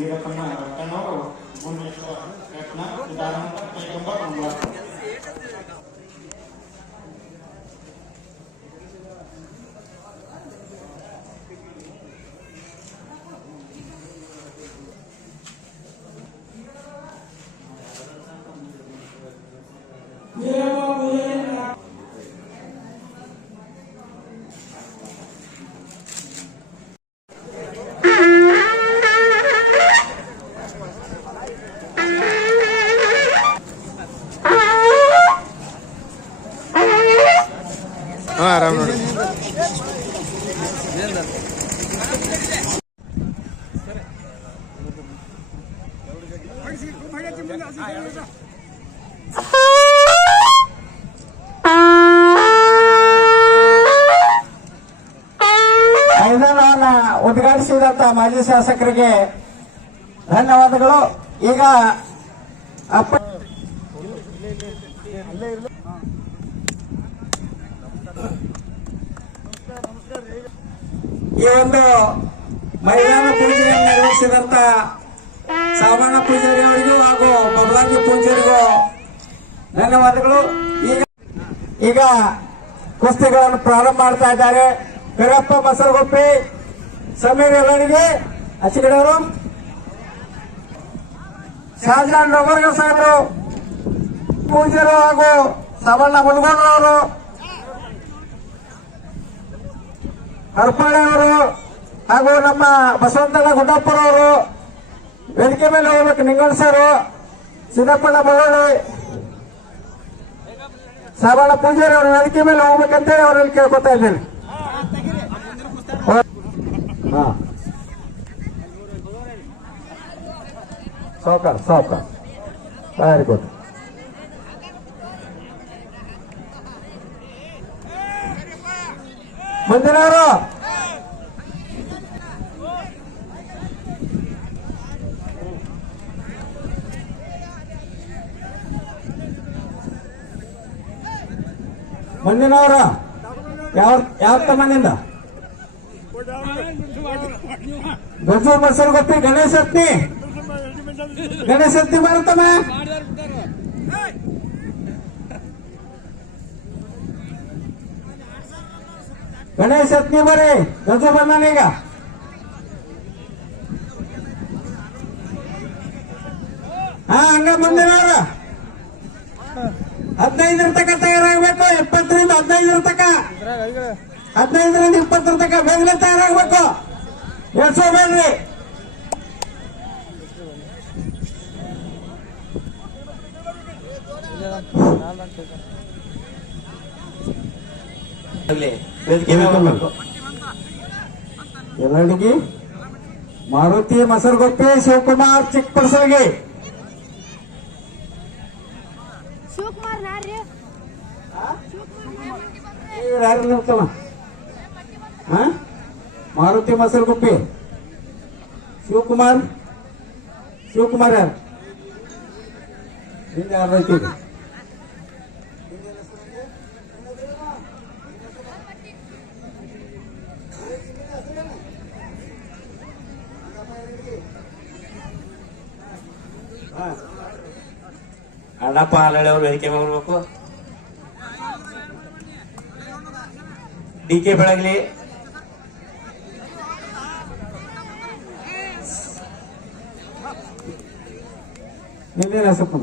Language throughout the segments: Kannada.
ವೀರಪ್ಪನ ರಟ್ಟನವರು ಭುವನೇಶ್ವರ ರತ್ನ ಉದಾಹರಣೆ ಕೈಗೊಂಡ ಆರಾಮ್ ನೋಡಿ. ಮೈದಾನವನ್ನ ಉದ್ಘಾಟಿಸಿದಂತ ಮಾಜಿ ಶಾಸಕರಿಗೆ ಧನ್ಯವಾದಗಳು. ಈಗ ಈ ಒಂದು ಮೈದಾನ ಪೂಜೆಯನ್ನು ನಿರ್ವಹಿಸಿದಂತ ಸಾಮಾನ್ಯ ಪೂಜಾರಿ ಅವರಿಗೂ ಹಾಗೂ ಬಬಲಾಂಗಿ ಪೂಜಾರಿಗೂ ಧನ್ಯವಾದಗಳು. ಈಗ ಕುಸ್ತಿಗಳನ್ನು ಪ್ರಾರಂಭ ಮಾಡ್ತಾ ಇದ್ದಾರೆ. ಕರಪ್ಪ ಮಸರಗುಪ್ಪಿ, ಸಮೀರ್ ಎಲ್ಲರಿಗೆ ಅಚ್ಚಿಗಡವರು, ಶಾಜಾನ್ ಡೊಗರ್ಗ ಸಾಹೇಬರು, ಪೂಜಾರು ಹಾಗೂ ಸಾಮಣ್ಣ ಮುಲ್ಗೋಡ್ರವರು, ಹರಪಳ್ಳಿ ಅವರು ಹಾಗೂ ನಮ್ಮ ಬಸವಂತಣ್ಣ ಗುಡ್ಡಪ್ಪರವರು ವೇದಿಕೆ ಮೇಲೆ ಹೋಗ್ಬೇಕು. ನಿಂಗಣ್ಣ ಸರ್, ಸಿದ್ದಪ್ಪಣ್ಣ ಬಳ್ಳೊಳ್ಳಿ, ಸಾಬಣ್ಣ ಪೂಜಾರಿ ಅವರು ವೇದಿಕೆ ಮೇಲೆ ಹೋಗ್ಬೇಕಂತೇಳಿ ಅವರಲ್ಲಿ ಕೇಳ್ಕೊತಾ ಇದ್ದೇನೆ. ಸಾವುಕಾರ ವೆರಿ ಗುಡ್. ಮುಂದಿನವರು ಯಾವ ತಮ್ಮನಿಂದ ಗಜು ಮಸರು ಗೊತ್ತಿ ಗಣೇಶ ಹತ್ತಿ ಬರುತ್ತಮ್ಮ. ಗಣೇಶ ಹತ್ನಿ ಬರ್ರಿ, ಗಜು ಬಂದಾನೀಗ. ಹಂಗ ಮುಂದಿನವ್ರ 15 ತನಕ ತಯಾರಾಗಬೇಕು. 20ರಿಂದ 15 ತನಕ, 15ರಿಂದ 20 ತನಕ ಬೇಗನೆ ತಯಾರಾಗಬೇಕು. ಎಳ್ಸೋಬೇಡ್ರಿ. ಎಲ್ಲರಿಗೆ ಮಾರುತಿ ಮಸರಗುಪ್ಪಿ, ಶಿವಕುಮಾರ್ ಚಿಕ್ಕಪಡಸಲ್ಗಿ, ಯಾರು ನಿಲ್ತಮ್ಮ? ಮಾರುತಿ ಮಸರಗುಪ್ಪಿ, ಶಿವಕುಮಾರ್ ಯಾರು? ಹಿಂದೆ ಯಾರು ರೈತೀರಿ? ಅಣ್ಣಪ್ಪ ಹಾಲಳ್ಳಿ ಅವ್ರು ವೇದಿಕೆ ಬರ್ಬೇಕು. ಡಿ.ಕೆ. ಬೆಳಗಲಿ, ಹಿಂದಿನ ಹೆಸರು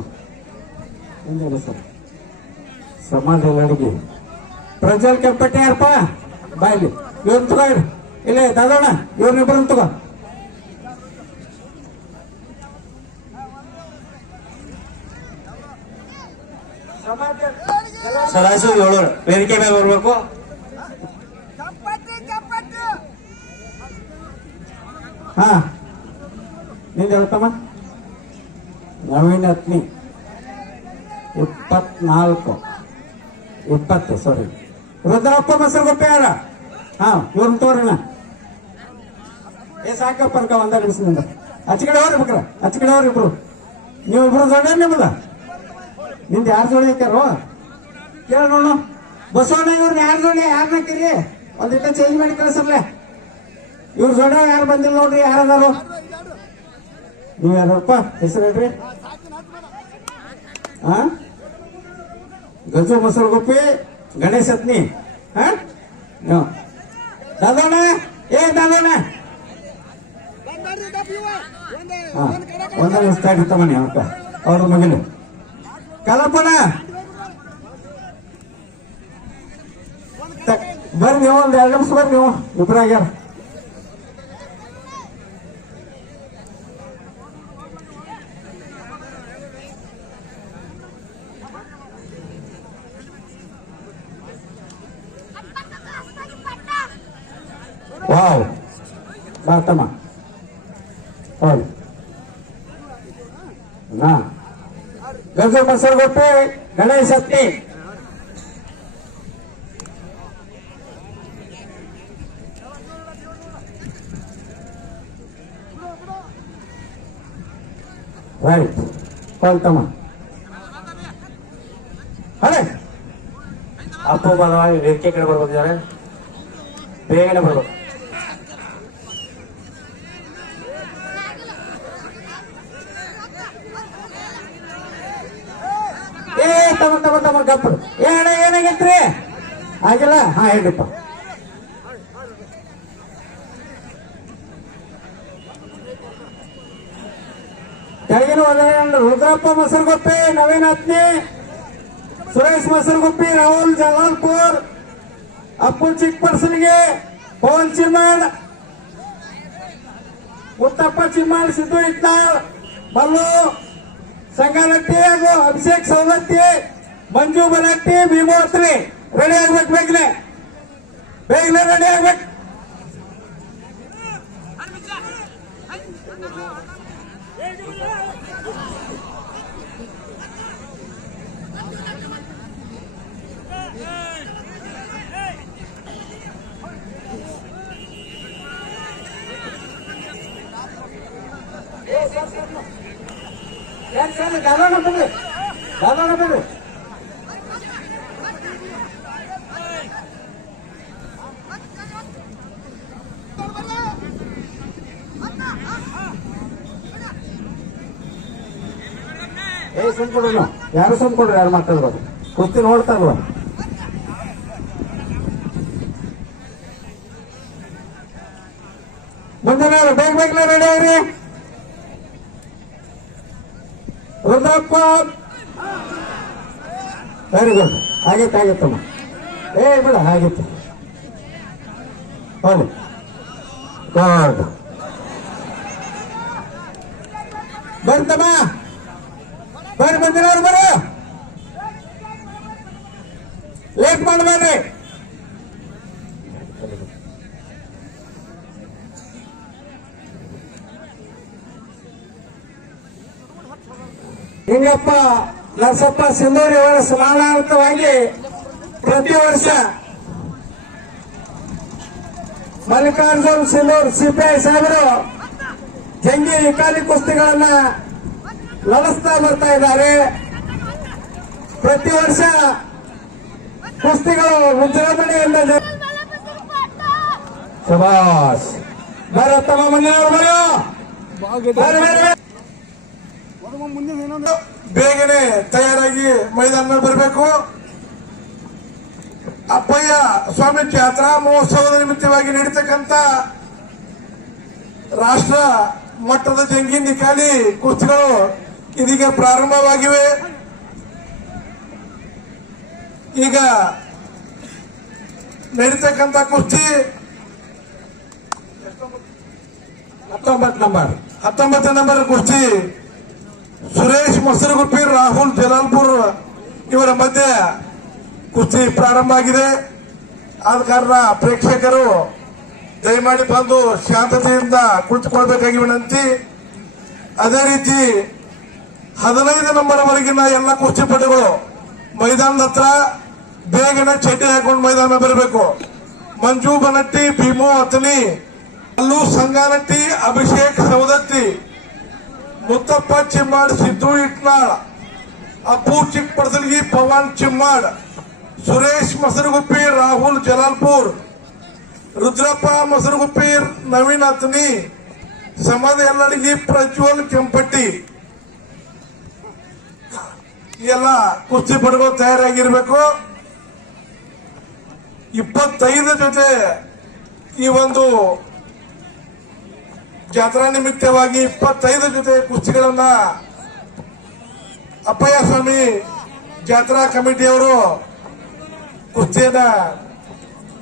ಸಮಾಜ ಅಡಿಗೆ ಪ್ರಜ್ವಲ್ ಕೆಂಪಟ್ಟಿ ಯಾರಪ್ಪ ಬಾಯ್ಲಿ. ಇವ್ರನ್ನ ತಗೋ, ಇಲ್ಲೇ ದಾದಣ್ಣ, ಇವ್ರನ್ನಿಬ್ಬರನ್ನ ತಗೋ. ಸದಾಶಿವ ಏಳೂರು ವೇದಿಕೆ ಮೇಲೆ ಬರ್ಬೇಕು. ನಿಂದ ಹೇಳ್ತಮ್ಮ. ನವೀನ್ ಹತ್ನಿ 20 ಸಾರಿ. ರುದ್ರಪ್ಪ ಮಸರಗುಪ್ಪಿ ಯಾರ? ಇವ್ರನ್ನ ತೋರಣ. ಸಾಕಪ್ಪ ಒಂದ ನಿಮಿಷದಿಂದ ಅಚ್ಚಕಡೆ ಹೋಗ್ರಿ ಬೇಕ್ರ, ಅಚ್ಚಕಡೆ ಹೋಗ್ರಿ ಇಬ್ರು. ನೀವು ಇಬ್ರು ಜೋಡಿ ನಿಮ್ಮದ ನಿಂದ ಯಾರು ಜೋಡಿ ಹಾಕ್ಯಾರೋ ಕೇಳ ನೋಡು. ಬಸವಣ್ಣ ಇವ್ರನ್ನ ಯಾರು ಜೋಡಿ ಯಾರನ್ನ ಹಾಕಿರಿ? ಒಂದಿಟ್ಟ ಚೇಂಜ್ ಮಾಡಿ ಕಳಿಸರ್ಲೆ. ಇವ್ರ ಜೋಡಿ ಯಾರು ಬಂದಿಲ್ಲ ನೋಡ್ರಿ, ಯಾರದಾರು? ನೀವು ಯಾರಪ್ಪ ಹೆಸರು ಹೇಳ್ರಿ? ಹಾ, ಗಜು ಮೊಸರುಗುಪ್ಪಿ ಗಣೇಶ್ ಹತ್ನಿ. ಹಾ, ದಾದೋಣ, ಏ ದಾದೋಣ. ಹಾ, ಒಂದೇ ಇಷ್ಟ ಮನೆ ಅಪ್ಪ ಅವ್ರ ಮಗನು ಕಲಪಣ. ಬರ್ರಿ ನೀವು, ಒಂದು 2 ನಿಮಿಷ ಬರ್ರಿ ನೀವು ಇಬ್ರಾಗ್ಯಾರ. ವಾವ್, ಬಾತಮ್ಮ ಹೌದು. ನಾ ಗಜ ಮೊಸರುಗುಪ್ಪಿ ಗಣೇಶ್ ಹತ್ತಿ. ರೈಟ್, ಕೊಳ್ತಮ್ಮ ಅರೆ ಅಪ್ಪು ಬಲವಾಗಿ ವೇದಿಕೆ ಕಡೆ ಬರ್ಬೋದಿದ್ದಾರೆ, ಬೇಗನೆ ಬರ್ಬೋದು. ಏ ತಮ್ಮ ಗಪ್ಪು. ಏನಾಗೈತ್ರಿ? ಆಗಿಲ್ಲ? ಹಾ ಹೇಳ್ರಿಪ್ಪ. ಕೆಳಗಿನ ರುದ್ರಪ್ಪ ಮೊಸರುಗುಪ್ಪಿ ನವೀನ್ ಹತ್ನಿ, ಸುರೇಶ್ ಮೊಸರುಗುಪ್ಪಿ, ರಾಹುಲ್ ಜಲಾಲ್ಪುರ್, ಅಪ್ಪು ಚಿಕ್ಕಪರ್ಸನಿಗೆ, ಪವನ್ ಚಿಮ್ಮಾಡ್, ಮುತ್ತಪ್ಪ ಚಿಮ್ಮಾಡ್, ಸಿದ್ದು ಇಟ್ನಾಳ್, ಮಲ್ಲು ಸಂಗಾನಟ್ಟಿ ಹಾಗೂ ಅಭಿಷೇಕ್ ಸೌದತ್ತಿ, ಮಂಜು ಬನಟ್ಟಿ, ಭೀಮೋತ್ರಿ. ರೆಡಿ ಆಗ್ಬೇಕು, ಬೇಗನೆ ರೆಡಿ ಆಗ್ಬೇಕು. ದಾದೋಣ ಬಿಡ್ರಿ. ಸುಮ್ ಕೊಡ್ರಿ ನೀವು, ಯಾರು ಸುಮ್ ಕೊಡ್ರಿ, ಯಾರು ಮಾತಾಡ್ಬೋದು, ಕುಸ್ತಿ ನೋಡ್ತಾರಲ್ವ. ಮುಂದಿನ ಬೇಗ ರೆಡಿ ಆಗ್ರಿ. Rudrappa very good. ಆಗಿತ್ತಮ್ಮ. ಬಿಡ, ಆಗಿತ್ತು. ಹೌದು, ಗುಡ್. ಬಂತಮ್ಮ, ಬರ್ರಿ ಬಂದಿರೋರು ಬರ, ಲೇಟ್ ಮಾಡಬೇಡ್ರಿ. ಹಿಂಗಪ್ಪ ನರಸಪ್ಪ ಸಿಂಧೂರಿ ಅವರ ಸಮಾನಾರ್ಥವಾಗಿ ಪ್ರತಿ ವರ್ಷ ಮಲ್ಲಿಕಾರ್ಜುನ್ ಸಿಂಧೂರ್ ಸಿಪಿಐ ಸಾಹೇಬರು ಜಂಗಿ ನಿಕಾಲಿ ಕುಸ್ತಿಗಳನ್ನ ನಡೆಸ್ತಾ ಬರ್ತಾ ಇದ್ದಾರೆ. ಪ್ರತಿ ವರ್ಷ ಕುಸ್ತಿಗಳು ವಿಜೃಂಭಣೆಯಿಂದ ಶಬಾಷ್. ಬರತ್ತಮ್ಮ ಮುಂದಿನವರು ಬೇಗನೆ ತಯಾರಾಗಿ ಮೈದಾನ ಬರಬೇಕು. ಅಪ್ಪಯ್ಯ ಸ್ವಾಮಿ ಜಾತ್ರಾ ಮಹೋತ್ಸವದ ನಿಮಿತ್ತವಾಗಿ ನಡೀತಕ್ಕಂಥ ರಾಷ್ಟ್ರ ಮಟ್ಟದ ಜಂಗಿ ನಿಕಾಲಿ ಕುಸ್ತಿಗಳು ಇದೀಗ ಪ್ರಾರಂಭವಾಗಿವೆ. ಈಗ ನಡೀತಕ್ಕಂಥ ಕುಸ್ತಿ 19 ನಂಬರ್ ಕುಸ್ತಿ ಸುರೇಶ್ ಮೊಸರುಗುಪ್ಪಿ, ರಾಹುಲ್ ಜಲಾಲ್ಪುರ್ ಇವರ ಮಧ್ಯೆ ಕುಸ್ತಿ ಪ್ರಾರಂಭ ಆಗಿದೆ. ಆದ ಕಾರಣ ಪ್ರೇಕ್ಷಕರು ದಯಮಾಡಿ ಬಂದು ಶಾಂತತೆಯಿಂದ ಕುಳಿತುಕೊಳ್ಬೇಕಾಗಿ ವಿನಂತಿ. ಅದೇ ರೀತಿ 15 ನಂಬರ್ ವರೆಗಿನ ಎಲ್ಲ ಕುಸ್ತಿಪಟುಗಳು ಮೈದಾನದ ಹತ್ರ ಬೇಗನೆ ಚಡ್ಡಿ ಹಾಕೊಂಡು ಮೈದಾನ ಬರಬೇಕು. ಮಂಜು ಬನಟ್ಟಿ, ಭೀಮು ಅತನಿ, ಅಲ್ಲು ಸಂಗಾನಟ್ಟಿ, ಅಭಿಷೇಕ್ ಸೌದತ್ತಿ, ಮುತ್ತಪ್ಪ ಚಿಮ್ಮಾಡ್, ಸಿದ್ದು ಇಟ್ನಾಳ್, ಅಪ್ಪು ಚಿಕ್ಕಪಡಸಲ್ಗಿ, ಪವನ್ ಚಿಮ್ಮಾಡ್, ಸುರೇಶ್ ಮೊಸರುಗುಪ್ಪಿ, ರಾಹುಲ್ ಜಲಾಲ್ಪುರ್, ರುದ್ರಪ್ಪ ಮೊಸರುಗುಪ್ಪಿ, ನವೀನ್ ಹತ್ನಿ, ಸಂಬಂಧ ಎಲ್ಲರಿಗೆ ಪ್ರಜ್ವಲ್ ಕೆಂಪಟ್ಟಿ ಎಲ್ಲ ಕುಸ್ತಿಪಟುಗಳು ತಯಾರಾಗಿರ್ಬೇಕು. 25 ಜೊತೆ ಈ ಒಂದು ಜಾತ್ರಾ ನಿಮಿತ್ತವಾಗಿ 25 ಜೊತೆ ಕುಸ್ತಿಗಳನ್ನ ಅಪ್ಪಯ್ಯ ಸ್ವಾಮಿ ಜಾತ್ರಾ ಕಮಿಟಿಯವರು ಕುಸ್ತಿಯನ್ನ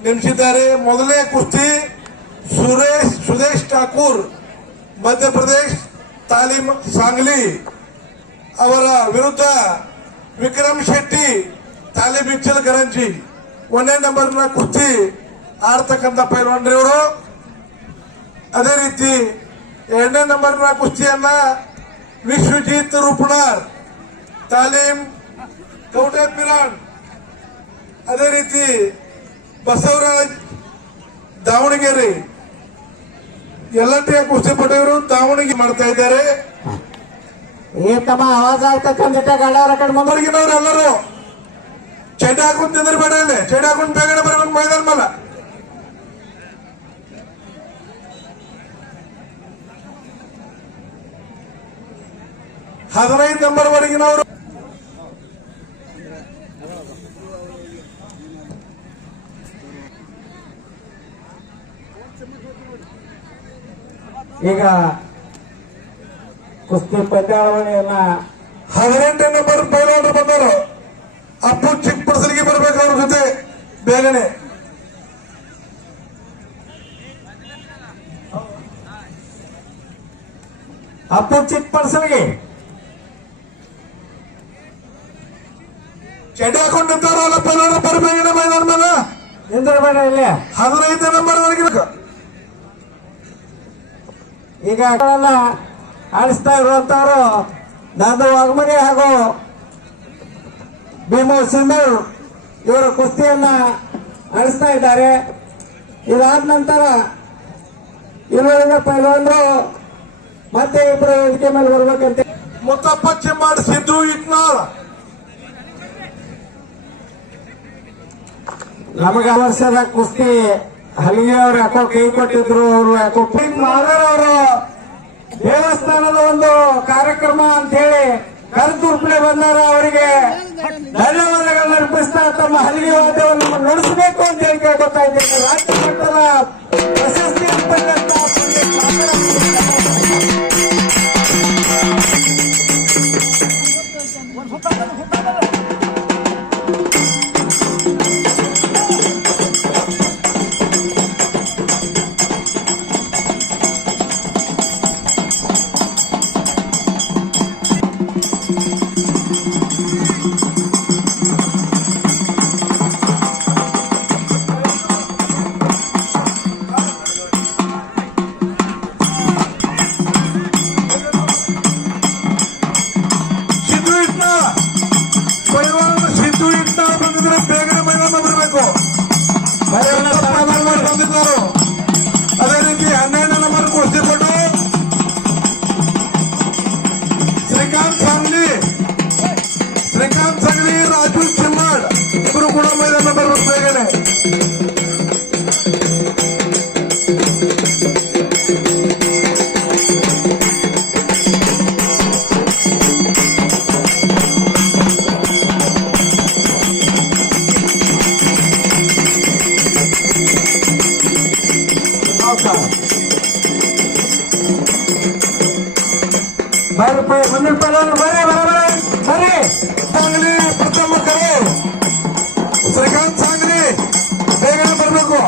ನೇಮಿಸಿದ್ದಾರೆ. ಮೊದಲನೇ ಕುಸ್ತಿ ಸುದೇಶ್ ಠಾಕೂರ್ ಮಧ್ಯಪ್ರದೇಶ್ ತಾಲೀಮ್ ಸಾಂಗ್ಲಿ ಅವರ ವಿರುದ್ಧ ವಿಕ್ರಮ್ ಶೆಟ್ಟಿ ತಾಲೀಮ್ ಇಚ್ಚಲ್ ಕರಂಜಿ 1ನೇ ನಂಬರ್ನ ಕುಸ್ತಿ ಆಡ್ತಕ್ಕಂಥ ಪೈಲ್ವಾನ್ರಿ ಅವರು. ಅದೇ ರೀತಿ 2ನೇ ನಂಬರ್ನ ಕುಸ್ತಿಯನ್ನ ವಿಶ್ವಜಿತ್ ರೂಪಣಾರ್ ತಾಲೀಮ್ ಕೌಟೆ ಪಿರಾನ್. ಅದೇ ರೀತಿ ಬಸವರಾಜ್ ದಾವಣಗೆರೆ ಎಲ್ಲಟ್ಟಿಯ ಕುಸ್ತಿಪಟುವರು ದಾವಣಗೆರೆ ಮಾಡ್ತಾ ಇದ್ದಾರೆ. ಏ ತಮ್ಮ ಆವಾಜ ಆಗ್ತಕ್ಕಂಥ ಗಾಡಿಯವರ ಕಡೆ ಮುಂದವರೆಗಿನವ್ರು ಎಲ್ಲರೂ ಚಡ್ಡಿ ಹಾಕೊಂಡು ನಿಂದಿರ್ಬೇಡ, ಇಲ್ಲಿ ಚಡ್ಡಿ ಹಾಕೊಂಡು ಬೇಗನೆ ಬರ್ಬೇಕು ಮೈದಾನ ಮೇಲೆ. ಹದಿನೈದು ನಂಬರ್ ವರೆಗಿನವರು ಈಗ ಕುಸ್ತಿ ಪಂದ್ಯಾವಳಿಯನ್ನ 18ನೇ ನಂಬರ್ ಪೈಲವಾನರು ಬಂದರು. ಅಪ್ಪು ಚಿಕ್ಕಪಡಸಲಿಗೆ ಬರ್ಬೇಕು ಅವ್ರ ಜೊತೆ ಬೇಗನೆ. ಅಪ್ಪು ಚಿಕ್ಕ ಪರ್ಸಲ್ಗೆ ಚಡ್ಡಿ ಹಾಕೊಂಡು ನಿಂತಾರಲ್ಲ ಪೈಲವಾನರು ಬರ್ಬೇಕನೆ ಮೈದಾನ ಮೇಲೆ. ನಿಂದಿರಬೇಡ ಇಲ್ಲಿ. 15ನೇ ನಂಬರ್ ವರೆಗಿನ ಈಗ ಆಡಿಸ್ತಾ ಇರುವಂತವರು ನಂದು ವಾಗ್ಮನಿ ಹಾಗೂ ಭೀಮು ಸಿಂಧೂರ್ ಇವರು ಕುಸ್ತಿಯನ್ನ ಆಡಿಸ್ತಾ ಇದ್ದಾರೆ. ಇದಾದ ನಂತರ ಇರುವುದರಿಂದ ಪೈಲ್ವಾನರು ಮತ್ತೆ ಇಬ್ಬರು ವೇದಿಕೆ ಮೇಲೆ ಬರ್ಬೇಕಂತ. ಮುತ್ತಪ್ಪ ಚಿಮ್ಮಾಡ್ ಸಿದ್ದು ಇಟ್ನಾಳ್ ನಮಗೆ ವರ್ಷದ ಕುಸ್ತಿ ಹಲಿಗೆ ಅವ್ರು ಯಾಕೋ ಕೈ ಕೊಟ್ಟಿದ್ರು. ಅವರು ಯಾಕೋ ಮಾದರವರು ದೇವಸ್ಥಾನದ ಒಂದು ಕಾರ್ಯಕ್ರಮ ಅಂತ ಹೇಳಿ ಕರೆದುರ್ಪಣೆ ಬಂದಾರ. ಅವರಿಗೆ ಧನ್ಯವಾದಗಳನ್ನು ಅರ್ಪಿಸ್ತಾ ತಮ್ಮ ಹಲಿಗೆ ವಾದ್ಯವನ್ನು ನುಡಿಸಬೇಕು ಅಂತ ಹೇಳಿ ಕೇಳ್ಕೊತಾ ಇದ್ದೇನೆ. ರಾಜ್ಯ ಮಟ್ಟದ ಪ್ರಶಸ್ತಿ ಇರ್ತಕ್ಕಂಥ ಅದೇ ರೀತಿ 12ನೇ ನಂಬರ್ ಕುಸ್ತಿಪಟು ಶ್ರೀಕಾಂತ್ ಸಂಗ್ಲಿ ರಾಜು ಚಿಮ್ಮಾಡ್ ಇಬ್ಬರು ಕೂಡ ಮೈದಾನ ಬರ್ಬೇಕು ಬೇಗನೆ. ಮುಂದಿನ ಪೈಲ್ವಾನರು ಬರ್ರಿ. ಸಾಂಗ್ಲಿ ಪ್ರಥಮ ಕರೆ ಶ್ರೀಕಾಂತ್ ಸಾಂಗ್ಲಿ ಬೇಗನೆ ಬರಬೇಕು.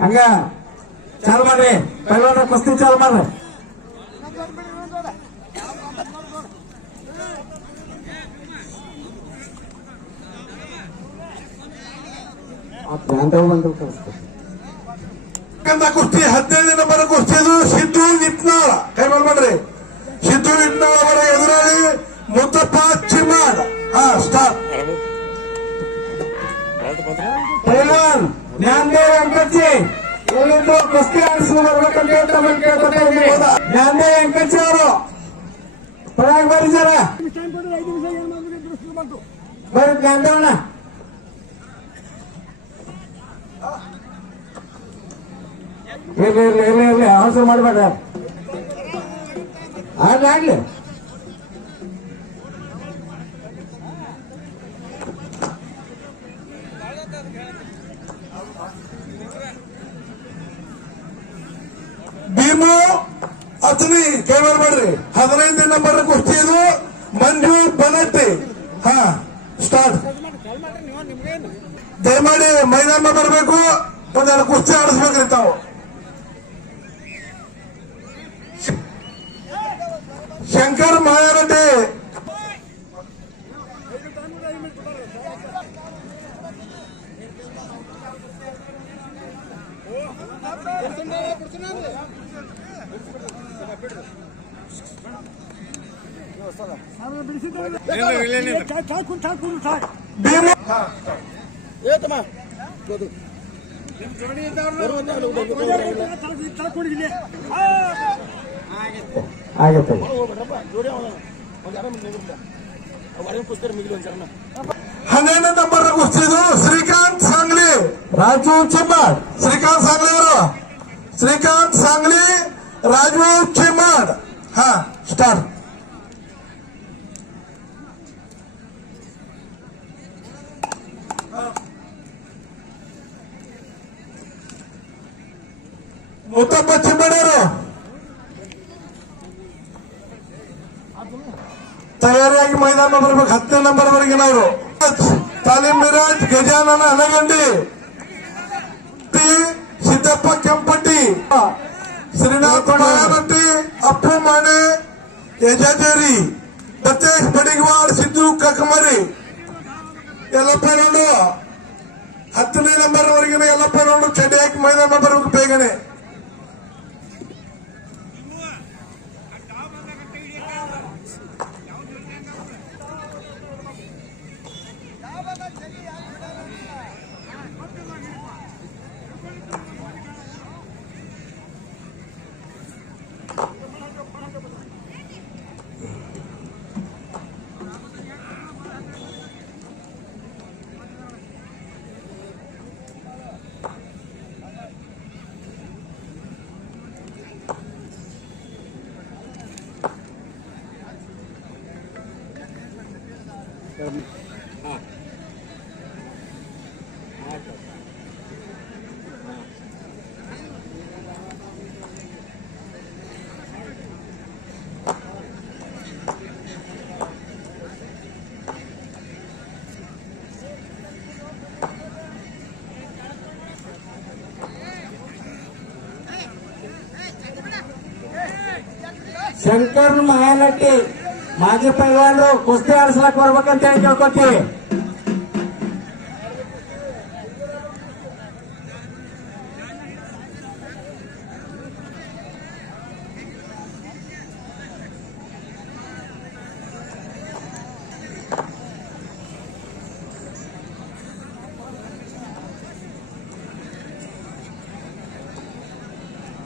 ಹಂಗ ಚಾಲು ಮಾಡ್ರಿ, ಪೈಲ್ವಾನ್ರ ಕುಸ್ತಿ ಚಾಲು ಮಾಡ್ರಿ. ಕುಸ್ತಿ 15ನೇ ನಂಬರ್ ಕುಸ್ತಿ ಅದು ಸಿದ್ದು ನಿಟ್ನಾಳ. ಕೈ ಮಾಡ್ರಿ. ಸಿದ್ದು ನಿಟ್ನಾಳ ಅವರ ಎದುರಾಳಿ ಮುತ್ತಪ್ಪ ಚಿಮ್ಮಾಡ್. ಸ್ಟಾರ್ಟ್. ಪೈಲ್ವಾನ್ ಜ್ಞಾನದೇವ್ ಅಂಕಚ್ಚಿ ಎಲ್ಲಿಂದ ಕುಸ್ತಿ ಆಡಿಸ್ಕೊಂಡು ಬರ್ಬೇಕಂತ ತಮ್ಮಲ್ಲಿ ಕೇಳ್ಕೊತಾ ಇದ್ರಿ. ಜ್ಞಾನದೇವ್ ಅಂಕಚ್ಚಿ ಅವರು ಪರಾಗ ಬರ್ರಿ ಜರ, ಬರ್ರಿ ಜ್ಞಾನದೇವಣ್ಣ. ಇರ್ಲಿ ಅವಸರ ಮಾಡಬೇಡ, ಆಗ್ಲಿ. ಭೀಮು ಅತನಿ ಕೈ ಮಾಡ್ರಿ. 15ನೇ ನಂಬರ್ ಕುಸ್ತಿ ಇದು ಮಂಜು ಬನಟ್ಟಿ. ಸ್ಟಾರ್ಟ್. ದಯಮಾಡಿ ಮೈದಾನ ಬರಬೇಕು, ಒಂದೆರಡು ಕುಸ್ತಿ ಆಡಿಸ್ಬೇಕ್ರಿ ತಾವು. ಶಂಕರ್ ಮಾಯಾರೆಡ್ಡಿ ಭೀಮು ಆಗತ್ತೆ. 12ನೇ ನಂಬರ್ ಕುಸ್ತಿ ಇದು ಶ್ರೀಕಾಂತ್ ಸಾಂಗ್ಲಿ ರಾಜು ಚಿಮ್ಮಾಡ್. ಶ್ರೀಕಾಂತ್ ಸಾಂಗ್ಲಿ ಅವರು. ಶ್ರೀಕಾಂತ್ ಸಾಂಗ್ಲಿ, ರಾಜು ಚಿಮ್ಮಾಡ್. ಸ್ಟಾರ್ಟ್. ಮುತ್ತಪ್ಪ ಚಿಮ್ಮಾಡ್ ಅವರು ತಯಾರಿಯಾಗಿ ಮೈದಾನ ಬರ್ಬೇಕು. 10ನೇ ನಂಬರ್ ವರೆಗಿನವರು. ತಾಲೀಮ್ ಮಿರಾಜ್, ಗಜಾನನ ಅನಗಂಡಿ, ಸಿದ್ದಪ್ಪ ಕೆಂಪಟ್ಟಿ, ಶ್ರೀನಾಥ್ ಮಾಯನಟ್ಟಿ, ಅಪ್ಪು ಮಾಣೆ, ಯಜಾದೇರಿ, ಸತೀಶ್ ಬಡಿಗವಾಡ್, ಸಿದ್ದು ಕಕಮರಿ. ಎಲ್ಲಪ್ಪ ನೋಡು 10ನೇ ನಂಬರ್ ವರೆಗಿನ ಎಲ್ಲಪ್ಪ ನೋಡು ಚಡಿ ಹಾಕಿ ಮೈದಾನ ಬರ್ಬೇಕು ಬೇಗನೆ. ಶಂಕರ್ ಮಾಯನಟ್ಟಿ ಮಾಜಿ ಪೈಲ್ವಾನರು ಕುಸ್ತಿ ಆಡಿಸ್ಲಕ್ ಬರ್ಬೇಕಂತ ಹೇಳಿ ಕೇಳ್ಕೊತೀವಿ.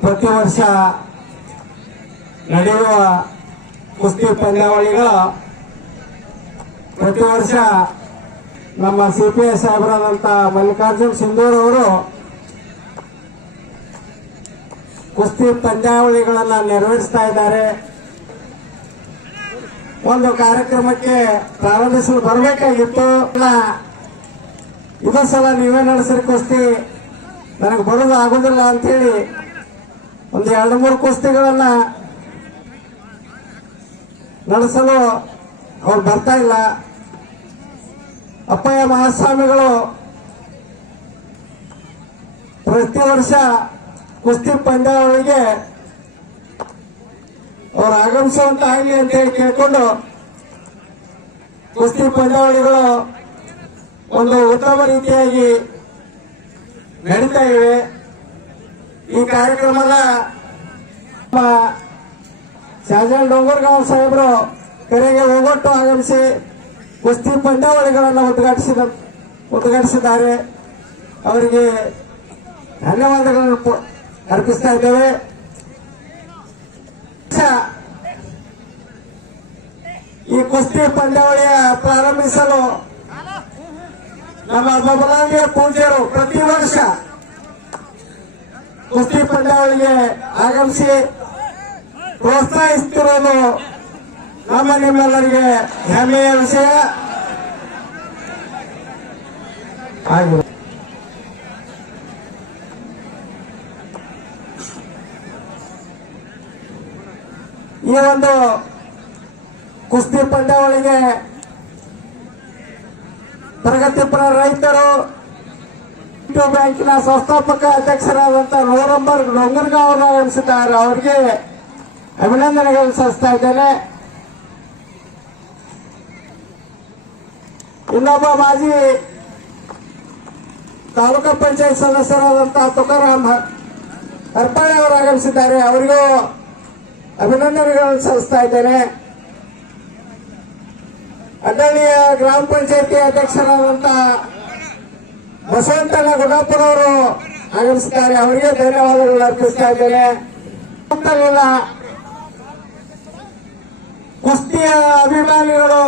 ಪ್ರತಿ ವರ್ಷ ನಡೆಯುವ ಕುಸ್ತಿ ಪಂದ್ಯಾವಳಿಗಳು ಪ್ರತಿ ವರ್ಷ ನಮ್ಮ ಸಿಪಿಐ ಸಾಹೇಬರಾದಂತ ಮಲ್ಲಿಕಾರ್ಜುನ್ ಸಿಂಧೂರ್ ಅವರು ಕುಸ್ತಿ ಪಂದ್ಯಾವಳಿಗಳನ್ನ ನಿರ್ವಹಿಸ್ತಾ ಇದ್ದಾರೆ. ಒಂದು ಕಾರ್ಯಕ್ರಮಕ್ಕೆ ಪ್ರಾರಂಭಿಸಲು ಬರಬೇಕಾಗಿತ್ತು. ಇದೊಂದು ಸಲ ನೀವೇ ನಡೆಸಿರಿ ಕುಸ್ತಿ, ನನಗೆ ಬರೋದು ಆಗೋದಿಲ್ಲ ಅಂತೇಳಿ ಒಂದು 2-3 ಕುಸ್ತಿಗಳನ್ನ ನಡೆಸಲು ಅವ್ರು ಬರ್ತಾ ಇಲ್ಲ. ಅಪ್ಪಯ್ಯ ಮಹಾಸ್ವಾಮಿಗಳು ಪ್ರತಿ ವರ್ಷ ಕುಸ್ತಿ ಪಂದ್ಯಾವಳಿಗೆ ಅವ್ರು ಆಗಮಿಸುವಂತ ಆಗಲಿ ಅಂತ ಹೇಳಿ ಕೇಳ್ಕೊಂಡು ಕುಸ್ತಿ ಪಂದ್ಯಾವಳಿಗಳು ಒಂದು ಉತ್ತಮ ರೀತಿಯಾಗಿ ನಡೀತಾ ಇವೆ. ಈ ಕಾರ್ಯಕ್ರಮದ ಶಾಜಾನ್ ಡೋಂಗರ್ಗಾಂವ್ ಸಾಹೇಬರು ಕರೆಗೆ ಹೋಗೊಟ್ಟು ಆಗಮಿಸಿ ಕುಸ್ತಿ ಪಂದ್ಯಾವಳಿಗಳನ್ನು ಉದ್ಘಾಟಿಸಿದ್ದಾರೆ. ಅವರಿಗೆ ಧನ್ಯವಾದಗಳನ್ನು ಅರ್ಪಿಸ್ತಾ ಇದ್ದೇವೆ. ಈ ಕುಸ್ತಿ ಪಂದ್ಯಾವಳಿಯ ಪ್ರಾರಂಭಿಸಲು ನಮ್ಮ ಬಬಲಾಂಗಿಯ ಪೂಜ್ಯರು ಪ್ರತಿ ವರ್ಷ ಕುಸ್ತಿ ಪಂದ್ಯಾವಳಿಗೆ ಆಗಮಿಸಿ ಪ್ರೋತ್ಸಾಹಿಸುತ್ತಿರುವುದು ನಮ್ಮ ನಿಮ್ಮೆಲ್ಲರಿಗೆ ಹೆಮ್ಮೆಯ ವಿಷಯ ಆಗಿದೆ. ಈ ಒಂದು ಕುಸ್ತಿ ಪಂದ್ಯಾವಳಿಗೆ ಪ್ರಗತಿಪರ ರೈತರು ಬ್ಯಾಂಕಿನ ಸಂಸ್ಥಾಪಕ ಅಧ್ಯಕ್ಷರಾದಂತಹ ನೂರಂಬರ್ ಡೊಂಗರ್ಗಾಂವ್ ಅವರು ಆಗಮಿಸಿದ್ದಾರೆ. ಅವರಿಗೆ ಅಭಿನಂದನೆಗಳನ್ನು ಸಲ್ಲಿಸ್ತಾ ಇದ್ದೇನೆ. ಇನ್ನೊಬ್ಬ ಮಾಜಿ ತಾಲೂಕಾ ಪಂಚಾಯತ್ ಸದಸ್ಯರಾದಂತಹ ತುಕಾರಾಮ್ ಹರ್ಪಾಳೆ ಅವರು ಆಗಮಿಸಿದ್ದಾರೆ. ಅವರಿಗೂ ಅಭಿನಂದನೆಗಳನ್ನು ಸಲ್ಲಿಸ್ತಾ ಇದ್ದೇನೆ. ಅಡ್ಡಳ್ಳಿಯ ಗ್ರಾಮ ಪಂಚಾಯತಿ ಅಧ್ಯಕ್ಷರಾದಂತಹ ಬಸವಂತಣ್ಣ ಗುಡಾಪುರ ಅವರು ಆಗಮಿಸಿದ್ದಾರೆ. ಅವರಿಗೆ ಧನ್ಯವಾದಗಳನ್ನು ಅರ್ಪಿಸ್ತಾ ಇದ್ದೇನೆ. ಕುಸ್ತಿಯ ಅಭಿಮಾನಿಗಳು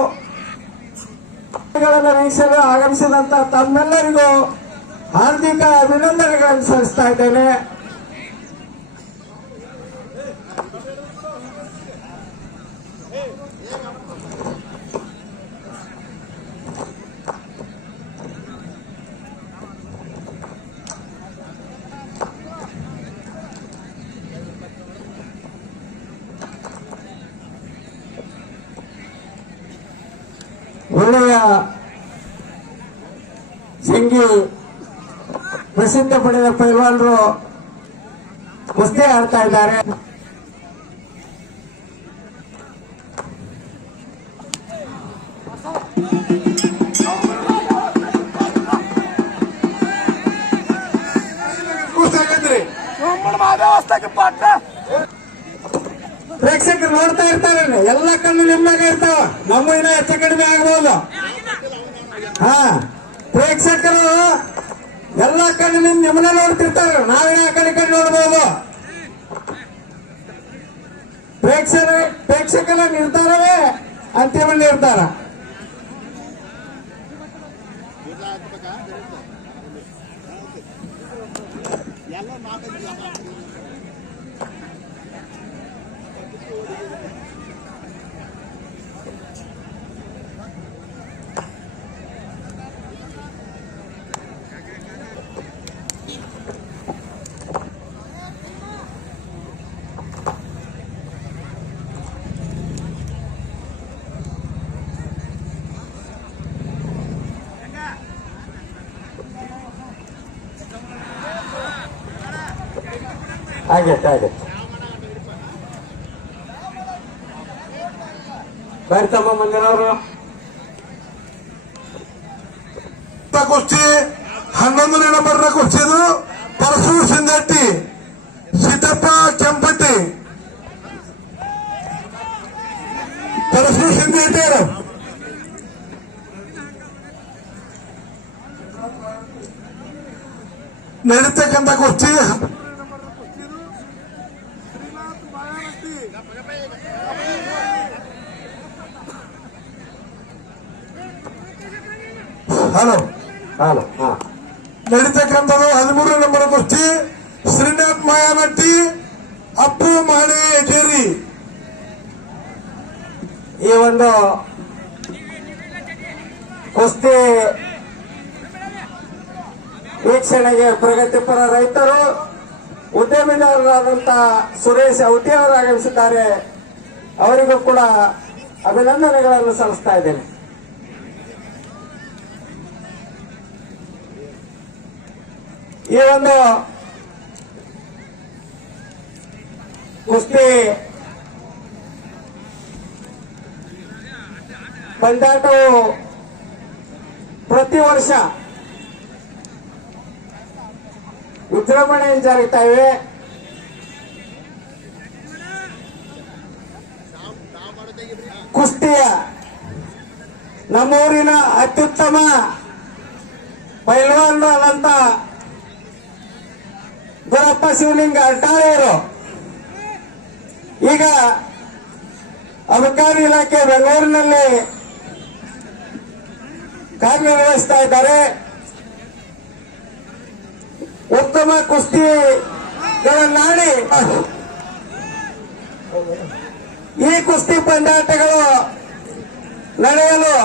ವೀಕ್ಷಿಸಲು ಆಗಮಿಸಿದಂತ ತಮ್ಮೆಲ್ಲರಿಗೂ ಹಾರ್ದಿಕ ಅಭಿನಂದನೆಗಳನ್ನು ಸಲ್ಲಿಸ್ತಾ ಇದ್ದೇನೆ. ಒಳ್ಳೆಯ ಜಂಗಿ ಪ್ರಸಿದ್ಧ ಪಡೆದ ಪೈಲ್ವಾನರು ಕುಸ್ತಿ ಆಡ್ತಾ ಇದ್ದಾರೆ. ಪ್ರೇಕ್ಷಕರು ನೋಡ್ತಾ ಇರ್ತಾರೆ, ಎಲ್ಲ ಕಣ್ಣು ನಿಮ್ಮಾಗ ಇರ್ತಾವ. ನಮ್ಮ ಇನ್ನ ಹೆಚ್ಚು ಕಡಿಮೆ ಆಗಬಹುದು. ಪ್ರೇಕ್ಷಕರು ಎಲ್ಲ ಕಣ್ಣು ನಿಮ್ಮನ್ನ ನೋಡ್ತಿರ್ತಾರೆ, ನಾವಿನ ಆ ಕಡೆ ನೋಡ್ಬೋದು. ಪ್ರೇಕ್ಷಕರ ನಿರ್ಧಾರವೇ ಅಂತಿಮ ನಿರ್ಧಾರ. ಆಗತ್ತೆ ಬರ್ರಿ ತಮ್ಮ ಮಂದಿರವರು. ಕುಸ್ತಿ 11ನೇ ನಂಬರ್ನ ಕುಸ್ತಿದು ಪರಶು ಸಿಂದಟ್ಟಿ, ಸಿದ್ದಪ್ಪ ಕೆಂಪಟ್ಟಿ. ಪರಶು ಸಿಂದಟ್ಟಿ ನಡೀತಕ್ಕಂಥ ಕುಸ್ತಿ ನಡೀತಕ್ಕಂಥದ್ದು 13ನೇ ನಂಬರ್ ಕುಸ್ತಿ ಶ್ರೀನಾಥ್ ಮಾಯಾನಟ್ಟಿ, ಅಪ್ಪು ಮಾಣೇಗೇರಿ. ಈ ಒಂದು ಕುಸ್ತಿ ವೀಕ್ಷಣೆಗೆ ಪ್ರಗತಿಪರ ರೈತರು ಉದ್ಯಮಿದಾರರಾದಂತಹ ಸುರೇಶ್ ಔಟಿ ಅವರು ಆಗಮಿಸಿದ್ದಾರೆ. ಅವರಿಗೂ ಕೂಡ ಅಭಿನಂದನೆಗಳನ್ನು ಸಲ್ಲಿಸ್ತಾ ಇದ್ದೇನೆ. ಈ ಒಂದು ಕುಸ್ತಿ ಪಂದ್ಯಾಟವು ಪ್ರತಿ ವರ್ಷ ವಿಜೃಂಭಣೆಯಿಂದ ಜರುಗ್ತಾ ಇವೆ. ಕುಸ್ತಿಯ ನಮ್ಮೂರಿನ ಅತ್ಯುತ್ತಮ ಪೈಲ್ವಾನರಾದಂತ ಗುರಪ್ಪ ಶಿವಲಿಂಗ ಅರ್ಟಾಳೆಯವರು ಈಗ ಅಬಕಾರಿ ಇಲಾಖೆ ಬೆಂಗಳೂರಿನಲ್ಲಿ ಕಾರ್ಯನಿರ್ವಹಿಸ್ತಾ ಇದ್ದಾರೆ. ಉತ್ತಮ ಕುಸ್ತಿಗಳನ್ನಾಡಿ ಈ ಕುಸ್ತಿ ಪಂದ್ಯಾಟಗಳು ನಡೆಯಲು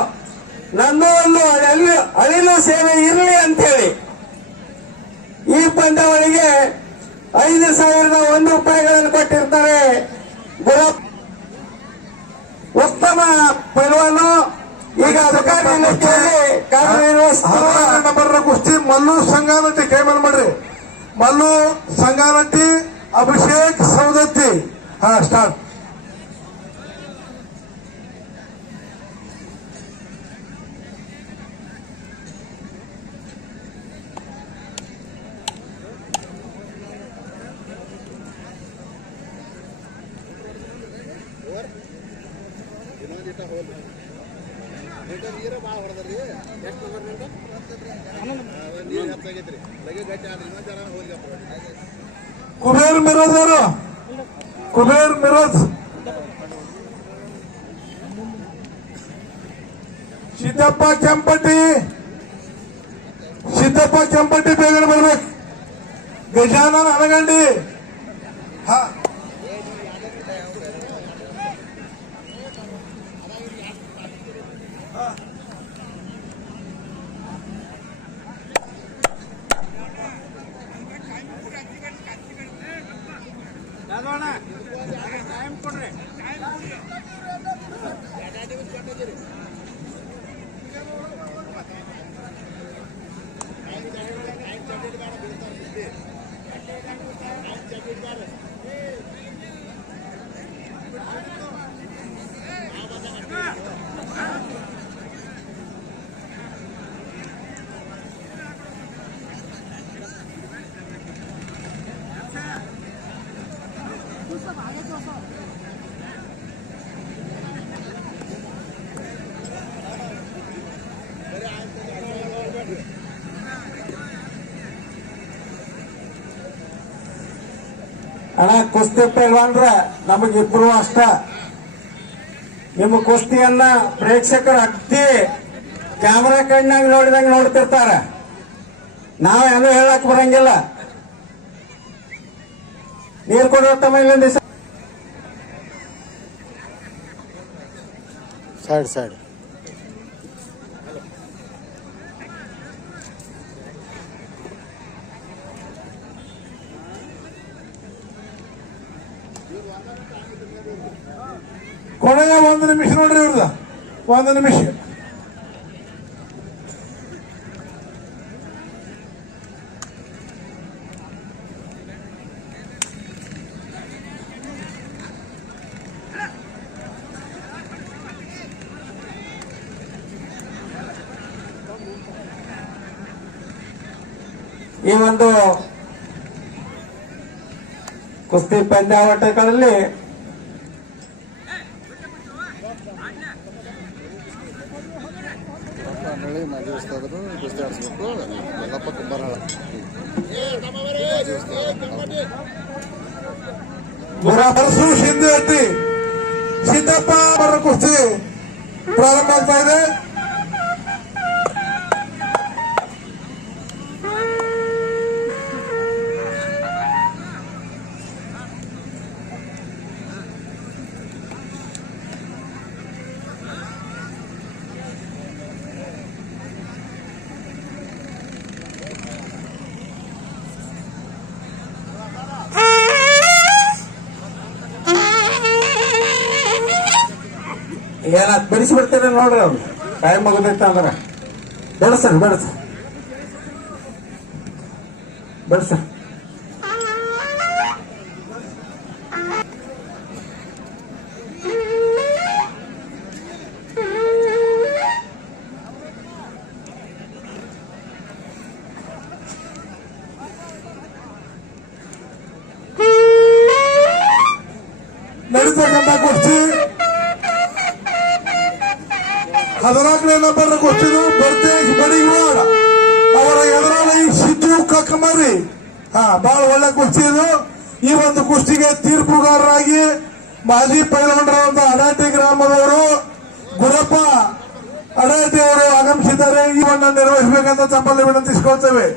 ನನ್ನ ಒಂದು ಅಳಿಲು ಸೇವೆ ಇರಲಿ ಅಂತೇಳಿ ಈ ಪಂದ್ಯಾವಳಿಗೆ 5,001 ರೂಪಾಯಿಗಳನ್ನು ಕೊಟ್ಟಿರ್ತಾರೆ. ಗುರಪ್ಪ ಉತ್ತಮ ಪೈಲ್ವಾನು ಈಗ ಅಧಿಕಾರಿ ಇಲಾಖೆಯಲ್ಲಿ ಕಾರ್ಯನಿರ್ವಹಿಸುತ್ತಿರುವ ನಂಬರ್ ಕುಸ್ತಿ ಮಲ್ಲು ಸಂಗಾನಟ್ಟಿ ಕೈ ಮೇಲೆ ಮಾಡ್ರಿ. ಮಲ್ಲು ಸಂಗಾನಟ್ಟಿ ಅಭಿಷೇಕ್ ಸೌದತ್ತಿ. ಹಾ, ಸ್ಟಾರ್ಟ್. ಕುಬೇರ್ ಮಿರೋಜ್ ಅವರು, ಕುಬೇರ್ ಮಿರೋಜ್, ಸಿದ್ದಪ್ಪ ಕೆಂಪಟ್ಟಿ ಬೇಗನೆ ಬರ್ಬೇಕು. ಗಜಾನನ್ ಹನಗಂಡಿ. ಹಾ, ಅಣ್ಣ, ಕುಸ್ತಿ ಪೈಲ್ವಾನ್ರ ನಮಗಿಬ್ರು ಅಷ್ಟ. ನಿಮ್ಮ ಕುಸ್ತಿಯನ್ನ ಪ್ರೇಕ್ಷಕರು ಅಗ್ದಿ ಕ್ಯಾಮರಾ ಕಣ್ಣಾಗ ನೋಡಿದಂಗ ನೋಡ್ತಿರ್ತಾರ. ನಾವ್ ಏನೂ ಹೇಳಕ್ ಬರಂಗಿಲ್ಲ. ನೀರು ಕೊಡುವ ತಮ್ಮ ಇಲ್ಲೊಂದು ದಿವಸ ಸೈಡ್ ಕೊನೆಯ 1 ನಿಮಿಷ ನೋಡ್ರಿ. ಇವ್ರದ 1 ನಿಮಿಷ. ಈ ಒಂದು ಕುಸ್ತಿ ಪಂದ್ಯಾಟಗಳಲ್ಲಿ ದೇವಸ್ಥಾನದ್ರು ಕುಸ್ತಿ ಆಡಿಸ್ಬೇಕು. ಯಲ್ಲಪ್ಪ ಕುಂಬಾರಳ ಬರಸು ಶಿಂದೆ ಸಿದ್ದಪ್ಪ ಅವರ ಕುಸ್ತಿ ಪ್ರಾರಂಭ ಆಗ್ತಾ ಇದೆ. ಏನ ಬಿಡಿಸ್ಬಿಡ್ತೀರ ನೋಡ್ರಿ. ಅವ್ರು ಟೈಮ್ ಮುಗಿದೈತೆ ಅಂದ್ರೆ ಬೇಡ ಸರ್. ಬರ್ಸ. ನಡೀತಕ್ಕಂಥ ಕುಸ್ತಿ 14ನೇ ನಂಬರ್ ಕುಸ್ತಿದು ಬರ್ತೇಶ್ ಬಡಿವಾಡ ಅವರ ಎದುರಾಳಿ ಸಿದ್ದು ಕಕ್ಕಮರಿ. ಬಹಳ ಒಳ್ಳೆ ಕುಸ್ತಿ ಇದು. ಈ ಒಂದು ಕುಸ್ತಿಗೆ ತೀರ್ಪುಗಾರರಾಗಿ ಮಾಜಿ ಪೈಲವಾನರಾದ ಅಡಾಟಿ ಗ್ರಾಮದವರು ಗುರಪ್ಪ ಅಡಾಟಿ ಅವರು ಆಗಮಿಸಿದ್ದಾರೆ. ಈ ಬಣ್ಣ ನಿರ್ವಹಿಸಬೇಕಂತ ತಮ್ಮಲ್ಲಿ ವಿನಂತಿಸಿಕೊಳ್ತೇವೆ.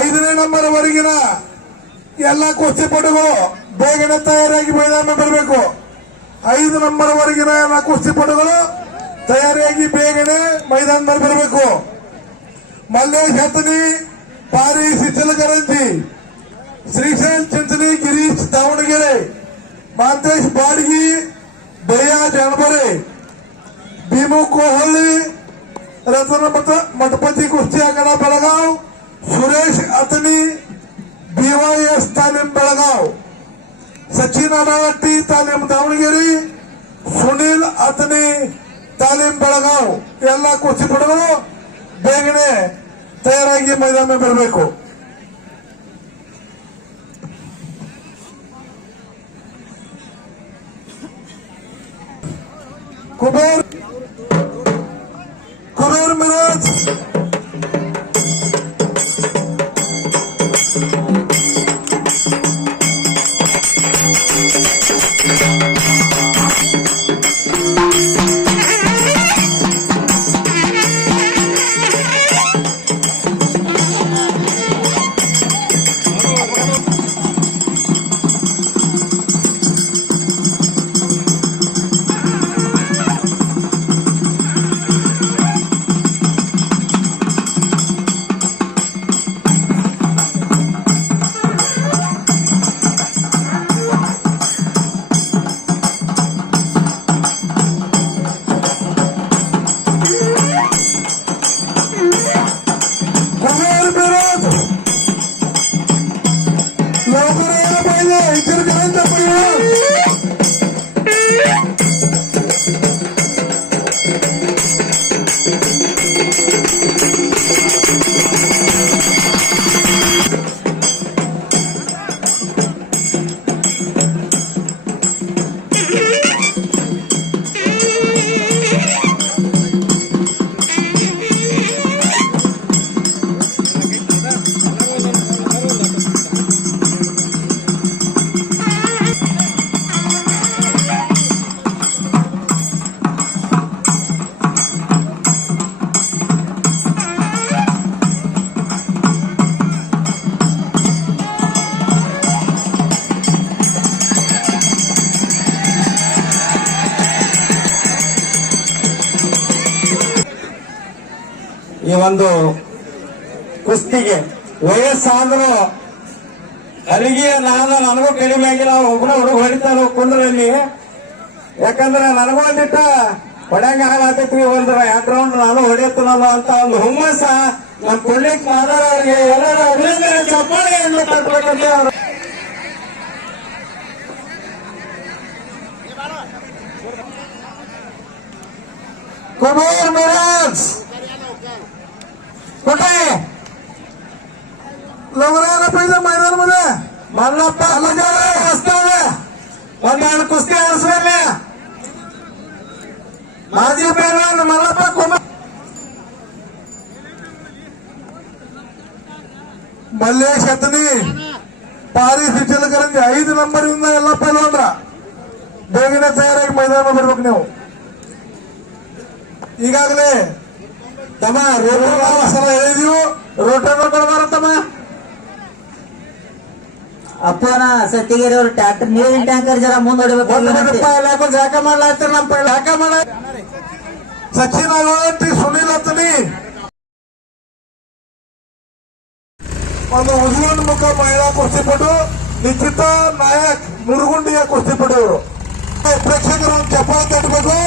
ಐದನೇ ನಂಬರ್ ವರೆಗಿನ ಎಲ್ಲ ಕುಸ್ತಿಪಟುಗಳು ಬೇಗನೆ ತಯಾರಾಗಿ ಮೈದಾನ ಬರಬೇಕು. 5 ನಂಬರ್ ವರೆಗಿನ ಎಲ್ಲ ಕುಸ್ತಿಪಟುಗಳು ತಯಾರಿಯಾಗಿ ಬೇಗನೆ ಮೈದಾನದಲ್ಲಿ ಬರಬೇಕು. ಮಲ್ಲೇಶ್ ಹತ್ತನಿ, ಪಾರೀಶ್ ಚಿಲಕರಂಜಿ, ಶ್ರೀಶೈಲ್ ಚಿಂಚನಿ, ಗಿರೀಶ್ ದಾವಣಗೆರೆ, ಮಾಂತೇಶ್ ಬಾಡ್ಗಿ, ಬಯ್ಯ ಜಾಣಬರೆ, ಭೀಮು ಕೋಹಳ್ಳಿ, ರತನ ಮಠಪತಿ ಕುಸ್ತಿ ಅಖಾಡ ಬೆಳಗಾವ್, ಸುರೇಶ್ ಅತನಿ, BYS ತಾಲೀಮ್ ಬೆಳಗಾವ್, ಸಚಿನ್ ಅಡಾವಟ್ಟಿ ತಾಲೀಮ್ ದಾವಣಗೆರೆ, ಸುನೀಲ್ ಅತನಿ ತಾಲೀಮ್ ಬೆಳಗಾವ್. ಎಲ್ಲ ಕುಸ್ತಿಪಟುಗಳು ಬೇಗನೆ ತಯಾರಾಗಿ ಮೈದಾನ ಬರಬೇಕು. ಕುಬೇರ್ ಮಿರಾಜ್, ಈ ಒಂದು ಕುಸ್ತಿಗೆ ವಯಸ್ಸಾದ್ರೂ ಅಲ್ಲಿಗೆ ನನಗೂ ಕಡಿಮೆ ಆಗಿಲ್ಲ. ಒಬ್ಬನ ಹುಡುಗ ಹೊಡಿತಾನ ಕುಂದ್ರಲ್ಲಿ, ಯಾಕಂದ್ರೆ ನನಗೂ ಒಂದಿಟ್ಟ ಹೊಡ್ಯಂಗ ಆಗತ್ತೈತಿ. ಒಂದು 2 ರೌಂಡ್ ನಾನು ಹೊಡೆಯುತ್ತನಲ್ಲ ಅಂತ ಒಂದು ಹುಮ್ಮಸ ನಮ್ಮ ಪುಣ್ಯಕ್ ಮಾದರವರಿಗೆ ಎಲ್ಲರ ಅಭಿನಂದನೆ ಚಪ್ಪಾಳೆಯನ್ನು ತಟ್ಟಬೇಕಂತ ಅವರು. ಕುಬೇರ್ ಮಿರಾಜ್ कुठे लवकरायला पाहिजे मैदानामध्ये. मल्लप्पा असताना ಒಂದೆರಡು ಕುಸ್ತಿ ಆಡಿಸ್ಬೇಡ. ಮಾಜಿ ಪೈಲ್ವಾನ್ ಮಲ್ಲಪ್ಪ ಕುಮಾರ್, ಮಲ್ಲೇಶ್ ಹತ್ತನಿ, ಪಾರೀಶ್ ಚಿಲಕರಂಜಿ 5 ನಂಬರ್ ಇಂದ ಎಲ್ಲ ಪೈಲ್ವಾನ್ರ ಬೇಗನೆ ತಯಾರಾಗಿ ಮೈದಾನ ಬರ್ಬೇಕು. ನೀವು ಈಗಾಗಲೇ ತಮ್ಮ ಸಲ ಹೇಳಿದೀವು, ರೋಟರ್ ಬರುತ್ತಮ್ಮ. ಅಪ್ಪನ ಸತ್ತಿಗೆರೆ ಅವರು ಟ್ರ್ಯಾಕ್ಟರ್ ನೀರಿನ ಟ್ಯಾಂಕರ್ ಜರ ಮುಂದೂಡಬೇಕು. ಜಾಕ ಮಾಡ್ಲಾಗ್ತಾರೆ ನಮ್ಮ ಪೈಲ ಜಾಕ ಮಾಡ. ಸಚಿನ್ ಅಳವಟ್ಟಿ, ಸುನೀಲ್ ಅತ್ತನಿ, ಒಂದು ಉಜ್ವಲ ಮುಖ ಮಹಿಳಾ ಕುಸ್ತಿಪಟು, ನಿಖಿತಾ ನಾಯಕ್ ಮುರುಗುಂಡಿಯ ಕುಸ್ತಿಪಟು ಇವರು. ಪ್ರೇಕ್ಷಕರು ಚಪ್ಪಾಳೆ ತಟ್ಟಬೇಕು.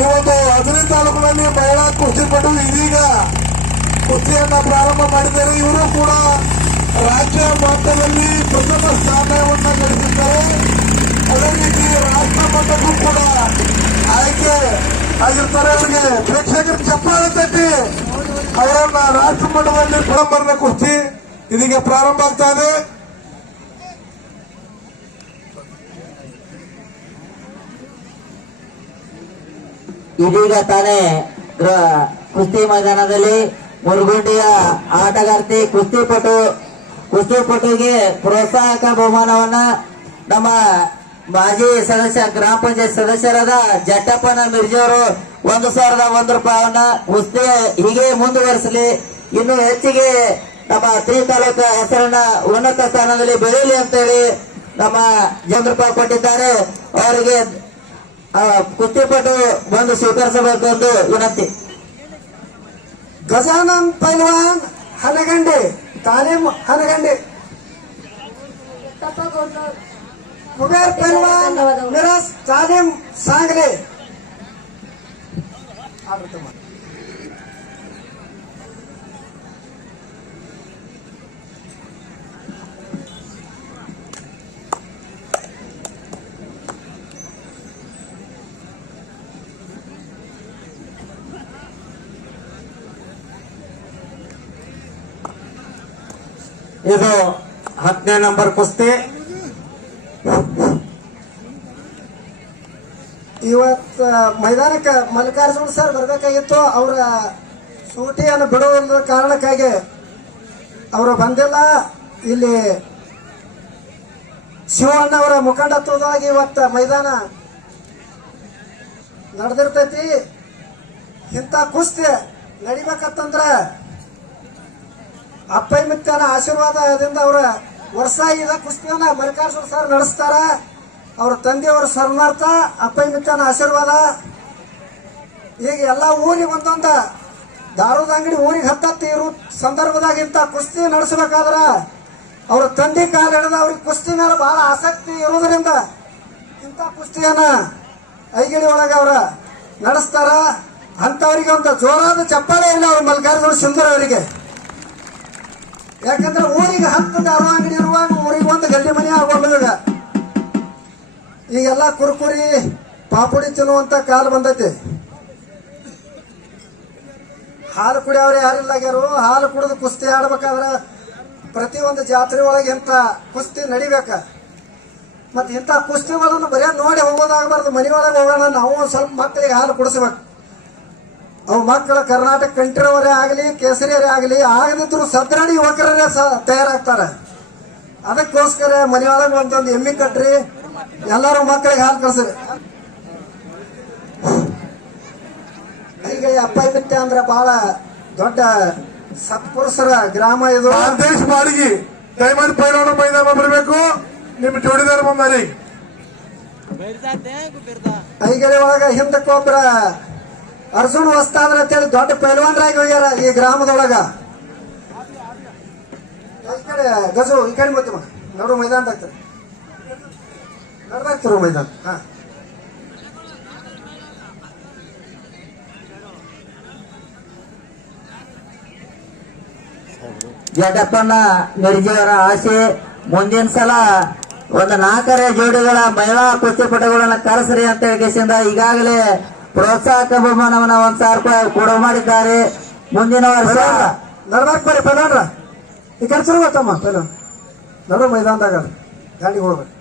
ಇವತ್ತು 15 ತಾಲೂಕಿನಲ್ಲಿ ಮಹಿಳಾ ಕುಸ್ತಿಪಟು ಇದೀಗ ಕುಸ್ತಿಯನ್ನ ಪ್ರಾರಂಭ ಮಾಡಿದ್ದಾರೆ. ಇವರು ಕೂಡ ರಾಜ್ಯ ಮಟ್ಟದಲ್ಲಿ ಪ್ರಥಮ ಸ್ಥಾನವನ್ನ ಗಳಿಸಿದ್ದಾರೆ. ಅದೇ ರೀತಿ ರಾಷ್ಟ್ರ ಮಟ್ಟಕ್ಕೂ ಕೂಡ ಆಯ್ಕೆ ಆಗಿರ್ತಾರೆ. ಅವರಿಗೆ ಪ್ರೇಕ್ಷಕರು ಚಪ್ಪಾಳೆ ತಟ್ಟಿ ಅವರನ್ನ ರಾಷ್ಟ್ರ ಮಟ್ಟದಲ್ಲಿ ಪರಂಪರೆ ಕುಸ್ತಿ ಇದೀಗ ಪ್ರಾರಂಭ ಆಗ್ತಾ ಇದೆ. ಇದೀಗ ತಾನೇ ಕುಸ್ತಿ ಮೈದಾನದಲ್ಲಿ ಮುರುಗುಂಡಿಯ ಆಟಗಾರ್ತಿ ಕುಸ್ತಿಪಟುಗೆ ಪ್ರೋತ್ಸಾಹಕ ಬಹುಮಾನವನ್ನ ನಮ್ಮ ಮಾಜಿ ಸದಸ್ಯ ಗ್ರಾಮ ಪಂಚಾಯತ್ ಸದಸ್ಯರಾದ ಜಟ್ಟಪ್ಪನ ಮಿರ್ಜಿ ಅವರು 1,001 ರೂಪಾಯಿಯನ್ನ ಕುಸ್ತಿ ಹೀಗೆ ಮುಂದುವರಿಸಲಿ, ಇನ್ನು ಹೆಚ್ಚಿಗೆ ನಮ್ಮ ತ್ರೀ ತಾಲೂಕು ಹೆಸರನ್ನ ಉನ್ನತ ಸ್ಥಾನದಲ್ಲಿ ಬೆಳೆಯಲಿ ಅಂತೇಳಿ ನಮ್ಮ 1 ರೂಪಾಯಿ ಕೊಟ್ಟಿದ್ದಾರೆ. ಅವರಿಗೆ ಕುಸ್ತಿಪಟು ಬಂದು ಸ್ವೀಕರಿಸಬೇಕು ಎಂದು ವಿನಂತಿ. ಗಜಾನನ್ ಪೈಲ್ವಾನ್ ಹನಗಂಡಿ, ತಾಲೀಮ್ ಹನಗಂಡಿ. ಕುಬೇರ್ ಪೈಲ್ವಾನ್ ಮಿರಸ್, ತಾಲೀಮ್ ಸಾಂಗ್ಲಿ. ಇದು 10ನೇ ನಂಬರ್ ಕುಸ್ತಿ. ಇವತ್ತು ಮೈದಾನಕ್ಕೆ ಮಲ್ಲಿಕಾರ್ಜುನ್ ಸರ್ ಬರ್ಬೇಕಾಗಿತ್ತು. ಅವರ ಸೂಟಿಯನ್ನು ಬಿಡುವ ಕಾರಣಕ್ಕಾಗಿ ಅವರು ಬಂದಿಲ್ಲ. ಇಲ್ಲಿ ಶಿವಣ್ಣ ಅವರ ಮುಖಂಡತ್ವವಾಗಿ ಇವತ್ತು ಮೈದಾನ ನಡೆದಿರ್ತೈತಿ. ಇಂಥ ಕುಸ್ತಿ ನಡಿಬೇಕಂತಂದ್ರ ಅಪ್ಪಯ್ಯ ಮಿತ್ತನ ಆಶೀರ್ವಾದದಿಂದ ಅವರ ವರ್ಷ ಇದ ಕುಸ್ತಿಯನ್ನ ಮಲ್ಲಿಕಾರ್ಜುನ್ ಸರ್ ನಡೆಸ್ತಾರ. ಅವ್ರ ತಂದೆಯವರ ಸರ್ನಾರ್ಥ ಅಪ್ಪಯ್ಯ ಮಿತ್ತನ ಆಶೀರ್ವಾದ. ಈಗ ಎಲ್ಲ ಊರಿಗೆ ಒಂದೊಂದ ದಾರದ ಅಂಗಡಿ ಊರಿಗೆ ಹತ್ತತ್ತು ಇರೋ ಸಂದರ್ಭದಾಗ ಇಂಥ ಕುಸ್ತಿ ನಡೆಸಬೇಕಾದ್ರ ಅವ್ರ ತಂದೆ ಕಾಲ ಹಿಡಿದ ಅವ್ರಿಗೆ ಕುಸ್ತಿ ಮೇಲೆ ಬಹಳ ಆಸಕ್ತಿ ಇರೋದ್ರಿಂದ ಇಂಥ ಕುಸ್ತಿಯನ್ನ ಐಗಿಳಿ ಒಳಗೆ ಅವ್ರ ನಡೆಸ್ತಾರ. ಅಂತವರಿಗೆ ಒಂದು ಜೋರಾದ ಚಪ್ಪಾಳೆ ಇಲ್ಲ ಅವ್ರ ಮಲ್ಲಿಕಾರ್ಜುನ ಸುಂದರ ಅವರಿಗೆ. ಯಾಕಂದ್ರೆ ಊರಿಗೆ 10 ದಾರು ಅಂಗಡಿ ಇರುವಾಗ ಊರಿಗೆ ಒಂದು ಗಲ್ಲಿ ಮನೆ ಆಗೋಲ್ಲ. ಈಗೆಲ್ಲ ಕುರ್ಕುರಿ ಪಾಪುಡಿ ತಿನ್ನುವಂತ ಕಾಲ ಬಂದೈತಿ. ಹಾಲು ಕುಡಿಯವ್ರು ಯಾರಿಲ್ಲಾಗ್ಯಾರು. ಹಾಲು ಕುಡಿದು ಕುಸ್ತಿ ಆಡ್ಬೇಕಾದ್ರೆ ಪ್ರತಿಯೊಂದು ಜಾತ್ರೆ ಒಳಗೆ ಇಂಥ ಕುಸ್ತಿ ನಡಿಬೇಕ. ಮತ್ತೆ ಇಂಥ ಕುಸ್ತಿಗಳನ್ನು ಬರೀ ನೋಡಿ ಹೋಗೋದಾಗಬಾರ್ದು. ಮನೆಯೊಳಗೆ ಹೋಗೋಣ, ನಾವು ಸ್ವಲ್ಪ ಮಕ್ಕಳಿಗೆ ಹಾಲು ಕುಡಿಸ್ಬೇಕು. ಅವು ಮಕ್ಕಳ ಕರ್ನಾಟಕ ಕಂಠಿರವರೇ ಆಗಲಿ ಕೇಸರಿಯರೇ ಆಗಲಿ ಆಗದಿದ್ರು ಸದೃಢ ಯುವಕರೇ ತಯಾರಾಗ್ತಾರೆ. ಅದಕ್ಕೋಸ್ಕರ ಮನೆಯೊಳಗೆ ಒಂದೊಂದು ಎಮ್ಮಿ ಕಟ್ರಿ, ಎಲ್ಲರೂ ಮಕ್ಕಳಿಗೆ ಹಾಲು ಕಳ್ಸ್ರಿ. ಈಗ ಅಪ್ಪಾಯಿ ಬಿಟ್ಟೆ ಅಂದ್ರೆ ಬಹಳ ದೊಡ್ಡ ಸತ್ಪುರುಷರ ಗ್ರಾಮ ಇದು. ದೇಶ ಬಾಡಿಗೆ ದಯಮಾಡಿ ಪೈಲವಾನ ಮೈದಾನ ಬರಬೇಕು. ನಿಮ್ಮ ಜೋಡಿದಾರ ಬಂದಾರಿ. ಐಗಳಿ ಒಳಗ ಹಿಂದಕ್ಕೊಬ್ರ ಅರ್ಜುನ್ ವಸ್ತಾದ್ರ ಅಂತೇಳಿ ದೊಡ್ಡ ಪೈಲ್ವಾನ್ರಾಗಿ ಹೋಗ್ಯಾರ ಈ ಗ್ರಾಮದೊಳಗ. ಈ ಕಡೆ ಗಜು, ಈ ಕಡೆ ಮತ್ತೆ ನಡು ಮೈದಾನ ಆಗ್ತಾರೆ, ನಡ್ದಾಗ್ತಿರೋ ಮೈದಾನ. ಹಾ, ಜಟಪ್ಪನ ಮಿರ್ಜಿಯವರ ಆಸೆ ಮುಂದಿನ ಸಲ ಒಂದು 4 ಜೋಡಿಗಳ ಮಹಿಳಾ ಕುಸ್ತಿಪಟುಗಳನ್ನ ಕರೆಸ್ರಿ ಅಂತ ಹೇಳಿಕೆಸಿಂದ ಈಗಾಗಲೇ ಪ್ರೋತ್ಸಾಹಕ ಬಹುಮಾನವನ್ನ 1,000 ರೂಪಾಯಿ ಕೊಡುವ ಮಾಡಿದ್ದಾರೆ. ಮುಂದಿನ ವರ್ಷ ನಡ್ದಾಕ್ ಬರ್ರಿ ಪೈಲ್ವಾನ್ರ. ಈ ಕಡೆ ಶುರು ಗೊತ್ತಮ್ಮ ಪೈಲ್ವಾನ್ ನಡು ಮೈದಾನದಾಗ ಗಾಡಿ ಹೋಗ್ಬೇಕು.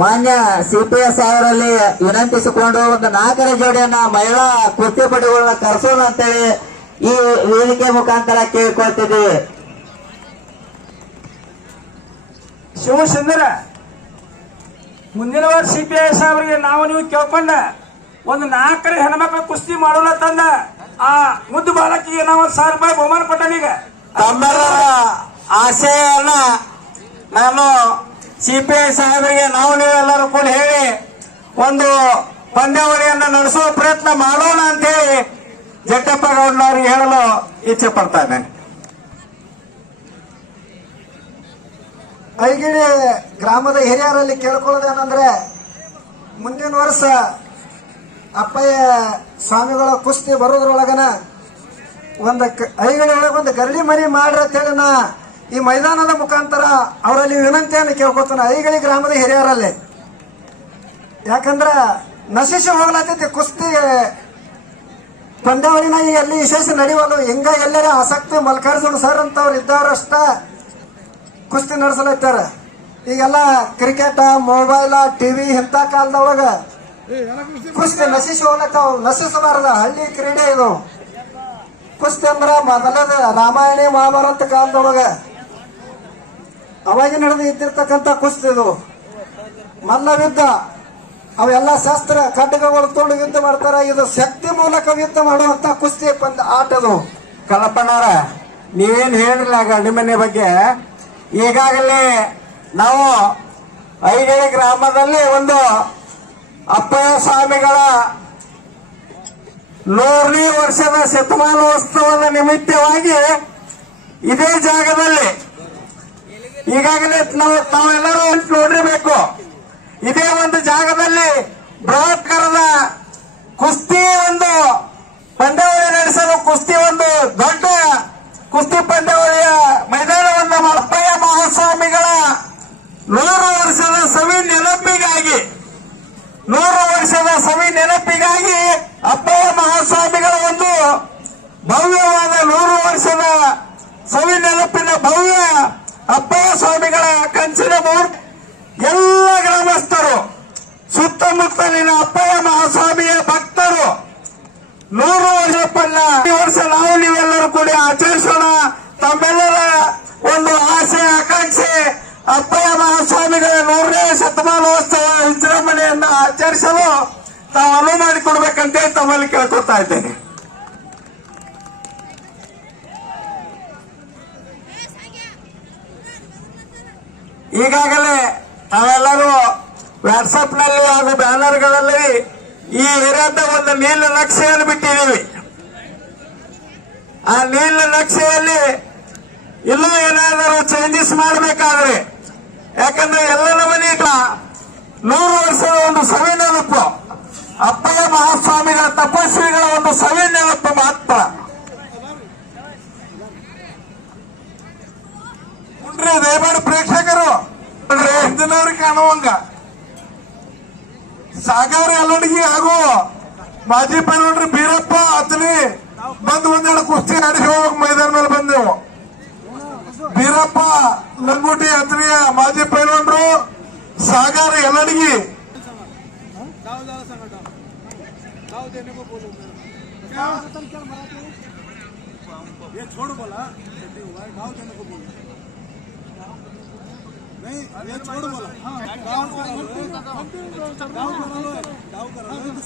ಮಾನ್ಯ CPS ಅವರಲ್ಲಿ ವಿನಂತಿಸಿಕೊಂಡು ಒಂದು 4 ಜೋಡಿಯನ್ನ ಮಹಿಳಾ ಕುಸ್ತಿಪಟುಗಳನ್ನ ಕರೆಸೋಣ ಅಂತೇಳಿ ಈ ವೇದಿಕೆ ಮುಖಾಂತರ ಕೇಳ್ಕೊಳ್ತಿದ್ದೀವಿ. ಶಿವಸುಂದರ, ಮುಂದಿನ ವರ್ಷ CPS ಅವರಿಗೆ ನಾವು ನೀವು ಕೇಳ್ಕೊಂಡ ಒಂದು 4 ಹೆಣ್ಮಕ್ಳು ಕುಸ್ತಿ ಮಾಡೋಣ ತಂದ ಆ ಮುದ್ದು ಬಾಲಕಿಗೆ ನಾವು 1,000 ರೂಪಾಯಿ ಬಹುಮಾನ ಕೊಟ್ಟನೀಗ. ತಮ್ಮೆಲ್ಲರ ಆಶೆಯನ್ನ ನಾನು CPS ಸಾಹೇಬರಿಗೆ ನಾವು ನೀವೆಲ್ಲರೂ ಕೂಡ ಹೇಳಿ ಒಂದು ಪಂದ್ಯಾವಳಿಯನ್ನ ನಡೆಸುವ ಪ್ರಯತ್ನ ಮಾಡೋಣ ಅಂತೇಳಿ ಜಟ್ಟಪ್ಪ ಗೌಡನವರಿಗೆ ಹೇಳಲು ಇಚ್ಛೆ ಪಡ್ತಾ ಇದ್ದೇನೆ. ಐಗಿಳಿ ಗ್ರಾಮದ ಹಿರಿಯರಲ್ಲಿ ಕೇಳ್ಕೊಳ್ಳೋದೇನಂದ್ರೆ ಮುಂದಿನ ವರ್ಷ ಅಪ್ಪಯ್ಯ ಸ್ವಾಮಿಗಳ ಕುಸ್ತಿ ಬರೋದ್ರೊಳಗನ ಒಂದು ಐಗಳಿ ಒಳಗೆ ಒಂದು ಗರಡಿ ಮರಿ ಮಾಡ್ರಿ ಅಂತೇಳಿ ನಾ ಈ ಮೈದಾನದ ಮುಖಾಂತರ ಅವರಲ್ಲಿ ವಿನಂತಿಯನ್ನು ಕೇಳ್ಕೊತಾನೆ ಐಗಳಿ ಗ್ರಾಮದ ಹಿರಿಯರಲ್ಲಿ. ಯಾಕಂದ್ರ ನಶಿಸಿ ಹೋಗ್ಲತ್ತೈತಿ ಕುಸ್ತಿ ಪಂದ್ಯಾವಳಿನ ಎಲ್ಲಿ ವಿಶೇಷ ನಡೆಯುವಲ್ಲ. ಹಿಂಗ ಎಲ್ಲರ ಆಸಕ್ತಿ ಮಲ್ಲಿಕಾರ್ಜುನ ಸರ್ ಅಂತವ್ರು ಇದ್ದವ್ರಷ್ಟ ಕುಸ್ತಿ ನಡೆಸಲತ್ತಾರ. ಈಗೆಲ್ಲ ಕ್ರಿಕೆಟ್, ಮೊಬೈಲ್, ಟಿವಿ ಇಂಥ ಕಾಲದೊಳಗ ಕುಸ್ತಿ ನಶಿಸಿ ಹೋಗ್ಲತ್ತಾವ. ನಶಿಸಬಾರ್ದ, ಹಳ್ಳಿ ಕ್ರೀಡೆ ಇದು. ಕುಸ್ತಿ ಅಂದ್ರ ಮೊದಲದ ರಾಮಾಯಣ ಮಹಾಭಾರತ ಕಾಲದೊಳಗ ಅವಾಗ ನಡೆದು ಇದ್ದಿರ್ತಕ್ಕಂಥ ಕುಸ್ತಿ ಇದು. ಮಲ್ಲ ಯುದ್ಧ ಅವೆಲ್ಲ ಶಾಸ್ತ್ರ ಖಡ್ಗಗಳು ತೊಗೊಂಡು ಯುದ್ಧ ಮಾಡ್ತಾರ. ಇದು ಶಕ್ತಿ ಮೂಲಕ ಯುದ್ಧ ಮಾಡುವಂತ ಕುಸ್ತಿ ಆಟದು. ಕಲ್ಲಪ್ಪನವರ ನೀವೇನ್ ಹೇಳಿರಲ್ಲ ಗಂಡಿ ಮನೆ ಬಗ್ಗೆ, ಈಗಾಗಲೇ ನಾವು ಐಗಳಿ ಗ್ರಾಮದಲ್ಲಿ ಒಂದು ಅಪ್ಪಯ್ಯ ಸ್ವಾಮಿಗಳ 100ನೇ ವರ್ಷದ ಶತಮಾನೋತ್ಸವದ ನಿಮಿತ್ತವಾಗಿ ಇದೇ ಜಾಗದಲ್ಲಿ ಈಗಾಗಲೇ ತಾವೆಲ್ಲರೂ ನೋಡಿರ್ಬೇಕು. ಇದೇ ಒಂದು ಜಾಗದಲ್ಲಿ ಬೃಹತ್ಕರದ ಕುಸ್ತಿ ಒಂದು ಪಂದ್ಯಾವಳಿ ನಡೆಸಲು ಕುಸ್ತಿ ಒಂದು ದೊಡ್ಡ ಕುಸ್ತಿ ಪಂದ್ಯಾವಳಿಯ ಮೈದಾನವನ್ನು ಅಪ್ಪಯ್ಯ ಮಹಾಸ್ವಾಮಿಗಳ 100 ವರ್ಷದ ಸವಿ ನೆನಪಿಗಾಗಿ 100 ವರ್ಷದ ಸವಿ ನೆನಪಿಗಾಗಿ ಅಪ್ಪಯ್ಯ ಮಹಾಸ್ವಾಮಿಗಳ ಒಂದು ಭವ್ಯವಾದ 100 ವರ್ಷದ ಸವಿ ನೆನಪಿನ ಭವ್ಯ ಅಪ್ಪಯ್ಯ ಸ್ವಾಮಿಗಳ ಕಂಚಿನ ಮೂರ್ತಿ ಎಲ್ಲ ಗ್ರಾಮಸ್ಥರು ಸುತ್ತಮುತ್ತಲಿನ ಅಪ್ಪಯ್ಯ ಮಹಾಸ್ವಾಮಿಯ ಭಕ್ತರು 100 ವರ್ಷಪ್ಪಲ್ಲ ಈ ವರ್ಷ ನಾವು ನೀವೆಲ್ಲರೂ ಕೂಡಿ ಆಚರಿಸೋಣ. ತಮ್ಮೆಲ್ಲರ ಒಂದು ಆಸೆ ಆಕಾಂಕ್ಷೆ ಅಪ್ಪಯ್ಯ ಮಹಾಸ್ವಾಮಿಗಳ 100ನೇ ಶತಮಾನೋತ್ಸವ ವಿಜೃಂಭಣೆಯನ್ನ ಆಚರಿಸಲು ತಾವು ಅನುವು ಮಾಡಿಕೊಡ್ಬೇಕಂತ ತಮ್ಮಲ್ಲಿ ಕೇಳ್ಕೊತಾ ಇದ್ದೇನೆ. ಈಗಾಗಲೇ ತಾವೆಲ್ಲರೂ ವಾಟ್ಸಪ್ ನಲ್ಲಿ ಹಾಗೂ ಬ್ಯಾನರ್ಗಳಲ್ಲಿ ಈ ಏರಿಯಾದ ಒಂದು ನೀಲ ನಕ್ಷೆಯನ್ನು ಬಿಟ್ಟಿದ್ದೀವಿ. ಆ ನೀಲ ನಕ್ಷೆಯಲ್ಲಿ ಇನ್ನೂ ಏನಾದರೂ ಚೇಂಜಸ್ ಮಾಡಬೇಕಾದ್ರೆ, ಯಾಕಂದ್ರೆ ಎಲ್ಲರ ಮನೆ 100 ವರ್ಷದ ಒಂದು ಸವಿ ನೆನಪು ಅಪ್ಪಯ್ಯ ಮಹಾಸ್ವಾಮಿಗಳ ತಪಸ್ವಿಗಳ ಒಂದು ಸವಿ ನೆನಪು ಮಾತ್ರ. ದಯಮಾಡಿ ಪ್ರೇಕ್ಷಕರು ಹಿಂದಿನವ್ರಿಗೆ ಕಾಣುವಂಗ ಸಾಗರ ಎಲ್ಲಡಿಗೆ ಹಾಗೂ ಮಾಜಿ ಪೈಲವಾನರು ಬೀರಪ್ಪ ಅತನಿ ಬಂದು ಒಂದೆರಡು ಕುಸ್ತಿ ಆಡಿಸಿ ಹೋಗ್ಬೇಕು. ಮೈದಾನ ಮೇಲೆ ಬಂದೆವು. ಬೀರಪ್ಪ ಲಂಗೋಟಿ ಅತನಿಯ ಮಾಜಿ ಪೈಲವಾನರು ಸಾಗರ ಎಲ್ಲಡಿಗೆ ये छोड़ बोला हाँ गाँव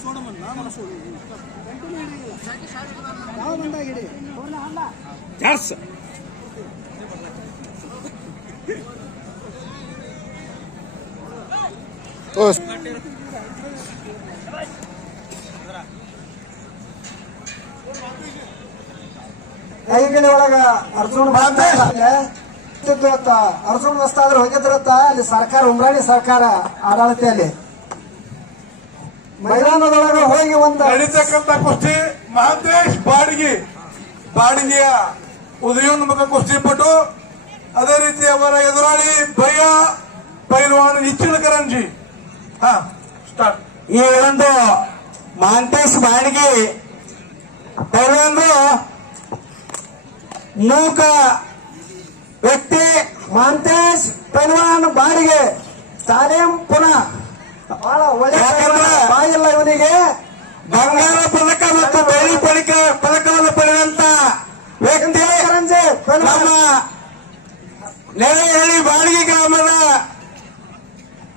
छोड़ मन नाम गाँव बंदा गिड़ी ಜಾರ್ಸ್ ಐಗಳಿ ಒಳಗ ಅರ್ಜುನ್ ಅರ್ಜುನ್ ರಸ್ತ ಆದ್ರೆ ಹೋಗಿದ್ರತ್ತ ಅಲ್ಲಿ ಸರ್ಕಾರ ಉಮ್ರಾಣಿ ಸರ್ಕಾರ ಆಡಳಿತೆಯಲ್ಲಿ ಮೈದಾನದೊಳಗೆ ಹೋಗಿ ಒಂದು ನಡೀತಕ್ಕಂಥ ಕುಸ್ತಿ ಮಹಾಂತೇಶ್ ಬಾಡಿಗೆಯ ಉದಯೋನ್ಮುಖ ಕುಸ್ತಿಪಟು, ಅದೇ ರೀತಿ ಅವರ ಎದುರಾಳಿ ಭಯ್ಯ ಪೈಲ್ವಾನ್ ನಿಚ್ಚಿನ ಕರಂಜಿ. ಸ್ಟಾರ್ಟ್. ಈ ಒಂದು ಮಹಾಂತೇಶ್ ಬಾಡಿಗೆ ಪೈಲ್ವಾನ್ರು ಮೂಕ ವ್ಯಕ್ತಿ. ಮಹಾಂತೇಶ್ ಪೈಲ್ವಾನ್ ಬಾಡಿಗೆ ತಾಲೀಂ ಪುನಃ ಬಹಳ ಒಳ್ಳೆ ಬಾಯಿಲ್ಲ ಇವನಿಗೆ. ಬಂಗಾರ ಪದಕ ಮತ್ತು ಬೆಳ್ಳಿ ಪದಕವನ್ನು ಪಡೆದಂತ ವ್ಯಕ್ತಿ ನಮ್ಮ ನೆರೆಹಳ್ಳಿ ಬಾಡಿಗೆ ಗ್ರಾಮದ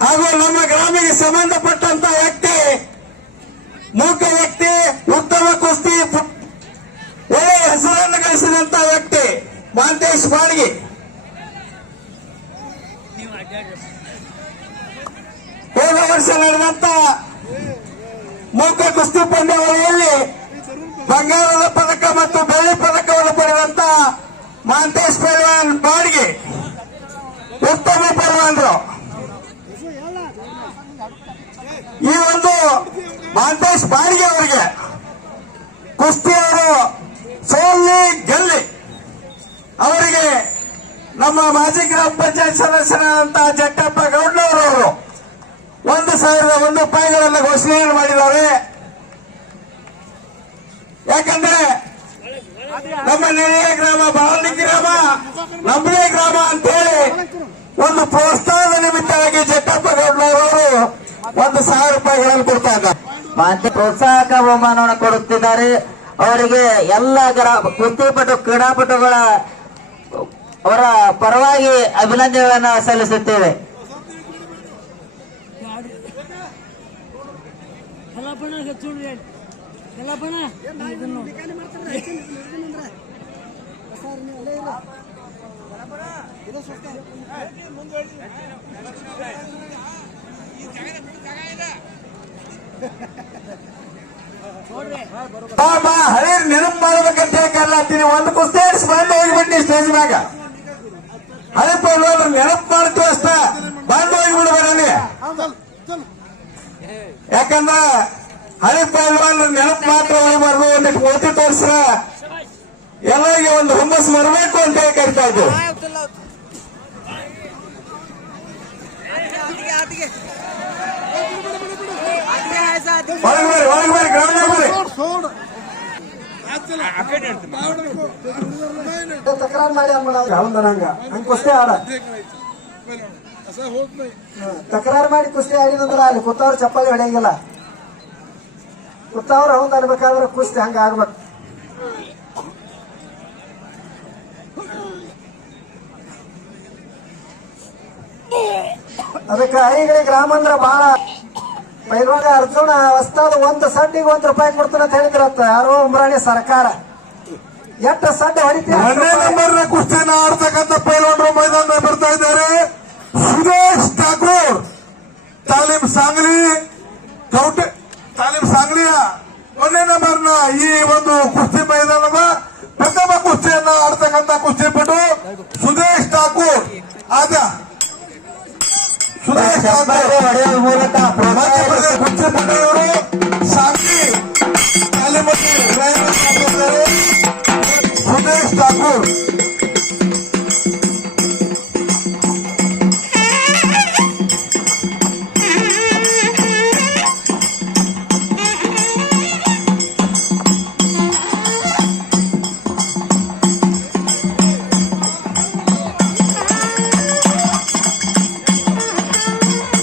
ಹಾಗೂ ನಮ್ಮ ಗ್ರಾಮಿಗೆ ಸಂಬಂಧಪಟ್ಟಂತ ವ್ಯಕ್ತಿ, ಮೂಕ ವ್ಯಕ್ತಿ, ಉತ್ತಮ ಕುಸ್ತಿ ಒಳ್ಳೆಯ ಹೆಸರನ್ನು ಗಳಿಸಿದಂತ ವ್ಯಕ್ತಿ ಮಹಾಂತೇಶ್ ಬಾಡಿಗೆ. ಹೋದ ವರ್ಷ ನಡೆದಂತ ಮೂಕ ಕುಸ್ತಿ ಪಂದ್ಯಾವಳಿಯಲ್ಲಿ ಬಂಗಾರದ ಪದಕ ಮತ್ತು ಬೆಳ್ಳಿ ಪದಕವನ್ನು ಪಡೆದಂತ ಮಹಾಂತೇಶ್ ಪೈಲ್ವಾನ್ ಬಾಡಿಗೆ ಉತ್ತಮ ಪೈಲ್ವಾನರು. ಈ ಮಾಂತೇಶ್ ಬಾಡಿಗೆ ಅವರಿಗೆ ಕುಸ್ತಿಯವರು ಸೋಲ್ಲಿ ಗೆಲ್ಲಿ ಅವರಿಗೆ ನಮ್ಮ ಮಾಜಿ ಗ್ರಾಮ ಪಂಚಾಯತ್ ಸದಸ್ಯರಾದಂತಹ ಜಟ್ಟಪ್ಪ ಗೌಡ್ನವರವರು 1,001 ರೂಪಾಯಿಗಳನ್ನು ಘೋಷಣೆಯನ್ನು ಮಾಡಿದ್ದಾರೆ. ಯಾಕಂದ್ರೆ ನಮ್ಮ ನೆರೆಯ ಗ್ರಾಮ ಬಾವಲಿಂಗಿ ಗ್ರಾಮ ನಮ್ಮದೇ ಗ್ರಾಮ ಅಂತೇಳಿ ಒಂದು ಪ್ರೋತ್ಸಾಹದ ನಿಮಿತ್ತವಾಗಿ ಜಟ್ಟಪ್ಪ ಗೌಡ್ನವರವರು 1,000 ರೂಪಾಯಿಗಳನ್ನು ಕೊಡ್ತಾ ಇದ್ದಾರೆ. ಮತ್ತೆ ಪ್ರೋತ್ಸಾಹಕ ಬಹುಮಾನವನ್ನು ಕೊಡುತ್ತಿದ್ದಾರೆ. ಅವರಿಗೆ ಎಲ್ಲ ಕುಸ್ತಿಪಟು ಕ್ರೀಡಾಪಟುಗಳ ಅವರ ಪರವಾಗಿ ಅಭಿನಂದನೆಗಳನ್ನು ಸಲ್ಲಿಸುತ್ತೇವೆ. ಹಳೆ ನೆನಪು ಮಾಡ್ಬೇಕಂತ ಹೇಳತ್ತೀನಿ. ಒಂದು ಕುಸ್ತಿ ಆಡಿಸಿ ಬಂದು ಹೋಗಿಬಿಟ್ಟಿ ಸ್ಟೇಜ್ ಮ್ಯಾಗ ಹಳೆ ಪೈಲ್ವಾನ ನೆನಪು ಮಾಡ್ತೀವಿ ಅಷ್ಟ ಬಂದು ಹೋಗಿಬಿಡ್ಬೇಡಿ. ಯಾಕಂದ್ರ ಹಳೆ ಪೈಲ್ವಾನ ನೆನಪು ಮಾತ್ರ ಹೋಗ್ಬಾರ್ದು. ಒಂದಿಟ್ಟು ಓದಿ ತೋರಿಸ್ರ ಎಲ್ಲರಿಗೆ ಒಂದು ಹುಮ್ಮಸ್ ಬರಬೇಕು ಅಂತ ಹೇಳಿ ಕರಿತಾ ಇದ್ದೇವೆ. ಒಳಗೆ ಬರ್ರಿ ಗ್ರೌಂಡ್ ಬರ್ರಿ. ತಕರಾರು ಮಾಡಿ ಹಂಗ ಕುಸ್ತಿ ಆಡ ತಕರಾರು ಮಾಡಿ ಕುಸ್ತಿ ಆಡಿದಂದ್ರ ಅಲ್ಲಿ ಕೂತವ್ರು ಚಪ್ಪಾಳಿ ಹೊಡೆಯಂಗಿಲ್ಲ. ಕೂತವ್ರು ಅವಂದ್ ಅನ್ಬೇಕಾದ್ರೆ ಕುಸ್ತಿ ಹಂಗ ಆಗ್ಬೇಕು. ಅದಕ್ಕೆ ಐಗಳಿ ಗ್ರಾಮ ಅಂದ್ರ ಬಹಳ ಪೈಲ್ವಾನ ಅರ್ಜುನ ಹೊಸ್ತಾದ 1 ಸಡ್ಡಿಗೆ 1 ರೂಪಾಯಿ ಕೊಡ್ತಾನ ಅಂತ ಹೇಳಿದ್ರತ್ತ ಯಾರೋ ಉಮ್ರಾಣಿ ಸರ್ಕಾರ. ಎಷ್ಟು ಸಡ್ಡೆ ಹೊಡಿತೀವಿ. 1ನೇ ನಂಬರ್ನ ಕುಸ್ತಿನ ಆಡ್ತಕ್ಕಂಥ ಪೈಲ್ವಾನರು ಮೈದಾನ ಬರ್ತಾ ಇದ್ದಾರೆ. ಸುರೇಶ್ ಠಾಕೂರ್ ತಾಲೀಮ್ ಸಾಂಗ್ಲಿಯ 1ನೇ ನಂಬರ್ನ ಈ ಒಂದು ಕುಸ್ತಿ ಮೈದಾನದ ಪ್ರಥಮ ಕುಸ್ತಿಯನ್ನ ಆಡ್ತಕ್ಕಂಥ ಕುಸ್ತಿಪಟು ಸುರೇಶ್ ಠಾಕೂರ್ ಸುರೇಶ್ ಠಾಕೂರ್ ಮಧ್ಯಪ್ರದೇಶ ಕುಸ್ತಿಪಟುವರು ಸಾಂಗ್ಲಿ ತಾಲೀಮಲ್ಲಿ ಸುರೇಶ್ ಠಾಕೂರ್.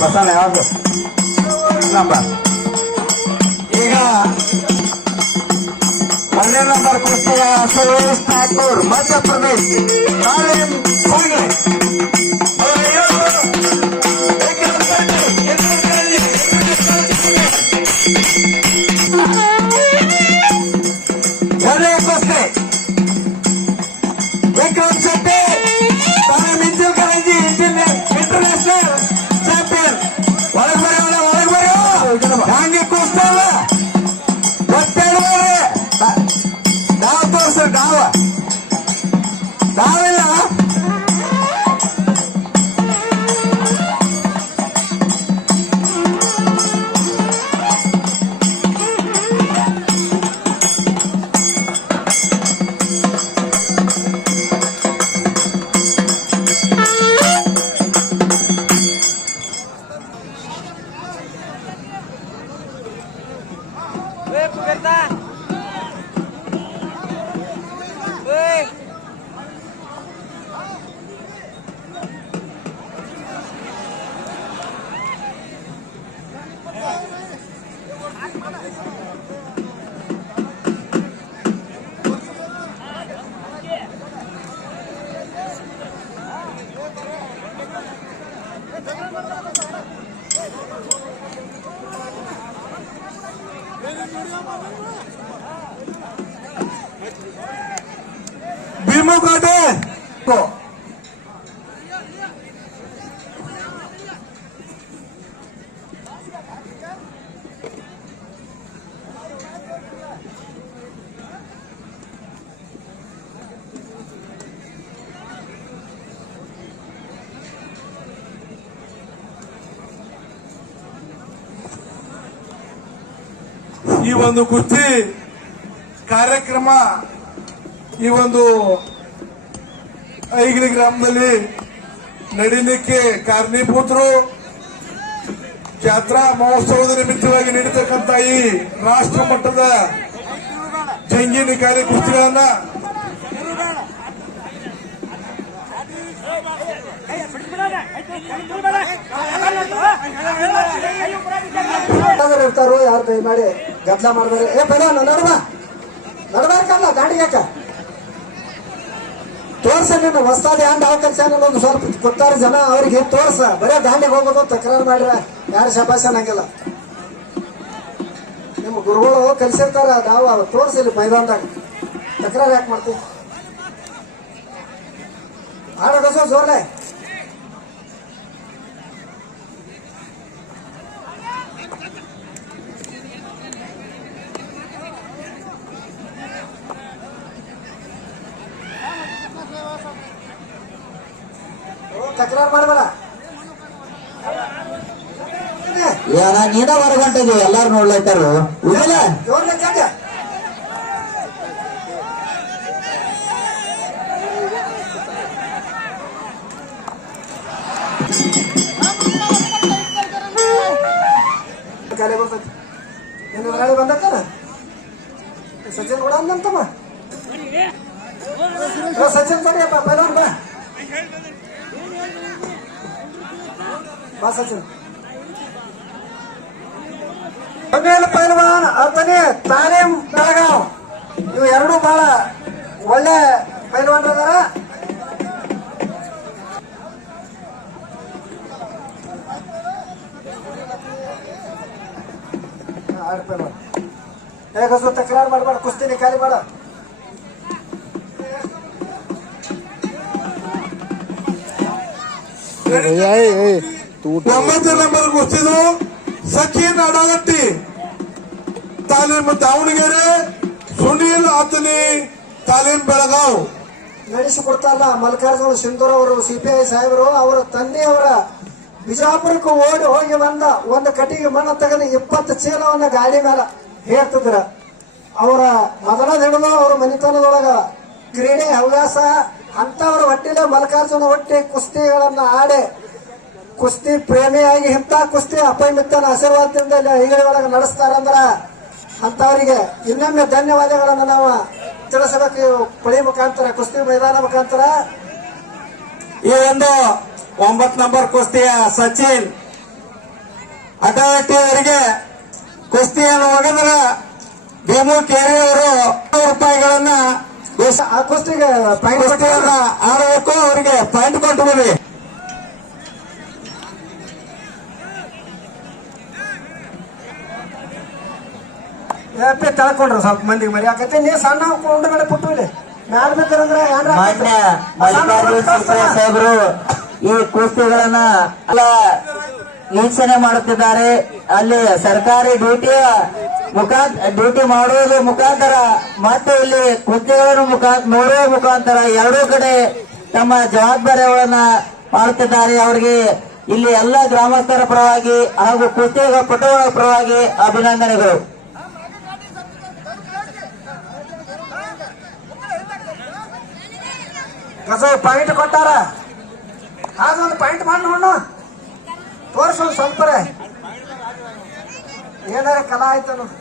ಬಸಣ್ಣ ಯಾವುದು ನಂಬರ್? ಈಗ 1ನೇ ನಂಬರ್ ಕುಸ್ತಿಯ ಸುರೇಶ್ ಠಾಕೂರ್ ಮಧ್ಯಪ್ರದೇಶ್ ತಾಲೀಮ್ ಸಾಂಗ್ಲಿ. ಒಳ್ಳೆಯ ಕುಸ್ತಿ ವಿಕ್ರಮ್ ಶೆಟ್ಟಿ ತಾಲೀಮ್ ಇಂಜಿಲ್ ಕರಂಜಿ ಇಂಟರ್ನ್ಯಾಷನಲ್ ಚಾಂಪಿಯನ್. ಒಳಗೆ ಬರೀ ಹಂಗೆ ಕುಸ್ತಲ್ಲ ಗೊತ್ತೇಳ್ಬೇಡ್ರಿ. ಡಾವ್ ತೋರ್ಸ್ರಿ ಡಾವಿಲ್ಲ. ಭೀಮಕೋಟೆ ಈ ಒಂದು ಕುಸ್ತಿ ಕಾರ್ಯಕ್ರಮ ಈ ಒಂದು ಐಗಿಳಿ ಗ್ರಾಮದಲ್ಲಿ ನಡೀಲಿಕ್ಕೆ ಕಾರಣೀಭೂತರು ಜಾತ್ರಾ ಮಹೋತ್ಸವದ ನಿಮಿತ್ತವಾಗಿ ನಡೀತಕ್ಕಂಥ ಈ ರಾಷ್ಟ್ರ ಮಟ್ಟದ ಜಂಗೀನಿಕಾರಿ ಕುಸ್ತಿಗಳನ್ನ ಇರ್ತಾರೋ ಯಾರು ದಯಮಾಡಿ ಗದ್ದಲ ಮಾಡಿದಾರೆ. ಬೇಡ ನಡ್ಬೇಕಲ್ಲ ದಾಂಡಿಗೆ ತೋರ್ಸ ನೀನು ಹೊಸ್ತಾದ ಹ್ಯಾಂಡ್ ಯಾವ ಕೆಲಸ ಅನ್ನೋದು ಸ್ವಲ್ಪ ಗೊತ್ತಾರ ಜನ ಅವ್ರಿಗೆ ತೋರ್ಸ. ಬರೇ ದಾಂಡಿಗೆ ಹೋಗೋದು ತಕರಾರು ಮಾಡ್ರ ಯಾರು ಶಬಾಷ ಅನ್ನಂಗಿಲ್ಲ. ನಿಮ್ಮ ಗುರುಗಳು ಕಲ್ಸಿರ್ತಾರ, ನಾವು ತೋರ್ಸಿಲ್ಲ ಮೈದಾನದಾಗ ತಕರಾರು ಯಾಕೆ ಮಾಡ್ತೀವಿ? ಆಡೋದು ಜೋರ್ಲೆ ತಕರಾರು ಮಾಡಬೇಡ. ನೀನ ಹೊರಗಂಟಿದ್ವಿ ಎಲ್ಲಾರು ನೋಡ್ಲೈತಾರು ಇಲ್ಲ ಜೋರ್ಲೆ ಜಗ ಕಾಲೇ ಬರ್ತೈತಿ. ಏನು ನಾಳೆ ಬಂದಕ್ಕನ ಸಚಿನ್ ಕೂಡ ಅಂದಂತಮ್ಮ ಸಚಿನ್ ತಡಿಯಪ್ಪ ಪೈಲಾನ್ ಬಾ ಸಚಿನ್. ಪೈಲ್ವಾನ್ ಅತನೇ ತಾಲೀಮ್ ಬೆಳಗಾವ್ ಇವು ಎರಡು ಬಹಳ ಒಳ್ಳೆ ಪೈಲ್ವಾನ್ ಅದಾರ. ಹೇಗಸು ತಕರಾರು ಮಾಡಬೇಡ, ಕುಸ್ತಿನಿ ಖಾಲಿ ಮಾಡ. ಒಂಬತ್ತು ನಂಬರ್ ಕುಸ್ತಿದು ಸಚಿನ್ ಅಡಗಟ್ಟಿ, ತಾಲೀಮ್ ದಾವಣಗೆರೆ, ಸುನೀಲ್ ಆತನಿ ತಾಲೀಮ್ ಬೆಳಗಾವ್ ನಡೆಸಿಕೊಡ್ತಾರಲ್ಲ ಮಲ್ಲಿಕಾರ್ಜುನ ಸಿಂಧೂರ್ ಅವರು, ಸಿಪಿಐ ಸಾಹೇಬರು. ಅವರ ತಂದೆಯವರ ಬಿಜಾಪುರಕ್ಕೆ ಓಡಿ ಹೋಗಿ ಬಂದ ಒಂದು ಕಟ್ಟಿಗೆ ಮಣ್ಣು ತೆಗೆದು 20 ಚೀಲವನ್ನ ಗಾಡಿ ಮೇಲೆ ಹೇರ್ತಿದ್ರ. ಅವರ ಮೊದಲ ಹಿಡಿದು ಅವ್ರ ಮನೆತನದೊಳಗ ಕ್ರೀಡೆ ಹವ್ಯಾಸ ಅಂತವರ ಹೊಟ್ಟಿಲೆ ಮಲ್ಲಿಕಾರ್ಜುನ ಹೊಟ್ಟಿ ಕುಸ್ತಿಗಳನ್ನ ಆಡಿ ಕುಸ್ತಿ ಪ್ರೇಮಿಯಾಗಿ ಇಂಥ ಕುಸ್ತಿ ಅಪಮಿತ್ತನ ಆಶೀರ್ವಾದದಿಂದ ಐಗಳಿ ಒಳಗೆ ನಡೆಸ್ತಾರಂದ್ರ ಅಂತವರಿಗೆ ಇನ್ನೊಮ್ಮೆ ಧನ್ಯವಾದಗಳನ್ನ ನಾವು ತಿಳಿಸಬೇಕು. ಪಡಿ ಮುಖಾಂತರ ಕುಸ್ತಿ ಮೈದಾನ ಮುಖಾಂತರ ಈ ಒಂದು 9 ನಂಬರ್ ಕುಸ್ತಿಯ ಸಚಿನ್ ಅಟವಟ್ಟಿ ಅವರಿಗೆ ಕುಸ್ತಿಯನ್ನು ಒಗೆದ್ರ ಭೀಮು ಕೇರಿ ಅವರು ₹100 ಆ ಕುಸ್ತಿಗೆ ಕುಸ್ತಿಯನ್ನ ಆಡಬೇಕು, ಅವರಿಗೆ ಪಾಯಿಂಟ್ ಕೊಟ್ಟು ಬನ್ನಿ. ಯಾಕೆ ತಳ್ಕೊಂಡ್ರು ಸ್ವಲ್ಪ ಮಂದಿಗೆ ಮರಿ ಯಾಕತ್ತೆ ನೀ ಸಣ್ಣ ಉಂಡು ಮೇಲೆ ಪುಟ್ಟು ಇಲ್ಲಿ ಮ್ಯಾಲ ಬೇಕಂದ್ರೆ ಮಾನ್ಯ ಮಲ್ಲಿಕಾರ್ಜುನ ಸಾಹೇಬರು ಈ ಕುಸ್ತಿಗಳನ್ನ ವೀಕ್ಷಣೆ ಮಾಡುತ್ತಿದ್ದಾರೆ. ಅಲ್ಲಿ ಸರ್ಕಾರಿ ಡ್ಯೂಟಿ ಮಾಡುವುದರ ಮುಖಾಂತರ ಮತ್ತೆ ಇಲ್ಲಿ ಕುಸ್ತಿಗಳನ್ನು ನೋಡುವ ಮುಖಾಂತರ ಎರಡೂ ಕಡೆ ತಮ್ಮ ಜವಾಬ್ದಾರಿಗಳನ್ನ ಮಾಡುತ್ತಿದ್ದಾರೆ. ಅವರಿಗೆ ಇಲ್ಲಿ ಎಲ್ಲ ಗ್ರಾಮಸ್ಥರ ಪರವಾಗಿ ಹಾಗೂ ಕುಸ್ತಿಗಳ ಪಟುಗಳ ಪರವಾಗಿ ಅಭಿನಂದನೆಗಳು. ಪಾಯಿಂಟ್ ಕೊಟ್ಟಾರ, ಅದೊಂದು ಪಾಯಿಂಟ್ ಮಾಡಿ ನೋಡು, ತೋರ್ಸು ಸ್ವಲ್ಪ ಏನಾರ ಕಲಾ ಆಯ್ತು ನೋಡಿ.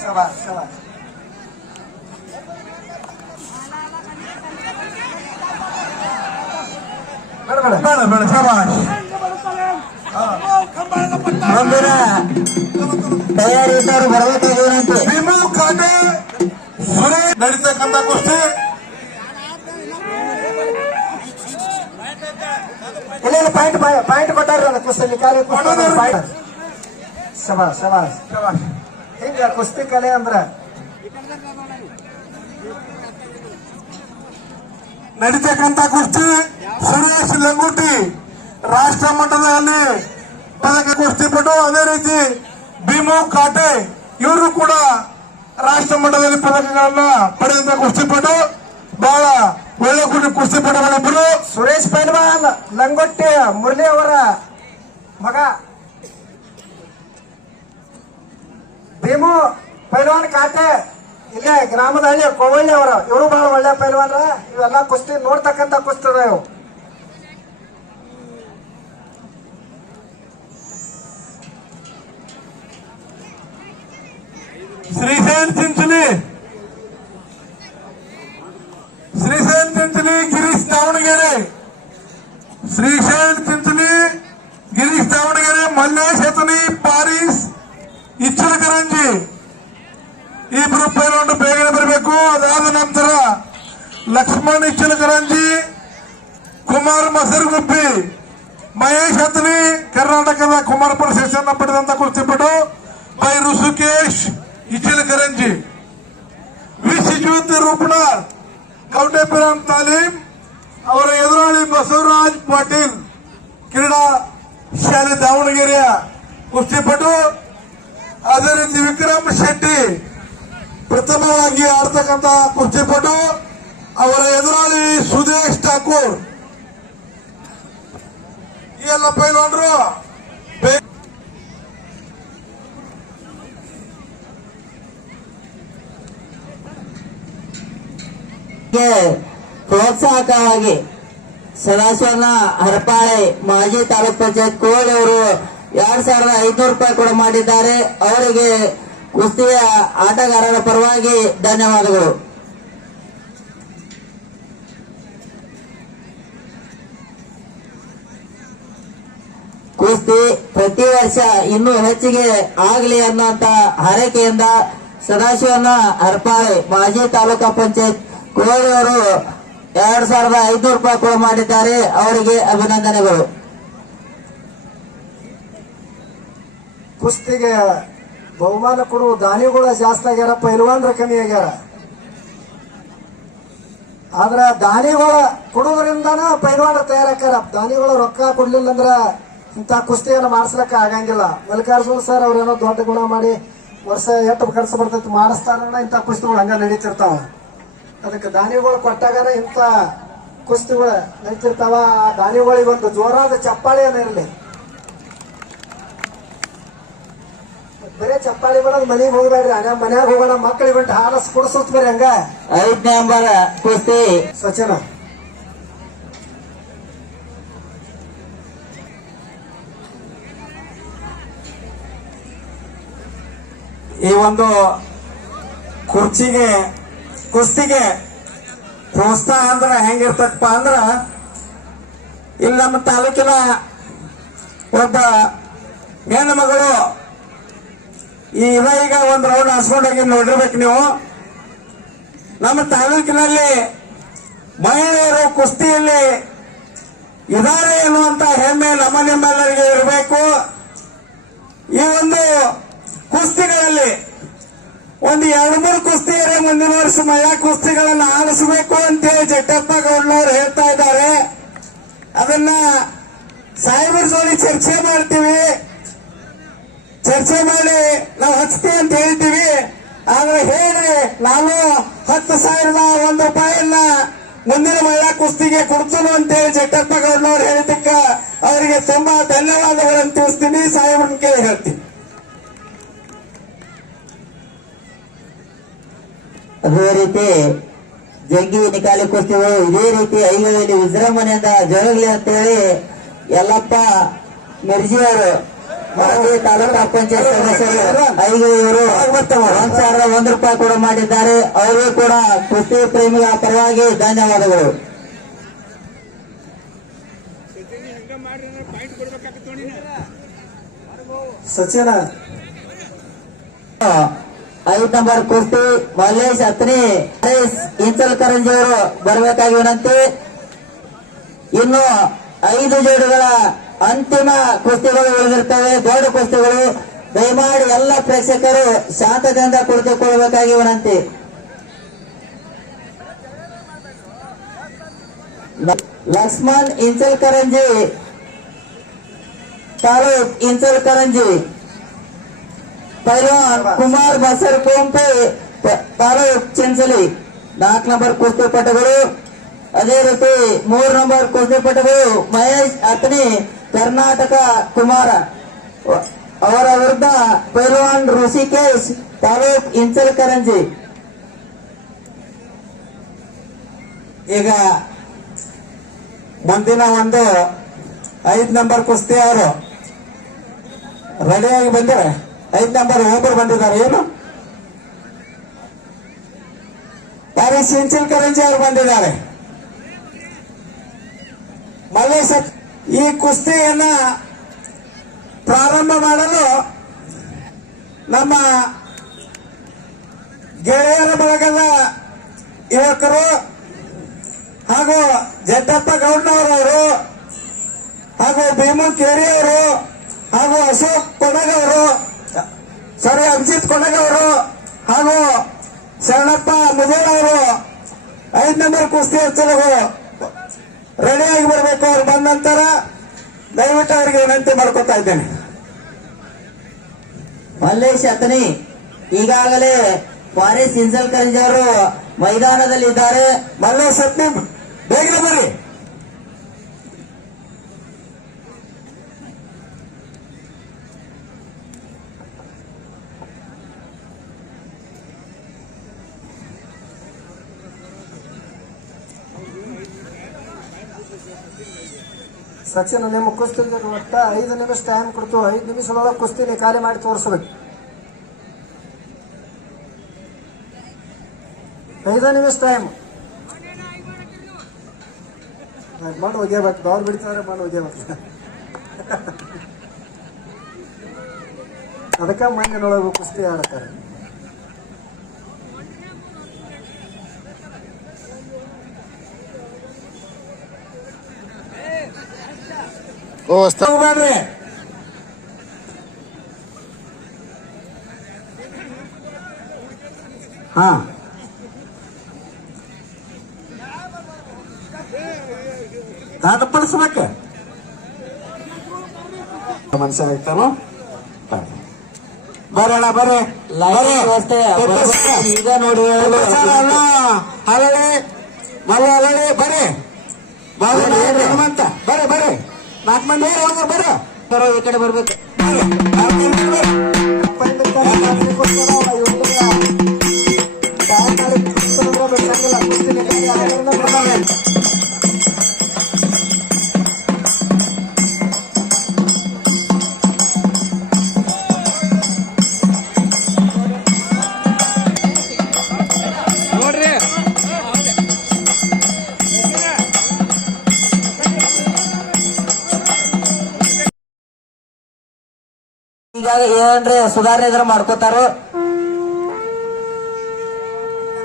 ಶಬಾಷ್ ಶಬಾಷ್. ಬೇಡ ಶಬಾಷ್. ಮುಂದಿನ ತಯಾರಿ ಇದ್ದವರು ಬರಬೇಕಾಗಿರುವಂತೆ ಭೀಮು ಕಾಟೆ ಸುರೇಶ್ ನಡೀತಕ್ಕಂಥ ಕುಸ್ತಿ ಇಲ್ಲ ಪಾಯಿಂಟ್ ಕೊಟ್ಟಾರ ಕುಸ್ತಿ ಕಾಲಿ ಪಾಯಿಂಟ್. ಶಬಾಷ್ ಶಬಾಷ್ ಶಬಾಷ್. ಹಿಂಗ ಕುಸ್ತಿ ಕಲೆ ಅಂದ್ರ ನಡೀತಕ್ಕಂಥ ಕುಸ್ತಿ ಸುರೇಶ್ ಲಂಗುಟಿ ರಾಷ್ಟ್ರ ಮಟ್ಟದಲ್ಲಿ ಪದಕ ಕುಸ್ತಿಪಟು. ಅದೇ ರೀತಿ ಭೀಮು ಕಾಟೆ ಇವರು ಕೂಡ ರಾಷ್ಟ್ರ ಮಟ್ಟದಲ್ಲಿ ಪದಕಗಳನ್ನ ಪಡೆದಂತ ಕುಸ್ತಿಪಟು. ಬಹಳ ಒಳ್ಳೆ ಕುಸ್ತಿಪಟುಗಳಿಬ್ಬರು. ಸುರೇಶ್ ಪೈಲ್ವಾನ್ ಲಂಗೊಟ್ಟಿ ಮುರಳಿ ಅವರ ಮಗ ಭೀಮು ಪೈಲ್ವಾನ್ ಖಾತೆ ಇಲ್ಲೇ ಗ್ರಾಮದ ಹಳ್ಳಿ ಕೋವಳ್ಳಿ ಅವರು, ಇವರು ಬಹಳ ಒಳ್ಳೆ ಪೈಲ್ವಾನ್ರ. ಇವೆಲ್ಲ ಕುಸ್ತಿ ನೋಡ್ತಕ್ಕಂತ ಕುಸ್ತಿ ಇವು. ಶ್ರೀಶೈಲ್ ಚಿಂಚಲಿ, ಶ್ರೀಶೈಲ್ ಚಿಂಚಲಿ, ಗಿರೀಶ್ ದಾವಣಗೆರೆ, ಶ್ರೀಶೈಲ್ ಚಿಂಚಲಿ, ಗಿರೀಶ್ ದಾವಣಗೆರೆ, ಮಲ್ಲೇಶ್ ಹತನಿ, ಪಾರೀಸ್ ಇಚ್ಚಲಕರಂಜಿ, ಇಬ್ರು ಪೈಲ್ವಾನರು ಬೇಗನೆ ಬರಬೇಕು. ಅದಾದ ನಂತರ ಲಕ್ಷ್ಮಣ್ ಇಚ್ಚಲಕರಂಜಿ, ಕುಮಾರ್ ಮಸರ್ಗುಪ್ಪಿ, ಮಹೇಶ್ ಹತನಿ, ಕರ್ನಾಟಕದ ಕುಮಾರಪುರ ಸೆಕ್ಷನ್ ಪಡೆದಂತ ಕುಸ್ತಿಪಟು, ಬೈ ಋಷಿಕೇಶ್ ಇಚ್ಚಲಕರಂಜಿ, ವಿಶ್ವಜ್ಯೋತಿ ರೂಪನಾರ್, ಕೌಟೆಪಿರಾಮ್ ತಾಲೀಮ್, ಅವರ ಎದುರಾಳಿ ಬಸವರಾಜ್ ಪಾಟೀಲ್, ಕ್ರೀಡಾ ಶಾಲೆ ದಾವಣಗೆರೆಯ ಕುಸ್ತಿಪಟು. ಅದೇ ರೀತಿ ವಿಕ್ರಮ್ ಶೆಟ್ಟಿ ಪ್ರಥಮವಾಗಿ ಆಡ್ತಕ್ಕಂಥ ಕುಸ್ತಿಪಟು, ಅವರ ಎದುರಾಳಿ ಸುದೇಶ್ ಠಾಕೂರ್. ಈ ಎಲ್ಲ ಪೈಲ್ವಾನರು ಪ್ರೋತ್ಸಾಹಕವಾಗಿ ಸದಾಶಿವನ ಹರಪಾಳೆ ಮಾಜಿ ತಾಲೂಕ್ ಪಂಚಾಯತ್ ಕೋಳಿ ಅವರು 2500 ರೂಪಾಯಿ ಕೂಡ ಮಾಡಿದ್ದಾರೆ. ಅವರಿಗೆ ಕುಸ್ತಿಯ ಆಟಗಾರರ ಪರವಾಗಿ ಧನ್ಯವಾದಗಳು. ಕುಸ್ತಿ ಪ್ರತಿ ವರ್ಷ ಇನ್ನೂ ಹೆಚ್ಚಿಗೆ ಆಗಲಿ ಅನ್ನುವಂತ ಹಾರೈಕೆಯಿಂದ ಸದಾಶಿವನ ಹರಪಾಳೆ ಮಾಜಿ ತಾಲೂಕಾ ಪಂಚಾಯತ್ ಕೋಳಿ ಅವರು 2500 ರೂಪಾಯಿ ಕೂಡ ಮಾಡಿದ್ದಾರೆ. ಅವರಿಗೆ ಅಭಿನಂದನೆಗಳು. ಕುಸ್ತಿಗೆ ಬಹುಮಾನ ಕೊಡುವ ದಾನಿಗಳು ಜಾಸ್ತಿ ಆಗ್ಯಾರ, ಪೈಲ್ವಾನ್ರ ಕಮ್ಮಿ ಆಗ್ಯಾರ. ಆದ್ರ ದಾನಿಗಳ ಕೊಡುವುದರಿಂದನ ಪೈಲ್ವಾನ್ರ ತಯಾರಾಕ್ಯಾರ. ದಾನಿಗಳು ರೊಕ್ಕ ಕೊಡ್ಲಿಲ್ಲ ಅಂದ್ರ ಇಂಥ ಕುಸ್ತಿಯನ್ನು ಮಾಡಿಸ್ಲಕ್ಕ ಆಗಂಗಿಲ್ಲ. ಮಲ್ಲಿಕಾರ್ಜುನ ಸರ್ ಅವ್ರೇನೋ ದೊಡ್ಡ ಗುಣ ಮಾಡಿ ವರ್ಷ ಎಷ್ಟು ಖರ್ಚು ಬರ್ತೈತಿ ಮಾಡಿಸ್ತಾರ, ಇಂಥ ಕುಸ್ತಿಗಳು ಹಂಗ ನಡೀತಿರ್ತಾವ. ಅದಕ್ಕೆ ದಾನಿಗಳು ಕೊಟ್ಟಾಗನ ಇಂಥ ಕುಸ್ತಿಗಳು ನಡೀತಿರ್ತಾವ. ಆ ದಾನಿಗಳಿಗೆ ಒಂದು ಜೋರಾದ ಚಪ್ಪಾಳಿ ಇರಲಿ. ಬರೇ ಚಪ್ಪಾಳಿ ಮಾಡೋದು ಮನೆಗೆ ಹೋಗ್ಬೇಡ್ರಿ, ಮನ್ಯಾಗ ಹೋಗೋಣ, ಮಕ್ಕಳಿಗೆ ಬಿಟ್ಟು ಹಾಲಸ್ ಕುಡಿಸುತ್ತ ಬರ್ರಿ. ಹಂಗ 5ನೇ ನಂಬರ್ ಕುಸ್ತಿ ಸಚಿನ ಈ ಒಂದು ಕುಸ್ತಿಗೆ ಪ್ರೋತ್ಸಾಹ ಅಂದ್ರ ಹೆಂಗಿರ್ತಪ್ಪ ಅಂದ್ರ, ಇಲ್ಲಿ ನಮ್ಮ ತಾಲೂಕಿನ ಒಬ್ಬ ಹೆಣ್ಣು ಮಗಳು ಈಗ ಒಂದು ರೌಂಡ್ ಹಾಸ್ಕೊಂಡೋಗಿ ನೋಡಿರ್ಬೇಕು ನೀವು. ನಮ್ಮ ತಾಲೂಕಿನಲ್ಲಿ ಮಹಿಳೆಯರು ಕುಸ್ತಿಯಲ್ಲಿ ಇದಾರೆ ಎನ್ನುವಂತ ಹೆಮ್ಮೆ ನಿಮ್ಮೆಲ್ಲರಿಗೆ ಇರಬೇಕು. ಈ ಒಂದು ಕುಸ್ತಿಗಳಲ್ಲಿ ಒಂದು 2-3 ಕುಸ್ತಿಯರೇ ಮುಂದಿನ ವರ್ಷ ಮಹಿಳಾ ಕುಸ್ತಿಗಳನ್ನು ಆಡಿಸಬೇಕು ಅಂತೇಳಿ ಜಟ್ಟಪ್ಪ ಗೌಡ್ನವರು ಹೇಳ್ತಾ ಇದ್ದಾರೆ. ಅದನ್ನ ಸಾಹೇಬರ ಜೋಡಿ ಚರ್ಚೆ ಮಾಡ್ತೀವಿ, ಚರ್ಚೆ ಮಾಡಿ ನಾವು ಹಚ್ತೀವಿ ಅಂತ ಹೇಳ್ತೀವಿ. ಆದ್ರೆ ಹೇಳ್ರಿ, ನಾನು 10,001 ರೂಪಾಯಿಯನ್ನ ಮುಂದಿನ ಮಹಿಳಾ ಕುಸ್ತಿಗೆ ಕೊಡ್ತೀನಿ ಅಂತೇಳಿ ಜಟ್ಟಪ್ಪ ಗೌಡ್ನವ್ರು ಹೇಳಿದ್ದಕ್ಕ ಅವರಿಗೆ ತುಂಬಾ ಧನ್ಯವಾದಗಳನ್ನು ತಿಳಿಸ್ತೀನಿ. ಸಾಹೇಬ್ರನ್ನ ಕೇಳಿ ಹೇಳ್ತೀನಿ. ಅದೇ ರೀತಿ ಜಗ್ಗಿ ನಿಕಾಲಿ ಕುಸ್ತಿಗಳು ಇದೇ ರೀತಿ ಐಗಳಲ್ಲಿ ವಿಜೃಂಭಣೆಯಿಂದ ಜರುಗಲಿ ಅಂತೇಳಿ ಯಲ್ಲಪ್ಪ ಮಿರ್ಜಿ ಅವರು ಮಾಜಿ ತಾಲೂಕಾ ಪಂಚಾಯತ್ ಸದಸ್ಯರು ಇವರು 1,001 ರೂಪಾಯಿ ಕೂಡ ಮಾಡಿದ್ದಾರೆ. ಅವರಿಗೂ ಕೂಡ ಕುಸ್ತಿ ಪ್ರೇಮಿಗಳ ಪರವಾಗಿ ಧನ್ಯವಾದಗಳು. ಸಚಿನ 5 ನಂಬರ್ ಕುಸ್ತಿ ಮಲ್ಲೇಶ್ ಹತ್ನಿ, ಇಂಚಲ್ಕರಂಜಿ ಅವರು ಬರಬೇಕಾಗಿ ವಿನಂತಿ. ಇನ್ನು 5 ಜೋಡಿಗಳ ಅಂತಿಮ ಕುಸ್ತಿಗಳು ಉಳಿದಿರ್ತವೆ, ದೊಡ್ಡ ಕುಸ್ತಿಗಳು. ದಯಮಾಡಿ ಎಲ್ಲ ಪ್ರೇಕ್ಷಕರು ಶಾಂತದಿಂದ ಕುಳಿತುಕೊಳ್ಳಬೇಕಾಗಿ ವಿನಂತಿ. ಲಕ್ಷ್ಮಣ್ ಇಂಚಲ್ಕರಂಜಿ, ತಾಲೂಕ್ ಇಂಚಲ್ಕರಂಜಿ, ಪೈಲ್ವಾನ್ ಕುಮಾರ್ ಬಸರ್ ಕೋಂಪೆ, ತಾಲೂಕ್ ಚಿಂಚಲಿ 4 ನಂಬರ್ ಕುಸ್ತಿಪಟುಗಳು. ಅದೇ ರೀತಿ 3 ನಂಬರ್ ಕುಸ್ತಿಪಟುಗಳು ಮಹೇಶ್ ಹತ್ನಿ, ಕರ್ನಾಟಕ ಕುಮಾರ ಅವರ ವಿರುದ್ಧ ಪೈಲ್ವಾನ್ ಋಷಿಕೇಶ್ ತಾಲೂಕ್ ಇಂಚಲಕರಂಜಿ. ಈಗ ಮುಂದಿನ ಒಂದು 5 ನಂಬರ್ ಕುಸ್ತಿ ಅವರು ರೆಡಿಯಾಗಿ ಬಂದಿದ್ದಾರೆ. 5 ನಂಬರ್ ಒಬ್ಬರು ಬಂದಿದ್ದಾರೆ. ಏನು ಪ್ಯಾರಿಸ್ ಇಂಚಲಕರಂಜಿ ಅವರು ಬಂದಿದ್ದಾರೆ. ಮಲ್ಲೇಶ ಈ ಕುಸ್ತಿಯನ್ನ ಪ್ರಾರಂಭ ಮಾಡಲು ನಮ್ಮ ಗೆಳೆಯರ ಬಳಗದ ಯುವಕರು ಹಾಗೂ ಜಟ್ಟಪ್ಪ ಗೌಡ್ನವರವರು ಹಾಗೂ ಭೀಮು ಕೇರಿಯವರು ಹಾಗೂ ಅಶೋಕ್ ಕೊಡಗವರು ಅಭಿಜಿತ್ ಕೊಡಗವರು ಹಾಗೂ ಶರಣಪ್ಪ ಮುದೇನವರು 5 ನಂಬರ್ ಕುಸ್ತಿ ಹಚ್ಚಲು ರೆಡಿಯಾಗಿ ಬರಬೇಕು. ಅವ್ರು ಬಂದ ನಂತರ ದಯವಿಟ್ಟು ಅವರಿಗೆ ವಿನಂತಿ ಮಾಡ್ಕೊತಾ ಇದ್ದೇನೆ. ಮಲ್ಲೇಶ್ ಅತನಿ ಈಗಾಗಲೇ ಫಾರಿಸ್ ಇಂಚಲಕರಂಜಿ ಅವರು ಮೈದಾನದಲ್ಲಿ ಇದ್ದಾರೆ. ಮಲ್ಲೇಶ್ ಅತ್ನಿ ಬೇಗನೆ ಬರ್ರಿ. ಸಚಿನ್ ನಿಮ್ಮ ಕುಸ್ತಿ ಒಟ್ಟ 5 ನಿಮಿಷ ಟೈಮ್ ಕೊಡ್ತು. 5 ನಿಮಿಷದೊಳಗೆ ಕುಸ್ತಿನಿ ಖಾಲಿ ಮಾಡಿ ತೋರಿಸ್ಬೇಕು. 5 ನಿಮಿಷ ಟೈಮ್ ಮಣ್ಣು ಒಗೆಯಬೇಕು. ದೌರ್ ಬಿಡ್ತಾರೆ, ಮಣ್ಣು ಒಗೆಯಬೇಕು. ಅದಕ್ಕೆ ಮಣ್ಣಿನೊಳಗೆ ಕುಸ್ತಿ ಆಡ್ತಾರೆ. ಹೋಗ್ಬೇಡ್ರಿ. ಹಾ ದಾಟಪಡಿಸ್ಬೇಕು. ಮನುಷ್ಯ ಆಗ್ತಾನು ಬರೋಣ ಬರ್ರಿ. ವ್ಯವಸ್ಥೆ ಈಗ ನೋಡಿ ಹಲಳಿ ಮಲ್ಲ ಹಲಳಿ ಬರ್ರಿ ಹನುಮಂತ ಬರ್ರಿ ಬರ್ರಿ 4 ಮಂದಿ ಬರ್ರಿ. ಈ ಕಡೆ ಬರ್ಬೇಕು. ಈಗ ಏನ್ರಿ ಸುಧಾರಣೆ ಇದ್ರೆ ಮಾಡ್ಕೋತಾರೋ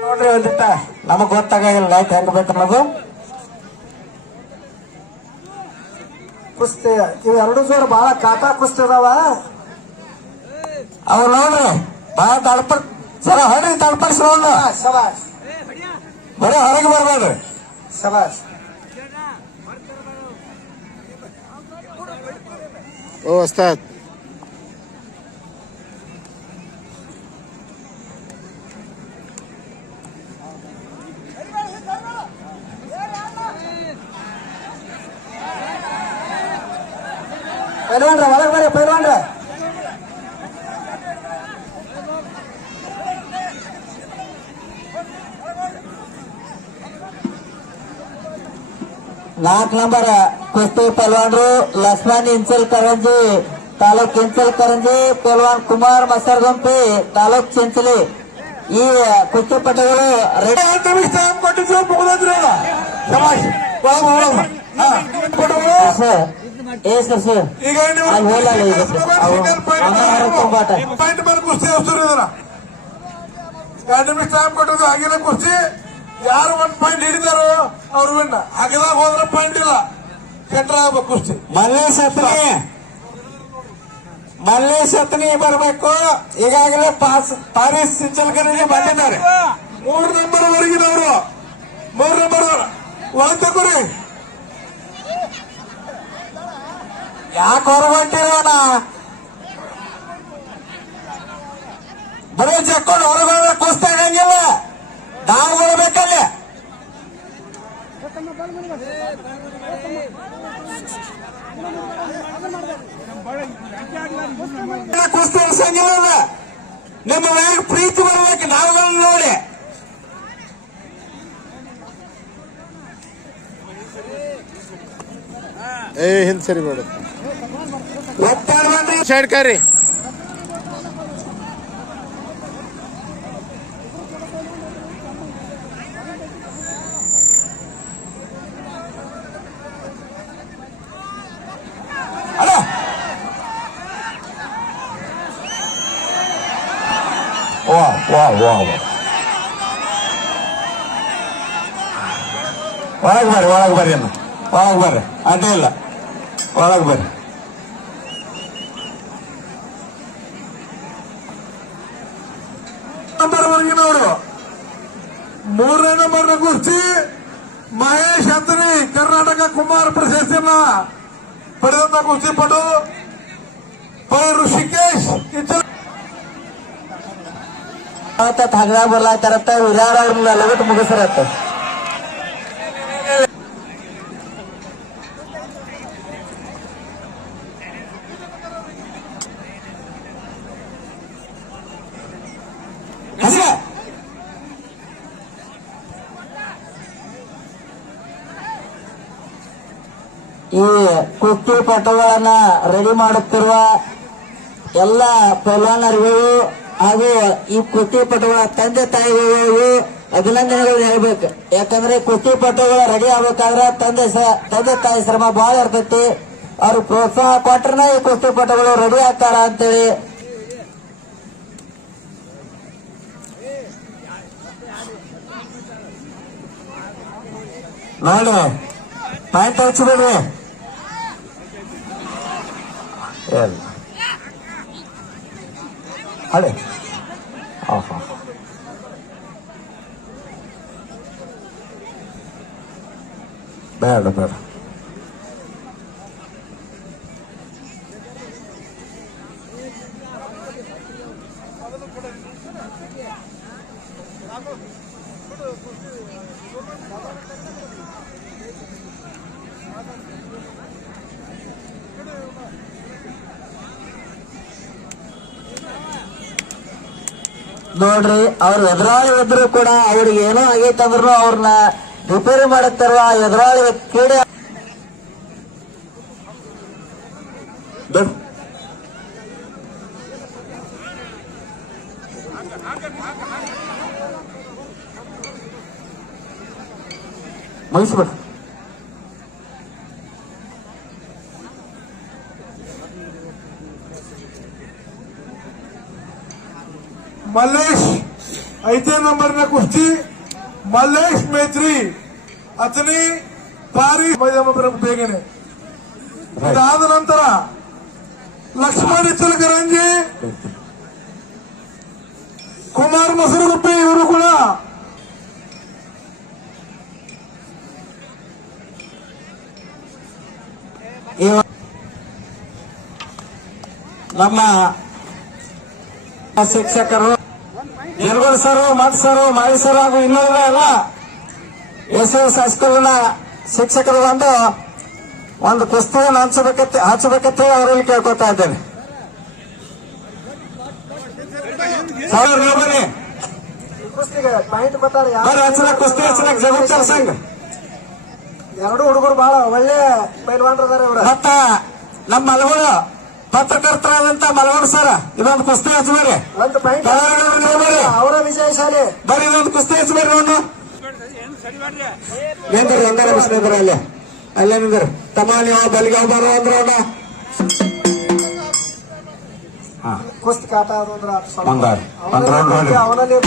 ನೋಡ್ರಿ. ಒಂದಿಟ್ಟ ನಮಗ್ ಗೊತ್ತಾಗಿಲ್ಲ ಲೈಟ್ ಹೆಂಗ್ ಬೇಕು ಅನ್ನೋದು. ಕುಸ್ತಿ ಇವು 2 ಜೋರು ಬಹಳ ಕಾಟಾ ಕುಸ್ತಿ ಅದಾವ. ಅವ್ರು ನೋಡ್ರಿ ಬಾಳ ತಡ್ಪಡ್ ಸರ ಹೊಡ್ರಿ ತಡ್ಪಡಿಸ್ರ ಶಬಾಷ್ ಬರೀ ಹೊರಗೆ ಬರ್ಬೇಡ್ರಿ. ಶಬಾಷ್. ಓ ಉಸ್ತಾದ್ ಪೈಲ್ವಾನ್ರ ಒಳಗೆ ಬರ್ರಿ. ಪೈಲ್ವಾನ್ರ 4 ನಂಬರ್ ಕುಸ್ತಿ ಪಲ್ವಾನ್ರು ಲಕ್ಷ್ಮಣ್ ಇಂಚಲಕರಂಜಿ ತಾಲೂಕ್ ಇಂಚಲಕರಂಜಿ, ಪಲ್ವಾನ್ ಕುಮಾರ್ ಮಸರ್ಗುಂಪಿ ತಾಲೂಕ್ ಚಿಂಚಲಿ. ಈ ಕುಸ್ತಿಪಟುಗಳು ರೆಡಿ. ಕೊಟ್ಟಿದ್ರು ಈಗ ಅಲ್ಲಿ ಹೋಲಲ್ಲ ಈಗ ತುಂಬಾಟ. ಪಾಯಿಂಟ್ ಮೇಲೆ ಕುಸ್ತಿ ಅವಸರ 2 ನಿಮಿಷ ಟೈಮ್ ಕೊಟ್ಟಿದ್ದು. ಆಗಿನ ಕುಸ್ತಿ ಯಾರು 1 ಪಾಯಿಂಟ್ ಹಿಡಿದಾರೋ ಅವ್ರು ವಿನ್. ಹಗದಾಗ ಹೋದ್ರೆ ಪಾಯಿಂಟ್ ಇಲ್ಲ, ಕೆಟ್ಟ ಆಗ್ಬೇಕು ಕುಸ್ತಿ. ಮಲ್ಲೇಶ್ ಅತ್ನಿ ಬರ್ಬೇಕು. ಈಗಾಗಲೇ ಪಾರಿಸ್ ಇಂಚಲಕರಂಜಿ ಬಂದಿದ್ದಾರೆ. 3 ನಂಬರ್ ವರೆಗಿನವರು 3 ನಂಬರ್ ಒಳಗೆ ತಗೋರಿ. ಯಾಕೆ ಹೊರಗೊಂಟಿರೋಣ? ಬರೀ ಜಕ್ಕೊಂಡು ಹೊರಗೋದ್ರೆ ಕುಸ್ತಿ ಆಗಂಗಿಲ್ಲ. ನಾವು ಬರಬೇಕಲ್ಲಿ. ಕುಸ್ತಿ ಅನ್ಸಂಗಿಲ್ಲ, ನಿಮ್ಮ ಮ್ಯಾಗ ಪ್ರೀತಿ ಬರ್ಬೇಕು ನಾವುಗಳನ್ನ ನೋಡಿ. ಹಿಂದೆ ಸರಿ ಬೇಡ ಒತ್ತಾಡ ಮಾಡ್ರಿ. ಸೈಡ್ ಕರಿ. ಅಲೋ ಒಳಗೆ ಬರ್ರಿ, ಒಳಗೆ ಬರ್ರಿ ಅನ್ನ, ಒಳಗೆ ಬರ್ರಿ, ಅಡ್ಡ ಇಲ್ಲ, ಒಳಗೆ ಬರ್ರಿ. ನಂಬರ್ ವರ್ಗಿನವರು 3ನೇ ನಂಬರ್ನ ಕುಸ್ತಿ ಮಹೇಶ್ ಅಂತನಿ ಕರ್ನಾಟಕ ಕುಮಾರ್ ಪ್ರಶಸ್ತಿಯನ್ನ ಪಡೆದಂತ ಕುಸ್ತಿಪಟು ಋಷಿಕೇಶ್ ಹಗಲ ಬರ್ಲಾತಾರತ್ತ ವಿರಾಟ್ ಅವ್ರನ್ನ ಲಗಟ್ ಮುಗಿಸ್ರತ್ತ. ಈ ಕುಸ್ತಿ ಪಟುಗಳನ್ನ ರೆಡಿ ಮಾಡುತ್ತಿರುವ ಎಲ್ಲ ಪೈಲ್ವಾನರಿಗೂ ಹಾಗೂ ಈ ಕುಸ್ತಿ ಪಟುಗಳ ತಂದೆ ತಾಯಿಗಳಿಗೂ ಅಭಿನಂದನೆಗಳು ಹೇಳ್ಬೇಕು. ಯಾಕಂದ್ರೆ ಕುಸ್ತಿ ಪಟುಗಳು ರೆಡಿ ಆಗ್ಬೇಕಾದ್ರೆ ತಂದೆ ತಾಯಿ ಶ್ರಮ ಬಹಳ ಇರ್ತೈತಿ. ಅವ್ರು ಪ್ರೋತ್ಸಾಹ ಕೊಟ್ರನ ಈ ಕುಸ್ತಿ ಪಟುಗಳು ರೆಡಿ ಆಗ್ತಾರ ಅಂತೇಳಿ ನೋಡಿ. ಪಾಯಿಂಟ್ ಹಚ್ಚಿಬಿಡ್ರಿ. ಅದೇ ಬೇಡ ಬೇಡ. ನೋಡ್ರಿ, ಅವ್ರು ಎದುರಾಳಿ ಇದ್ರು ಕೂಡ ಅವ್ರಿಗೆ ಏನೋ ಆಗೈತಂದ್ರು ಅವ್ರನ್ನ ರಿಪೇರಿ ಮಾಡುತ್ತಾರ. ಎದುರಾಳಿ ಕ್ರೀಡೆ ಮುಗಿಸ್ಬಿಡ. ಮಲ್ಲೇಶ್ 5ನೇ ನಂಬರ್ನ ಕುಸ್ತಿ ಮಲ್ಲೇಶ್ ಮೇತ್ರಿ ಅತನಿ ಪಾರಿ ಬೇಗನೆ. ಇದಾದ ನಂತರ ಲಕ್ಷ್ಮಣ ಇಚ್ಚಲಕರಂಜಿ, ಕುಮಾರ್ ಮಸರುಗುಪ್ಪಿ ಇವರು ಕೂಡ ನಮ್ಮ ಶಿಕ್ಷಕರು Yargol sir, Math sir, Mali sir ಹಾಗೂ ಇನ್ನುಳಿದ ಎಲ್ಲ ಎಸ್ ಹೈಸ್ಕೂಲಿನ ಶಿಕ್ಷಕರು ಒಂದು ಕುಸ್ತಿಯನ್ನು ಹಚ್ಚಬೇಕಂತ ಅವರಲ್ಲಿ ಕೇಳ್ಕೊತಾ ಇದ್ದೇನೆ. ಬನ್ನಿ ಪಾಯಿಂಟ್ ಬರ್ತಾರೆ. ಹಚ್ಚಲಕ್ ಕುಸ್ತಿ ಹಚ್ಚಲಕ್ ಜಗತ್ತರ್ ಸಂಘ ಎರಡು ಹುಡುಗರು ಬಹಳ ಒಳ್ಳೆ ಪೈಲ್ವಾನ್ರದಾರ ಇವ್ರ. ಮತ್ತ ನಮ್ಮ ಮಲಗೋಡು ಪತ್ರಕರ್ತರಾದಂತ ಮಲಗೋಡು ಸರ್ ಇದೊಂದು ಕುಸ್ತಿ ಹಚ್ಚಬೇಡಿ. ಒಂದು ಪಾಯಿಂಟ್ ಅವರ ವಿಜಯಶಾಲಿ. ಬರೀ ಇದೊಂದು ಕುಸ್ತಿ ಹಚ್ಚಬೇಡಿ. ನೋಡು ನಿಂದ್ರಿ, ಒಂದೇ ನಿಮಿಷ ನಿಂದ್ರಿ, ಅಲ್ಲೇ ನಿಂದ್ರಿ. ತಮ್ಮ ನೀವು ಬಲಿಗೆ ಬರೋ ಅಂದ್ರ ಕುಸ್ತಿ ಕಾಟ ಅವನಲ್ಲಿ ಅವನಲ್ಲಿ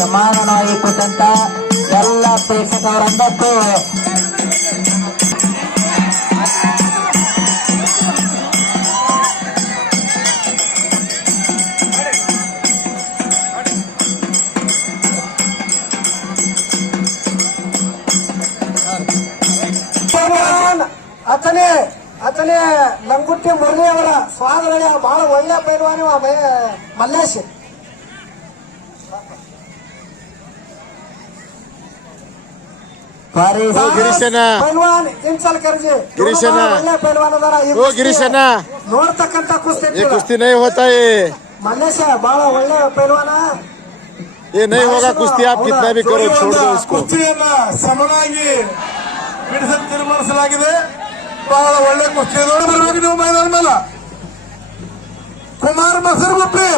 ಸಮಾಧಾನವಾಗಿ ಕೊಟ್ಟಂತ ಎಲ್ಲ ಪ್ರೇಕ್ಷಕರಂದಕ್ಕೂ ಆತನೇ ಲಂಗುಟ್ಟಿ ಮುರಳಿ ಅವರ ಸ್ವಾದರಳ್ಳಿ ಬಹಳ ಒಳ್ಳೆ ಪೈಲ್ವಾನಿ ಮಲ್ಲೇಶ್. ಗಿರೀಶನ ಪೈಲ್ವಾನ್ ಇನ್ಸಲ್ ಕರ್ಜಿ ಗಿರೀಶನ ಒಳ್ಳೆ ಪೈಲ್ವಾನ್ ಅದಾರ. ಓ ಗಿರೀಶನ ನೋಡ್ತಕ್ಕಂತ ಕುಸ್ತಿ ये कुश्ती नहीं होता है, ಮಲ್ಲೇಶ ಬಹಳ ಒಳ್ಳೆ ಪೈಲ್ವಾನ. ये नहीं होगा कुश्ती, आप कितना भी करो छोड़ दो इसको. ಕುಸ್ತಿಯನ್ನ ಸಮನಾಗಿ ಬಿಡಿಸಲು ತೀರ್ಮಾನಿಸಲಾಗಿದೆ. ಬಹಳ ಒಳ್ಳೆ ಕುಸ್ತಿ ನೋಡಬೇಕು ನೀವು ಮೈದಾನ ಮೇಲೆ. ಕುಮಾರ್ ಮಸರ್ಗುಪ್ಪಿ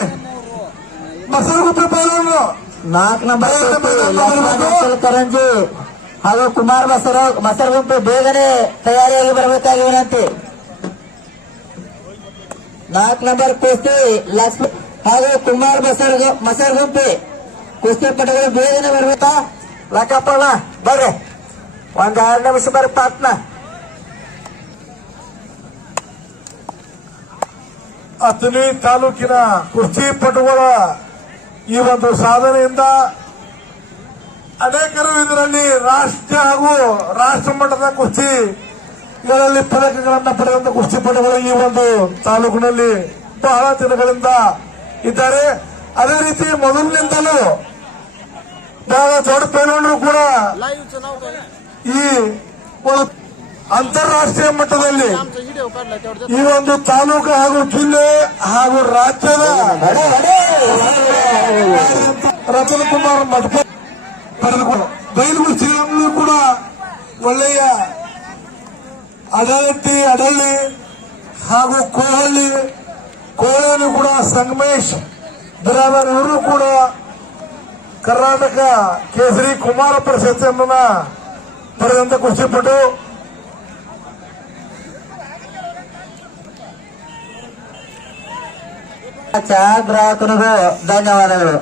ಪೈಲ್ವಾನರು 4 ನಂಬರ್ ಕರಂಜಿ ಹಾಗೂ ಕುಮಾರ್ ಮಸರಗುಂಪಿ ಬೇಗನೆ ತಯಾರಿಯಾಗಿ ಬರಬೇಕಾಗಿ ವಿನಂತಿ. 4 ನಂಬರ್ ಕುಸ್ತಿ ಲಕ್ಷ್ಮಿ ಹಾಗೂ ಕುಮಾರ್ ಮಸರಗುಂಪಿ ಕುಸ್ತಿ ಪಟಗಳು ಬೇಗನೆ ಬರಬೇಕಾ. ಲಕ್ಕಪ್ಪಣ್ಣ ಬರ್ರಿ, ಒಂದ್ 2 ನಿಮಿಷ ಬರ್ರಿ ಪಾಟ್ನ. ಅಥಣಿ ತಾಲೂಕಿನ ಕುಸ್ತಿ ಪಟುಗಳ ಈ ಒಂದು ಸಾಧನೆಯಿಂದ ಅನೇಕರು ಇದರಲ್ಲಿ ರಾಷ್ಟ್ರ ಹಾಗೂ ರಾಷ್ಟ್ರ ಮಟ್ಟದ ಕುಸ್ತಿಗಳಲ್ಲಿ ಪದಕಗಳನ್ನು ಪಡೆದಂತ ಕುಸ್ತಿಪಟುಗಳು ಈ ಒಂದು ತಾಲೂಕಿನಲ್ಲಿ ಬಹಳ ದಿನಗಳಿಂದ ಇದ್ದಾರೆ. ಅದೇ ರೀತಿ ಮೊದಲಿನಿಂದಲೂ ಬಹಳ ದೊಡ್ಡ ಪೈಲ್ವಾನರು ಕೂಡ ಈ ಅಂತಾರಾಷ್ಟ್ರೀಯ ಮಟ್ಟದಲ್ಲಿ ಈ ಒಂದು ತಾಲೂಕು ಹಾಗೂ ಜಿಲ್ಲೆ ಹಾಗೂ ರಾಜ್ಯದ ರತನ್ ಕುಮಾರ್ ಮಠ ಪಡೆದುಕೊಂಡು ಬಯಲು ಕುಸ್ತಿಗಳಲ್ಲೂ ಕೂಡ ಒಳ್ಳೆಯ ಅಡಳ್ಳಿ ಹಾಗೂ ಕೋಹಳ್ಳಿ ಕೂಡ ಸಂಗಮೇಶ್ ಬಿರಾದರ್ ಇವರು ಕೂಡ ಕರ್ನಾಟಕ ಕೇಸರಿ ಕುಮಾರ ಪ್ರಶಸ್ತಿಯನ್ನ ಪಡೆದಂತ ಕುಸ್ತಿಪಟು. ಗ್ರಾಹಕರಿಗೂ ಧನ್ಯವಾದಗಳು.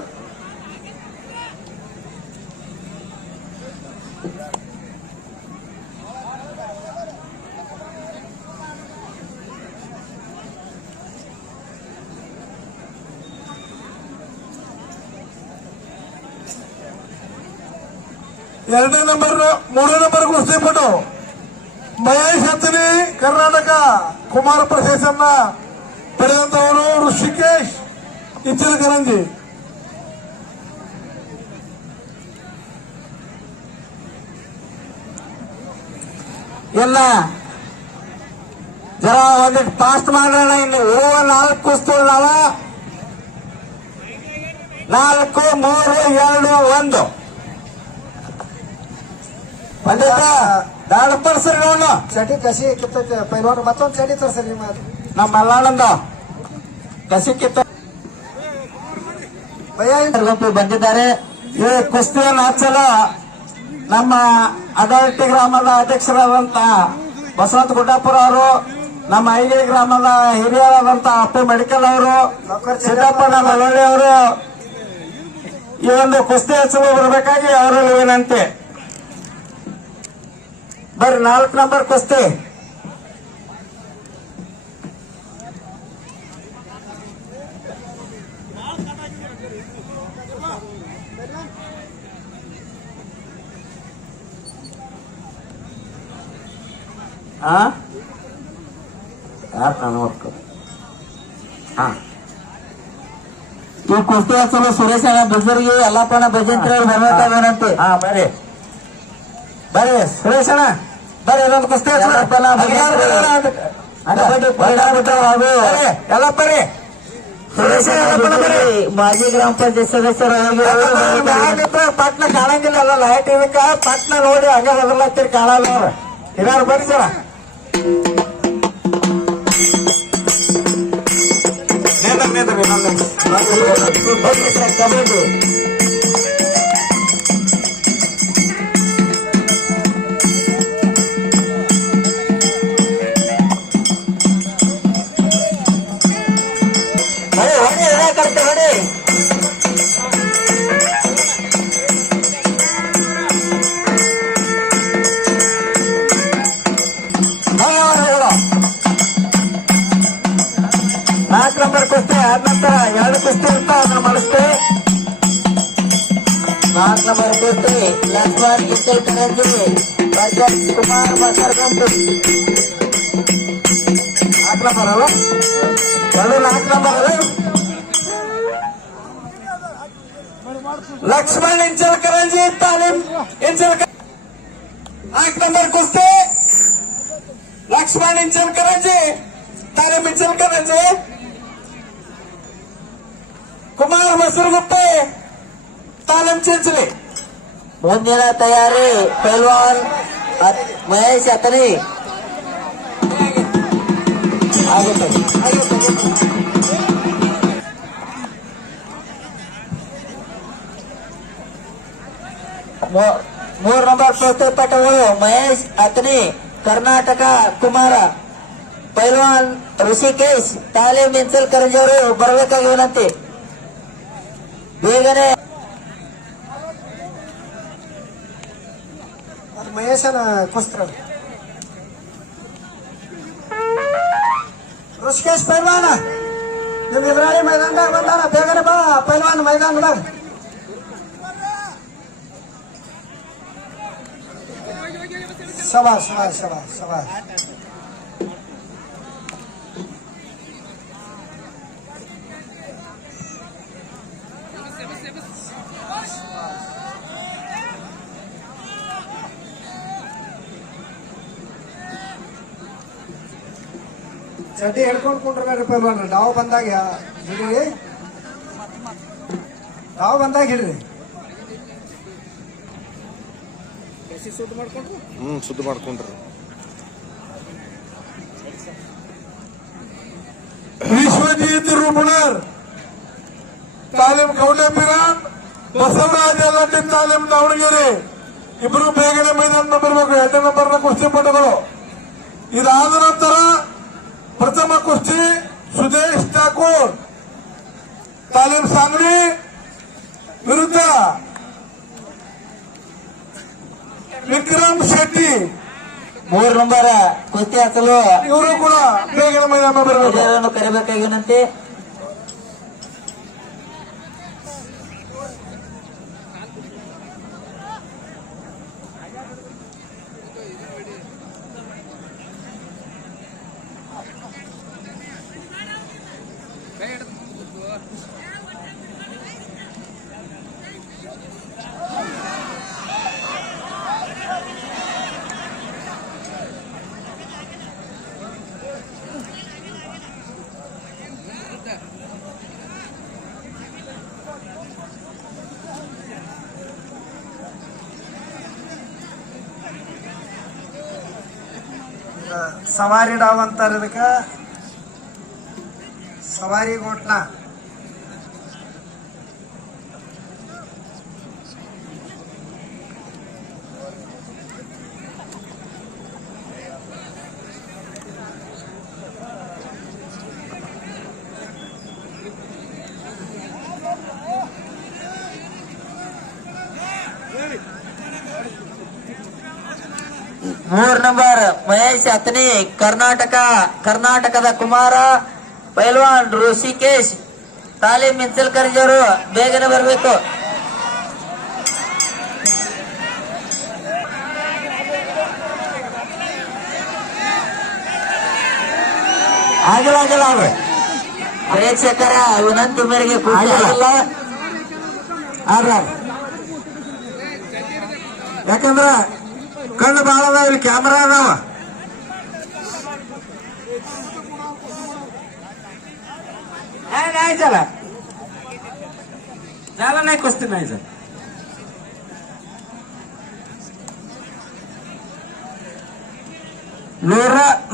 ಮೂರನೇ ನಂಬರ್ ಕುಸ್ತಿಪಟು ಮಹೇಶ್ ಹತ್ತನಿ ಕರ್ನಾಟಕ ಕುಮಾರ ಪ್ರಶಸ್ತಿಯನ್ನ ಪಡೆದಂತವರು ಋಷಿಕೇಶ್ ಇಚ್ಚಲಕರಂಜಿ. ಎಲ್ಲ ಜರ ಒಂದಿಟ್ಟು ಫಾಸ್ಟ್ ಮಾಡೋಣ. ಇನ್ನು 4 ಕುಸ್ತಿ ಅದಾವ. 4, 3, 2, 1 ದಾಡ ತರ್ಸರಿ ನೋಡ. ಚಟಿ ಕಸಿ ಕಿತ್ತೈತೆ ಪೈಲ್ವಾನ. ಮತ್ತೊಂದು ಚಟಿ ತರ್ಸರಿ ನಿಮ್ಮ ನಮ್ಮ ಮಲ್ಲಾಳಂದ ಕಸಿ ಕಿತ್ತ ಗುಂಪು ಬಂದಿದ್ದಾರೆ. ಈ ಕುಸ್ತಿಯನ್ನು ಹಚ್ಚಲು ನಮ್ಮ ಅದಾಲ್ಟಿ ಗ್ರಾಮದ ಅಧ್ಯಕ್ಷರಾದಂತ ಬಸವಂತ ಗುಡ್ಡಾಪುರ ಅವರು, ನಮ್ಮ ಐಗಿರಿ ಗ್ರಾಮದ ಹಿರಿಯರಾದಂತ ಅಪ್ಪು ಮೆಡಿಕಲ್ ಅವರು, ಸಿದ್ದಪ್ಪಣ್ಣ ಮಳವಳ್ಳಿ ಅವರು ಈ ಒಂದು ಕುಸ್ತಿ ಹಚ್ಚಲು ಬರಬೇಕಾಗಿ ಅವರಲ್ಲಿ ವಿನಂತಿ. ಬರ್ರಿ 4 ನಂಬರ್ ಕುಸ್ತಿ. ಯಾರು ಕಾಣಬೇಕು? ಈ ಕುಸ್ತಿ ಹಚ್ಚಲು ಸುರೇಶ್ ಬಜರ್ಗಿ ಎಲ್ಲಪ್ಪನ ಭಜಂತ್ರಿ ಬರ್ಬೇಕಾದೇನಂತೆ. ಬರ್ರಿ ಸುರೇಶ್ ಅಣ್ಣ ಬರ್ರಿ, ಇದೊಂದು ಕುಸ್ತಿ ಎಲ್ಲಪ್ಪ ರೀ. ಮಾಜಿ ಗ್ರಾಮ ಪಂಚಾಯತ್ ಸದಸ್ಯರಾಗಿ ಪಟ್ನ ಕಾಣಂಗಿಲ್ಲ, ಅಲ್ಲ ಲೈಟ್ ಇದಕ್ಕ ಪಟ್ನ ನೋಡಿ ಹಂಗ ಬದಲಾಗ್ತೀರಿ ಕಾಣಲ್ಲ. ಇದಾರು ಬರ್ರಿ ಸರ. ಕಬಡ್ಡಿ ಕುಸ್ತಿ ಆದ ನಂತರ 2 ಕುಸ್ತಿ ಅಂತ ಅದನ್ನ ಮಾಡಿಸ್ತೇವೆ. 4 ನಂಬರ್ ಕುಸ್ತಿ ಲಕ್ಷ್ಮಣ್ ಕಿತ್ತಲ್ ಕರಂಜಿ ಕುಮಾರ್ ಮಸರಗುಂಪಿ 4 ನಂಬರ್ ಅಲ್ಲ, ಎರಡು 4 ನಂಬರ್ ಅಲ್ಲ. ಲಕ್ಷ್ಮಣ್ ಇಂಚಲ್ಕರಂಜಿ ತಾಲೀಮ್ ಇಂಚಲ್ಕರ್ 4 ನಂಬರ್ ಕುಸ್ತಿ. ಲಕ್ಷ್ಮಣ್ ಇಂಚಲ್ಕರಂಜಿ ತಾಲೀಮ್ ಇಂಚಲ್ಕರಂಜಿ. ಕುಮಾರ್ ಮಸೂರ್ಗುಪ್ಪೆ ತಾಲೀಮ್ ಚಿಂಚಲಿ. ಮುಂದಿನ ತಯಾರಿ ಪೈಲ್ವಾನ್ ಮಹೇಶ್ ಅತನಿ. ಮೂರು ನಂಬರ್ ಕುಸ್ತಿ ಪಟುಗಳು ಮಹೇಶ್ ಅತನಿ ಕರ್ನಾಟಕ ಕುಮಾರ, ಪೈಲ್ವಾನ್ ಋಷಿಕೇಶ್ ತಾಲೀಮ್ ಇನ್ಸಲ್ ಕರಂಜಿ ಅವರು ಬರಬೇಕಾಗಿ ವಿನಂತಿ. ಬೇಗನೆ ಮಹೇಶನ ಕುಸ್ತ್ರ ಋಷಿಕೇಶ್ ಪೈಲ್ವಾನ ನಿಮ್ ಎದುರಾಳಿ ಮೈದಾನದಾಗ ಬಂದಾನ, ಬೇಗನೆ ಬಾ ಪೈಲ್ವಾನ್ ಮೈದಾನದಾಗ. ಶಬಾಷ್ ಶಬಾಷ್ ಶಬಾಷ್ ಶಬಾಷ್. ಚಡ್ಡಿ ಹಿಡ್ಕೊಂಡು ಕುಂಡ್ರಿ ಪೈಲ್ವಾನ. ಡಾವ್ ಬಂದಾಗ ಹಿಡ್ರಿ, ಡಾವ್ ಬಂದಾಗ ಹಿಡ್ರಿ. ಸುದ್ದಿ ಮಾಡ್ಕೊಂಡ್ರಿ. ವಿಶ್ವಜಿತ್ ರೂಪಣರ್ ತಾಲೀಮ್ ಕೌಂಡಪಿರಾನ್, ಬಸವರಾಜ ಲಡ್ಡಿ ತಾಲೀಮ್ ದಾವಣಗೆರೆ. ಇಬ್ರು ಬೇಗನೆ ಮೈದಾನ ಬರಬೇಕು. 2 ನಂಬರ್ನ ಕುಸ್ತಿ ಪಟುಗಳು. ಇದಾದ ನಂತರ ಪ್ರಥಮ ಕುಸ್ತಿ ಸುದೇಶ್ ಠಾಕೂರ್ ತಾಲೀಮ್ ಸಾಂಗ್ಲಿ ವಿರುದ್ಧ ವಿಕ್ರಮ್ ಶೆಟ್ಟಿ. 3 ನಂಬರ್ ಕುಸ್ತಿ ಹಚ್ಚಲು ಇವರು ಕೂಡ ಬೇಗನೆ ಮೈದಾನ ಬರಬೇಕು. ಹಿರಿಯರನ್ನು ಕರೆಬೇಕಾಗಿ ವಿನಂತಿ. ಸವಾರಿ ಡಾವ್ ಅಂತಾರ ಇದಕ್ಕ, ಸವಾರಿ ಗೋಟ್ನ. ಮೂರ್ ನಂಬರ್ ಮಹೇಶ್ ಅತನಿ ಕರ್ನಾಟಕದ ಕುಮಾರ, ಪೈಲ್ವಾನ್ ಋಷಿಕೇಶ್ ತಾಲೀಮ್ ಇನ್ಸಲ್ ಕರಂಜಿ ಅವರು ಬೇಗನೆ ಬರಬೇಕು. ಆಗಿಲ್ಲ ಪ್ರೇಕ್ಷಕರ ವಿನಂತಿ ಮೇರೆಗೆ ಯಾಕಂದ್ರ ಕಣ್ಣು ಬಾಳ ಅದಾವ, ಇಲ್ಲಿ ಕ್ಯಾಮ್ರಾ ಅದಾವ. नाही झाला झाला नाही कुस्ती नाही झाला.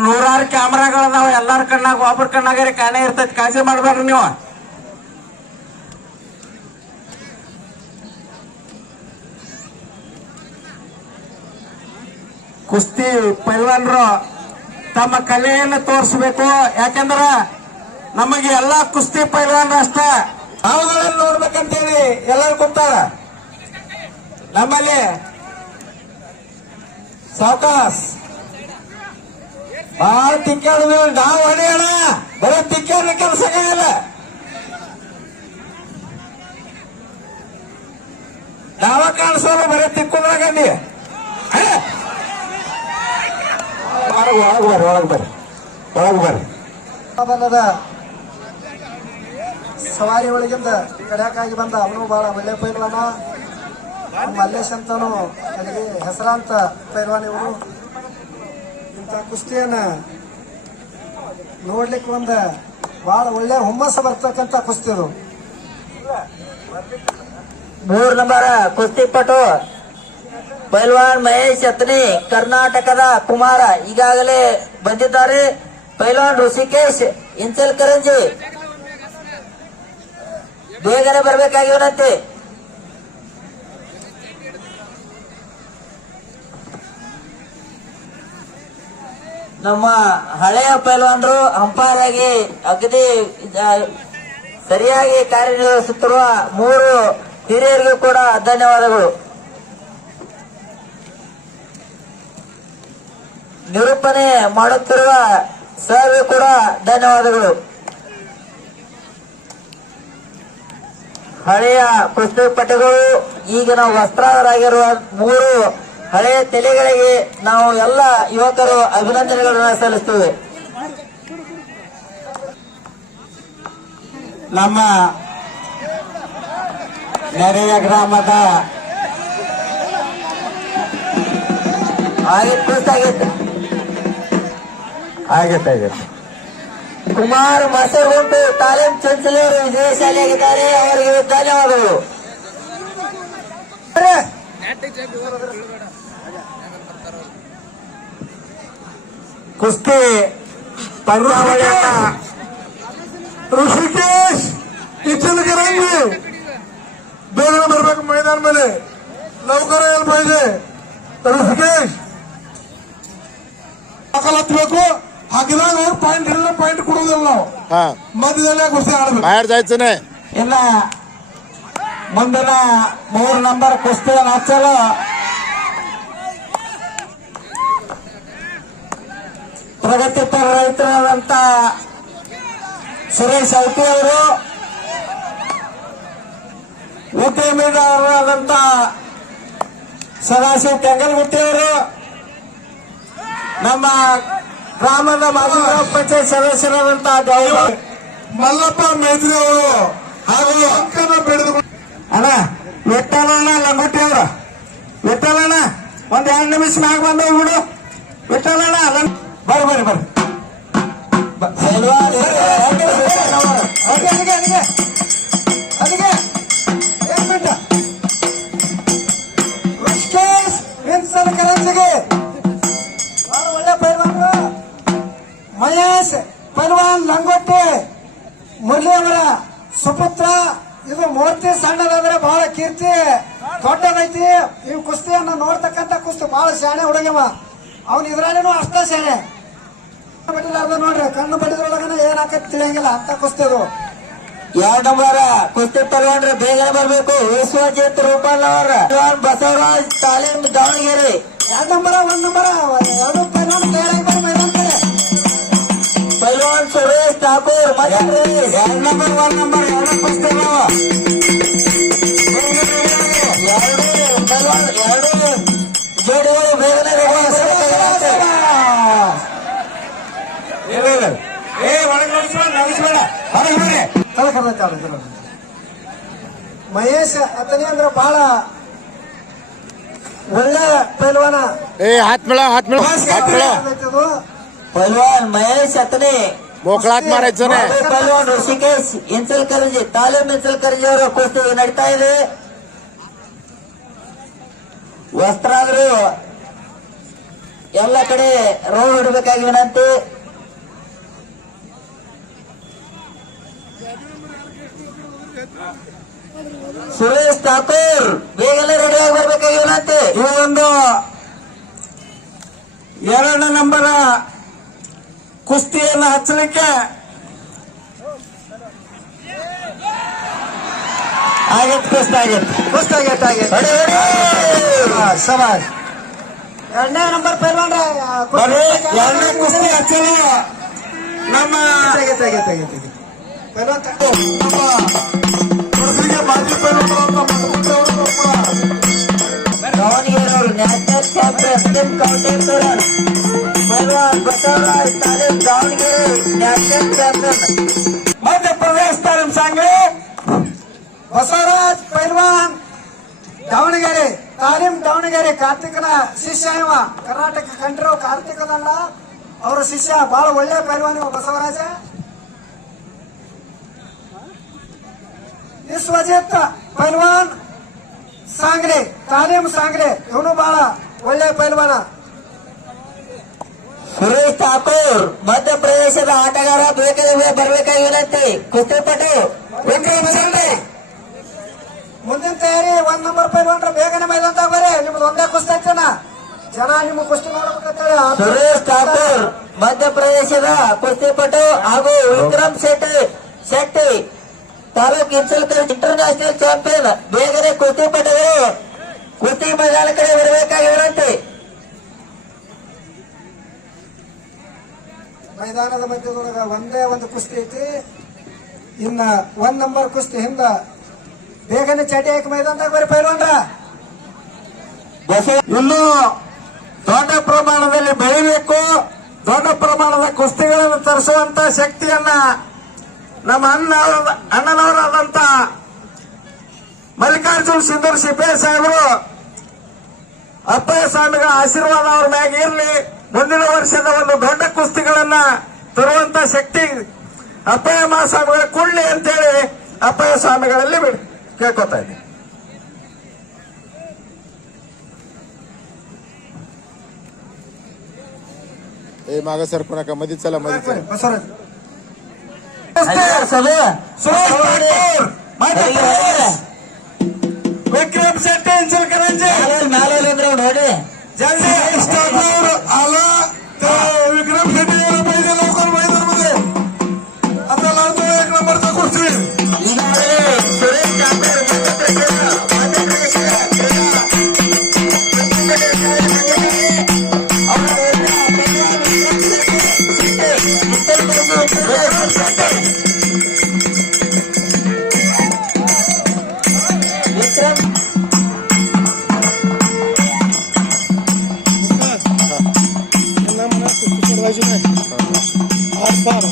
ನೂರಾರು ಕ್ಯಾಮ್ರಾಗಳದಾವ, ಎಲ್ಲಾರ ಕಣ್ಣಾಗ ಒಬ್ಬರ ಕಣ್ಣಾಗ ಕಾಣೆ ಇರ್ತೈತಿ, ಕಾಳಜಿ ಮಾಡ್ಬೇಡ್ರಿ ನೀವು. ಕುಸ್ತಿ ಪೈಲ್ವಾನರು ತಮ್ಮ ಕಲೆಯನ್ನು ತೋರಿಸಬೇಕು. ಯಾಕಂದ್ರ ನಮಗೆ ಎಲ್ಲಾ ಕುಸ್ತಿ ಪೈಲ್ವಾನರು ಅಷ್ಟ ಅವುಗಳನ್ನು ನೋಡ್ಬೇಕಂತೇಳಿ ಎಲ್ಲರೂ ಕೂತಾರ. ನಮ್ಮಲ್ಲಿ ಸಾವಕಾಶ ಬಹಳ ತಿಕ್ಕಾಡುದು, ನಾವು ಹೊಡೆಯೋಣ, ಬರೀ ತಿಕ್ಕಾಡ ಕೆಲಸ ಇಲ್ಲ. ನಾವ ಕಾಣಿಸೋಲ್ಲ, ಬರೀ ತಿಕ್ಕೋದ್ರಾಗ ಒಳಗೆ ಬರ್ರಿ ಬಲ್ಲದ ಸವಾರಿ ಒಳಗಿಂದ ಕಡ್ಯಾಕಾಗಿ ಬಂದ ಅವನು ಬಹಳ ಒಳ್ಳೆ ಪೈಲ್ವಾನ. ಮಲ್ಲೇಶ್ ಅಂತಾನು ನನಗೆ ಹೆಸರಾಂತ ಪೈಲ್ವಾನ್. ಇವರು ಇಂಥ ಕುಸ್ತಿಯನ್ನ ನೋಡ್ಲಿಕ್ಕೆ ಒಂದು ಬಹಳ ಒಳ್ಳೆ ಹುಮ್ಮಸ್ಸು ಬರ್ತಕ್ಕಂಥ ಕುಸ್ತಿ ಅದು. 3 ನಂಬರ್ ಕುಸ್ತಿಪಟು ಪೈಲ್ವಾನ್ ಮಹೇಶ್ ಅತ್ನಿ ಕರ್ನಾಟಕದ ಕುಮಾರ ಈಗಾಗಲೇ ಬಂದಿದ್ದಾರೆ. ಪೈಲ್ವಾನ್ ಋಷಿಕೇಶ್ ಇಂಚಲ್ಕರಂಜಿ ಬೇಗನೆ ಬರಬೇಕಾಗಿ ವಿನಂತಿ. ನಮ್ಮ ಹಳೆಯ ಪೈಲ್ವಾನರು ಅಂಪೈರ್ ಆಗಿ ಅಗದಿ ಸರಿಯಾಗಿ ಕಾರ್ಯನಿರ್ವಹಿಸುತ್ತಿರುವ 3 ಹಿರಿಯರಿಗೂ ಕೂಡ ಧನ್ಯವಾದಗಳು. ನಿರೂಪಣೆ ಮಾಡುತ್ತಿರುವ ಸರ್ಗೂ ಕೂಡ ಧನ್ಯವಾದಗಳು. ಹಳೆಯ ಕುಸ್ತಿಪಟುಗಳು ಈಗಿನ ವಸ್ತ್ರಾದರಾಗಿರುವ 3 ಹಳೆಯ ತಲೆಗಳಿಗೆ ನಾವು ಎಲ್ಲ ಯುವಕರು ಅಭಿನಂದನೆಗಳನ್ನು ಸಲ್ಲಿಸುತ್ತೇವೆ. ನಮ್ಮ ನೆರೆಯ ಗ್ರಾಮದ ಆಗೈತೆ ಕುಮಾರ್ ಮಸಗುಂಟು ತಾಲೀಮ್ ಚಂಚಲೂರು ವಿಜಯ ಶಾಲೆಯಾಗಿದ್ದಾರೆ. ಅವರಿಗೆ ಧನ್ಯವಾದಗಳು. ಕುಸ್ತಿ ಪಂದ್ಯಾವಳಿಯನ್ನ ಋಷಿಕೇಶ್ ಇಚ್ಚಲಕರಂಜಿ ಬೇಗನೆ ಬರ್ಬೇಕು ಮೈದಾನ ಮೇಲೆ. ಲವಕರ ಎಲ್ಲಿ ಪಾहिजे ಋಷಿಕೇಶ್ ಹತ್ತಬೇಕು. ಹಾಕಿದಾಗ ಅವ್ರು ಪಾಯಿಂಟ್ ಇಲ್ಲ, ಪಾಯಿಂಟ್ ಕೊಡೋದಿಲ್ಲ ನಾವು. हा ಮಧ್ಯದಲ್ಲೇ ಕುಸ್ತಿ ಆಡ್ಬೇಕು. बाहेर जायचं नाही. ಇನ್ನ ಮುಂದಿನ 3 ನಂಬರ್ ಕುಸ್ತಿಯನ್ನು ಹಚ್ಚಲು ಪ್ರಗತಿಪರ ರೈತರಾದಂತ ಸುರೇಶ್ ಔಟಿ ಅವರು, ಉದ್ಯಮಿದಾರರಾದಂತ ಸದಾಶಿವ ತೆಂಗಲಗುತ್ತಿ ಅವರು, ನಮ್ಮ ಗ್ರಾಮದ ಮಾಜಿ ಗ್ರಾಮ ಪಂಚಾಯತ್ ಸದಸ್ಯರಾದಂತ ಮಲ್ಲಪ್ಪ ಮೇತ್ರಿ ಅವರು ಹಾಗೂ ಅಂಕನ ಬೆಳೆದು ಅಣ್ಣ ವಿಠಲಣ್ಣ ಲಂಗೋಟಿ ಅವ್ರ, ವಿಠಲಣ್ಣ ಒಂದ್ 2 ನಿಮಿಷ ಮ್ಯಾಗ ಬಂದ ಹೋಗ್ಬಿಡು. ವಿಠಲಣ್ಣ ಬರ್ರಿ ಬರ್ರಿ ಬರ್ರಿ. ಋಷಿಕೇಶ್ ಕರಂಜಿಗೆ ಬಹಳ ಒಳ್ಳೆ ಪೈಲ್ವಾನರು. ಮಹೇಶ್ ಪೈಲ್ವಾನ್ ಲಂಗೋಟಿ ಮುರಳಿ ಅವರ ಸುಪುತ್ರ. ಇದು ಮೂರ್ತಿ ಸಣ್ಣದಾದ್ರೆ ಬಹಳ ಕೀರ್ತಿ ದೊಡ್ಡದೈತಿ. ಈ ಕುಸ್ತಿಯನ್ನ ನೋಡ್ತಕ್ಕಂಥ ಕುಸ್ತಿ ಬಹಳ ಶಾಣೆ ಹುಡುಗವ. ಅವನು ಇದ್ರಾಲೇನು ಅಷ್ಟ ಶಾಣೆ. ಬಡಿಲಾರ್ದ ನೋಡ್ರಿ, ಕಣ್ಣು ಬಡಿದ್ರೊಳಗನ ಏನಾಕತ್ ತಿಳಿಯಂಗಿಲ್ಲ ಅಂತ ಕುಸ್ತಿದು. 2 ನಂಬರ್ ಕುಸ್ತಿ ಪಲ್ವಾನ್ರು ಬೇಗನೆ ಬರಬೇಕು. ವಿಶ್ವಜಿತ್ ರೂಪಾಲ್ ಅವರ ಬಸವರಾಜ್ ತಾಲೀಮ್ ದಾವಣಗೆರೆ. 2 ನಂಬರ್ 1 ನಂಬರ್ 2 ಪೈಲ್ವಾನ್ ತಯಾರಾಗಿ ಬರೋ ಮೈದಾನ ಕಡೆ. ಪೈಲ್ವಾನ್ ಸುರೇಶ್ ಠಾಕೂರ್ ಮಧ್ಯಪ್ರದೇಶ್. 2 ನಂಬರ್ 1 ನಂಬರ್ 2 ಕುಸ್ತಿ ಅದಾವ. 2 ಪೈಲ್ವಾನ್ 2 ಜೋಡಿಗಳು ಬೇಗನೆ ಮಹೇಶ್ ಅತನಿ ಅಂದ್ರೆ ಬಹಳ ಒಳ್ಳೆ ಪೈಲ್ವಾನ. ए हात मिळा, हात मिळा, हात मिळा. ಪೈಲ್ವಾನ್ ಮಹೇಶ್ ಅತನಿ, मोकळात मारायचं नाही. ಪೈಲ್ವಾನ್ ಋಷಿಕೇಶ್ ಇಂಚಲ್ಕರಂಜಿ ತಾಲೀಮ್ ಇಂಚಲ್ಕರಂಜಿ ಅವರ ಕುಸ್ತಿ ನಡೀತಾ ಇದೆ. ವಸ್ತ್ರಾದ್ರು ಎಲ್ಲ ಕಡೆ ರೋ ಹಿಡಬೇಕಾಗಿ ವಿನಂತಿ. ಸುರೇಶ್ ಠಾಕೂರ್ ಬೇಗನೆ ರೆಡಿಯಾಗಿ ಬರಬೇಕಾಗಿ ವಿನಂತಿ. ಈ ಒಂದು 2 ನಂಬರ್ ಕುಸ್ತಿಯನ್ನು ಹಚ್ಚಲಿಕ್ಕೆ ಕುಸ್ತಿ ಆಗೈತೆ. ಸಮಾಜ್ 2ನೇ ನಂಬರ್ ಪೈಲ್ವಾನ್ರ ಬರೀ 2ನೇ ಕುಸ್ತಿ ಹಚ್ಚಲು ನಮ್ಮ ಪೈಲ್ವಾನ್ ನಮ್ಮ ಮಾಜಿ ಪೈಲವಾನರು ಅಂತ ಮಕ್ಕಳು ಕೂಡ ದಾವಣಗೆರೆ ಅವರು ನ್ಯಾಷನಲ್ ಚಾಂಪಿಯನ್ ಟೀಮ್ ಕೌಂಟೆಂಟರ್ ಪೈಲ್ವಾನ್ ಬಸವರಾಜ್ ತಾಲೀಮ್ ದಾವಣಗೆರೆ ನ್ಯಾಷನಲ್ ಚಾಂಪಿಯನ್ ಮಧ್ಯಪ್ರದೇಶ ತಾಲೀಮ್ ಸಂಘ ಬಸವರಾಜ್ ಪೈಲ್ವಾನ್ ದಾವಣಗೆರೆ ತಾಲೀಮ್ ದಾವಣಗೆರೆ ಕಾರ್ತಿಕನ ಶಿಷ್ಯ ಇವ ಕರ್ನಾಟಕ ಕಂಠರು ಕಾರ್ತಿಕನಲ್ಲ ಅವರ ಶಿಷ್ಯ ಬಹಳ ಒಳ್ಳೆ ಪೈಲ್ವಾನ್ ಇವ ಬಸವರಾಜ. ವಿಶ್ವಜಿತ್ ಪೈಲ್ವಾನ್ ಸಾಂಗ್ರೆ ತಾಲೀಮ್ ಸಾಂಗ್ರೆ ಇವನು ಬಹಳ ಒಳ್ಳೆ ಪೈಲ್ವಾನ. ಸುರೇಶ್ ಠಾಕೂರ್ ಮಧ್ಯಪ್ರದೇಶದ ಆಟಗಾರ ಬರಬೇಕಾಗಿ ವಿನಂತಿ. ಕುಸ್ತಿಪಟು ವಿಕ್ರಮ್ ಸಂಡೆ ಮುಂದಿನ ತಯಾರಿ 1 ನಂಬರ್ ಪೈಲ್ವಾನ್ರ ಬೇಗನೆ ಮೈದಾನದಾಗ ಬರ್ರಿ. ನಿಮ್ದು ಒಂದೇ ಕುಸ್ತಿ ಹಚ್ಚನ ಜನ ನಿಮ್ಮ ಕುಸ್ತಿ ನೋಡ್ಬೇಕಂತೇಳಿ. ಸುರೇಶ್ ಠಾಕೂರ್ ಮಧ್ಯಪ್ರದೇಶದ ಕುಸ್ತಿಪಟು ಹಾಗೂ ವಿಕ್ರಮ್ ಶೆಟ್ಟಿ ತಾಲೂಕ್ ಇನ್ಸಲ್ಕರ್ ಇಂಟರ್ನ್ಯಾಷನಲ್ ಚಾಂಪಿಯನ್ ಬೇಗನೆ ಕುಸ್ತಿಪಟುಗಳು ಕುಸ್ತಿ ಮೈದಾನ ಕಡೆ ಬರಬೇಕಾಗಿ ವಿನಂತಿ. ಮೈದಾನದ ಮಧ್ಯದೊಳಗ ಒಂದೇ ಒಂದು ಕುಸ್ತಿ ಐತಿ. ಇನ್ನ 1 ನಂಬರ್ ಕುಸ್ತಿ ಹಿಂದ ಬೇಗನೆ ಚಟಿ ಹಾಕಿ ಮೈದಾನದಾಗ ಬರ್ರಿ ಪೈಲ್ವಾನ್ರ. ಇನ್ನು ದೊಡ್ಡ ಪ್ರಮಾಣದಲ್ಲಿ ಬೆಳಿಬೇಕು. ದೊಡ್ಡ ಪ್ರಮಾಣದ ಕುಸ್ತಿಗಳನ್ನು ತರಿಸುವಂತ ಶಕ್ತಿಯನ್ನ ನಮ್ಮ ಅಣ್ಣನವರಾದಂತ ಮಲ್ಲಿಕಾರ್ಜುನ್ ಸಿಂಧೂರ್ ಸಿಪೆ ಸಾಹೇಬರು ಅಪ್ಪಯ್ಯ ಸ್ವಾಮಿಗಳ ಆಶೀರ್ವಾದ ಅವ್ರ ಮ್ಯಾಗ ಇರಲಿ. ಮುಂದಿನ ವರ್ಷದ ಒಂದು ದೊಡ್ಡ ಕುಸ್ತಿಗಳನ್ನ ತರುವಂತ ಶಕ್ತಿ ಅಪ್ಪಯ್ಯ ಮಹಾಸ್ವಾಮಿಗಳ ಕೊಡ್ಲಿ ಅಂತೇಳಿ ಅಪ್ಪಯ್ಯ ಸ್ವಾಮಿಗಳಲ್ಲಿ ಕೇಳ್ಕೊತಾ ಇದ್ದೀನಿ. ए मागे सरपणा का मधीच चला मधीच चला ಬಸವರಾಜ್ विक्रम शेट्टी इंचलकरांचे ನೋಡಿ ज्यांनी स्टाफवर आला तर विक्रम शेट्टी यायला पाहिजे लवकर मैदानामध्ये. आता लावतो 1 नंबरचा कुस्ती. ಈಗಾಗಲೇ ಸುರೇಶ್ ಠಾಕೂರ್ ವಿಕ್ರಮ್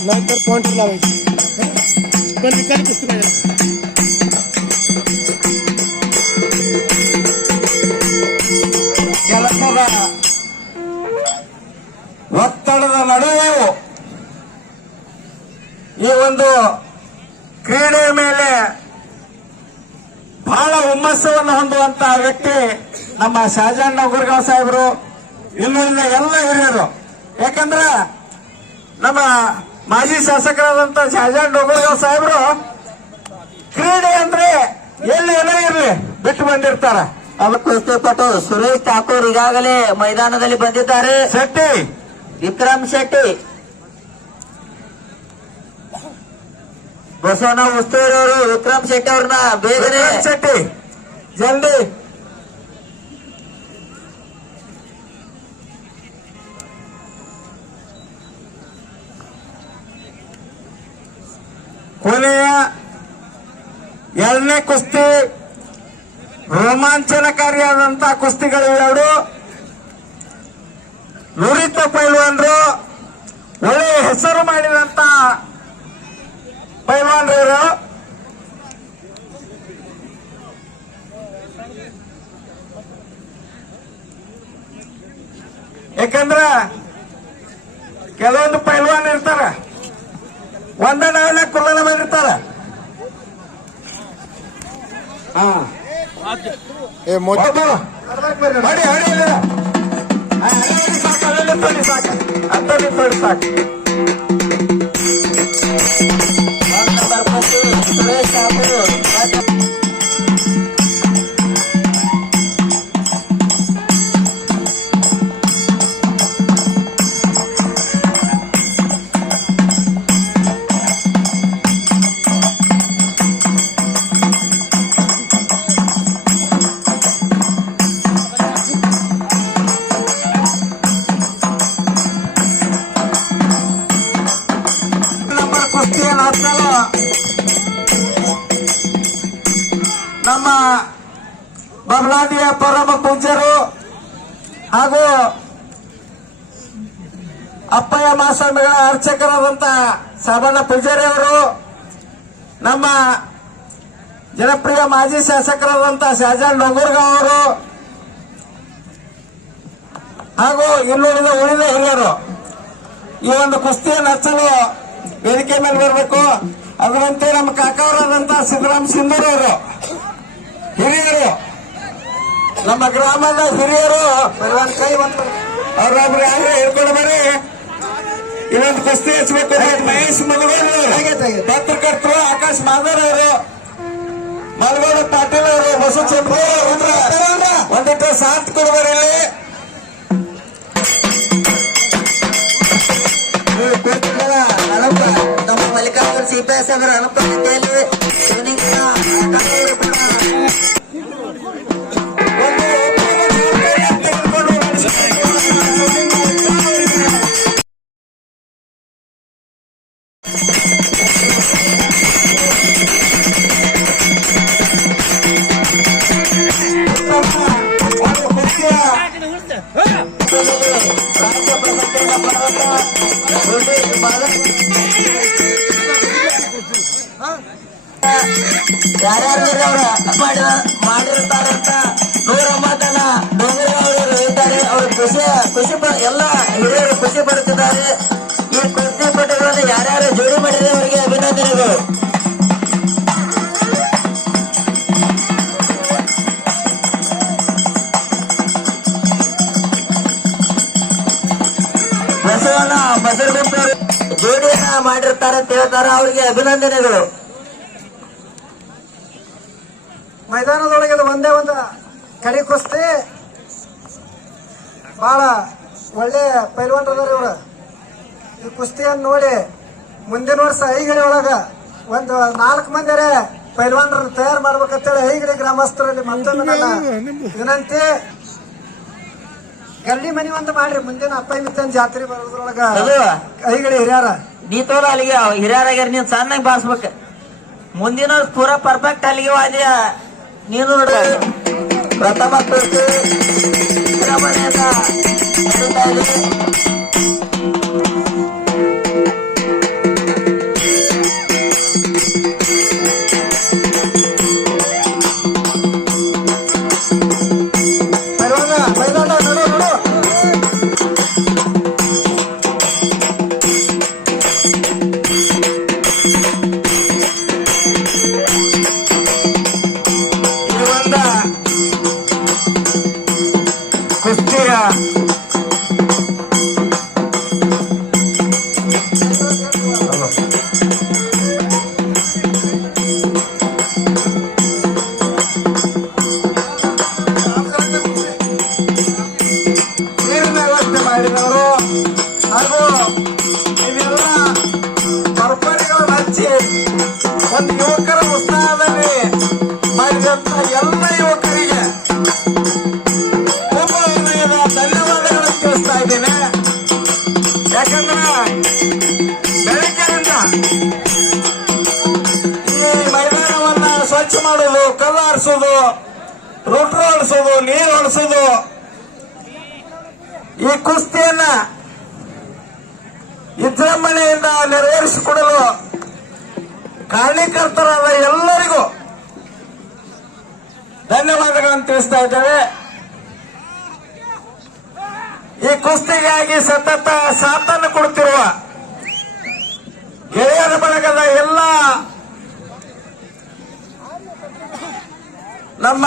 नाहीतर पॉइंट लावायची पण विकायला कुस्ती पाहिजे. ಕೆಲಸದ ಒತ್ತಡದ ನಡುವೆ ಈ ಒಂದು ಕ್ರೀಡೆಯ ಮೇಲೆ ಬಹಳ ಹುಮ್ಮಸ್ಸವನ್ನು ಹೊಂದುವಂತಹ ವ್ಯಕ್ತಿ ನಮ್ಮ ಶಹಜಾನ್ ನೌಕರ್ಗಾಂವ್ ಸಾಹೇಬರು. ಇಲ್ಲಿಂದ ಎಲ್ಲ ಹಿರಿಯರು. ಯಾಕಂದ್ರೆ ನಮ್ಮ ಮಾಜಿ ಶಾಸಕರಾದಂತ ಶಹಜಾನ್ ನೌಕರ್ಗಾಂವ್ ಸಾಹೇಬರು ಕ್ರೀಡೆ ಅಂದ್ರೆ ಎಲ್ಲಿ ಏನೋ ಇರಲಿ ಬಿಟ್ಟು ಬಂದಿರ್ತಾರ. ಕುಸ್ತಿಪಟು ಸುರೇಶ್ ಠಾಕೂರ್ ಈಗಾಗಲೇ ಮೈದಾನದಲ್ಲಿ ಬಂದಿದ್ದಾರೆ. ಶೆಟ್ಟಿ ವಿಕ್ರಮ್ ಶೆಟ್ಟಿ ಬಸವನ ಉಸ್ತುವಾರಿ ಅವರು ವಿಕ್ರಮ್ ಶೆಟ್ಟಿ ಅವ್ರನ್ನ ಬೇಗನೆ ವಿಕ್ರಮ್ ಶೆಟ್ಟಿ ಜಲ್ದಿ ಕೊನೆಯ 2ನೇ ಕುಸ್ತಿ ರೋಮಾಂಚನಕಾರಿಯಾದಂತಹ ಕುಸ್ತಿಗಳು ಎರಡು. ನುರಿತ ಪೈಲ್ವಾನ್ರು, ಒಳ್ಳೆಯ ಹೆಸರು ಮಾಡಿದಂತ ಪೈಲ್ವಾನ್ರು ಇವರು. ಯಾಕಂದ್ರೆ ಕೆಲವೊಂದು ಪೈಲ್ವಾನ್ ಇರ್ತಾರ ಒಂದ ನಾವೆಲ್ಲ ಕುಲ್ಲನ ಬಂದಿರ್ತಾರ. ए मोदी ಹೊಡಿ ಹೊಡಿ ಸಾಕು, ಅಲ್ಲೆಲ್ಲ ತೊಳಿ ಸಾಕು, ಅಂತಲ್ಲಿ ತೊಳಿ ಸಾಕು. ಸುರೇಶ್ ಠಾಕೂರ್ ನಮ್ಮ ಬಬಲಾದಿಯ ಪರಮ ಪೂಜ್ಯರು ಹಾಗೂ ಅಪ್ಪಯ್ಯ ಮಹಾಸ್ವಾಮಿಗಳ ಅರ್ಚಕರಾದಂತ ಸಾಬಣ್ಣ ಪೂಜಾರಿ ಅವರು, ನಮ್ಮ ಜನಪ್ರಿಯ ಮಾಜಿ ಶಾಸಕರಾದಂತ ಶಹಜಾನ್ ಡೊಂಗೂರ್ಗಾಂವ್ ಅವರು ಹಾಗೂ ಇನ್ನುಳಿದ ಹಿರಿಯರು ಈ ಒಂದು ಕುಸ್ತಿಯನ್ನು ಹಚ್ಚಲು ವೇದಿಕೆ ಮೇಲೆ ಬರಬೇಕು. ಅದರಂತೆ ನಮ್ಮ ಕಾಕಾವರಾದಂತ ಸಿದ್ದರಾಮ್ ಸಿಂಧೂರ್ ಅವರು ಹಿರಿಯರು, ನಮ್ಮ ಗ್ರಾಮದ ಹಿರಿಯರು ಕೈ ಅವರೊಬ್ರು ಯಾರು ಹೇಳ್ಕೊಂಡು ಬರೀ ಇನ್ನೊಂದು ಕುಸ್ತಿ ಹಚ್ಚಬೇಕು. ಮಹೇಶ್ ಮುಳುಗೋಡು ಪತ್ರಕರ್ತರು, ಆಕಾಶ್ ಮಾಧವ್ ಅವರು, ಮಲಗೋಡ ಪಾಟೀಲ್ ಅವರು, ಬಸವಚಂದ್ರ ಒಂದಿಟ್ಟು ಸಾಥ್ ಕೊಡ್ಬಾರಿ. ನಮ್ಮ ಮಲ್ಲಿಕಾರ್ಜುನ್ ಸಿಪಿಎಸ್ ಅವರ ಅನುಪಸ್ಥಿತಿಯಲ್ಲಿ ಯಾರ್ಯಾರು ಮಾಡಿರ್ತಾರಂತ 109 ಜನ ಡೊಂಗರವರು ಇದ್ದಾರೆ. ಅವರು ಖುಷಿ ಎಲ್ಲ ಹಿರಿಯರು ಖುಷಿ ಪಡುತ್ತಿದ್ದಾರೆ. ಈ ಕುಸ್ತಿ ಪಟುಗಳನ್ನು ಯಾರ್ಯಾರು ಜೋಡಿ ಮಾಡಿದರೆ ಅವರಿಗೆ ಅಭಿನಂದನೆಗಳು. ಬಸವಣ್ಣ ಬಸರಗುಂಪವರು ಜೋಡಿಯನ್ನ ಮಾಡಿರ್ತಾರೆ ಅಂತ ಹೇಳ್ತಾರೆ, ಅವರಿಗೆ ಅಭಿನಂದನೆಗಳು. ಮೈದಾನದೊಳಗೆ ಒಂದೇ ಒಂದು ಕಡಿ ಕುಸ್ತಿ ಬಹಳ ಒಳ್ಳೆ ಪೈಲ್ವಾನ್ರದಾರ ಇವ್ರು. ಈ ಕುಸ್ತಿಯನ್ನು ನೋಡಿ ಮುಂದಿನ ವರ್ಷ ಐಗಿಳಿ ಒಳಗ ಒಂದು 4 ಮಂದಿರೇ ಪೈಲ್ವಾನ್ರ ತಯಾರು ಮಾಡ್ಬೇಕಂತೇಳಿ ಐಗಿಳಿ ಗ್ರಾಮಸ್ಥರಲ್ಲಿ ಮತ್ತೊಂದು ನನ್ನ ವಿನಂತಿ. ಗಲ್ಲಿ ಮನಿ ಒಂದು ಮಾಡ್ರಿ, ಮುಂದಿನ ಅಪ್ಪಯ್ಯ ಜಾತ್ರೆ ಬರೋದ್ರೊಳಗ ಐಗಿಳಿ ಹಿರಿಯಾರ ನೀ ತೋಲ ಅಲ್ಲಿಗೆ ಹಿರಿಯರಾಗ್ಯಾರ, ನೀನ್ ಸಣ್ಣಗೆ ಬಾರಿಸ್ಬೇಕ. ಮುಂದಿನ ಪೂರಾ ಪರ್ಫೆಕ್ಟ್ ಅಲ್ಲಿಗೆ ವಾದ್ಯ ನೀನು ನೋಡ. ಪ್ರಥಮ ಕುಸ್ತಿ ವಿಜೃಂಭಣೆಯಿಂದ ನಡೀತಾ ಇದೆ. ಕುಸ್ತಿಯ ನೀರಿನ ವ್ಯವಸ್ಥೆ ಮಾಡಿದವರು ಹಾಗೂ ಇವೆಲ್ಲ ಪರ್ಪರಿಗಳು ಹಚ್ಚಿ ಒಂದು ಯುವಕರ ಉತ್ಸಾಹದಲ್ಲಿ ಮಾಡಿದಂತ ಎಲ್ಲ ಯುವಕರಿಗೆ ಧನ್ಯವಾದಗಳನ್ನು ತಿಳಿಸ್ತಾ ಇದ್ದೇನೆ. ಯಾಕಂದ್ರೆ ಬೆಳಗ್ಗೆಯಿಂದ ಈ ಮೈದಾನವನ್ನ ಸ್ವಚ್ಛ ಮಾಡೋದು, ಕಲ್ಲು ಆರಿಸೋದು, ರೋಟ್ರು ಹೊಡಿಸೋದು, ನೀರು ಹೊಡಿಸೋದು, ಈ ಕುಸ್ತಿಯನ್ನ ವಿಜೃಂಭಣೆಯಿಂದ ನೆರವೇರಿಸಿಕೊಡಲು ಕಾರಣೀಕರ್ತರಾದ ಎಲ್ಲರಿಗೂ ಧನ್ಯವಾದಗಳನ್ನು ತಿಳಿಸ್ತಾ ಇದ್ದೇವೆ. ಈ ಕುಸ್ತಿಗಾಗಿ ಸತತ ಸಾಥನ್ನು ಕೊಡುತ್ತಿರುವ ಗೆಳೆಯರ ಬಳಗದ ಎಲ್ಲ ನಮ್ಮ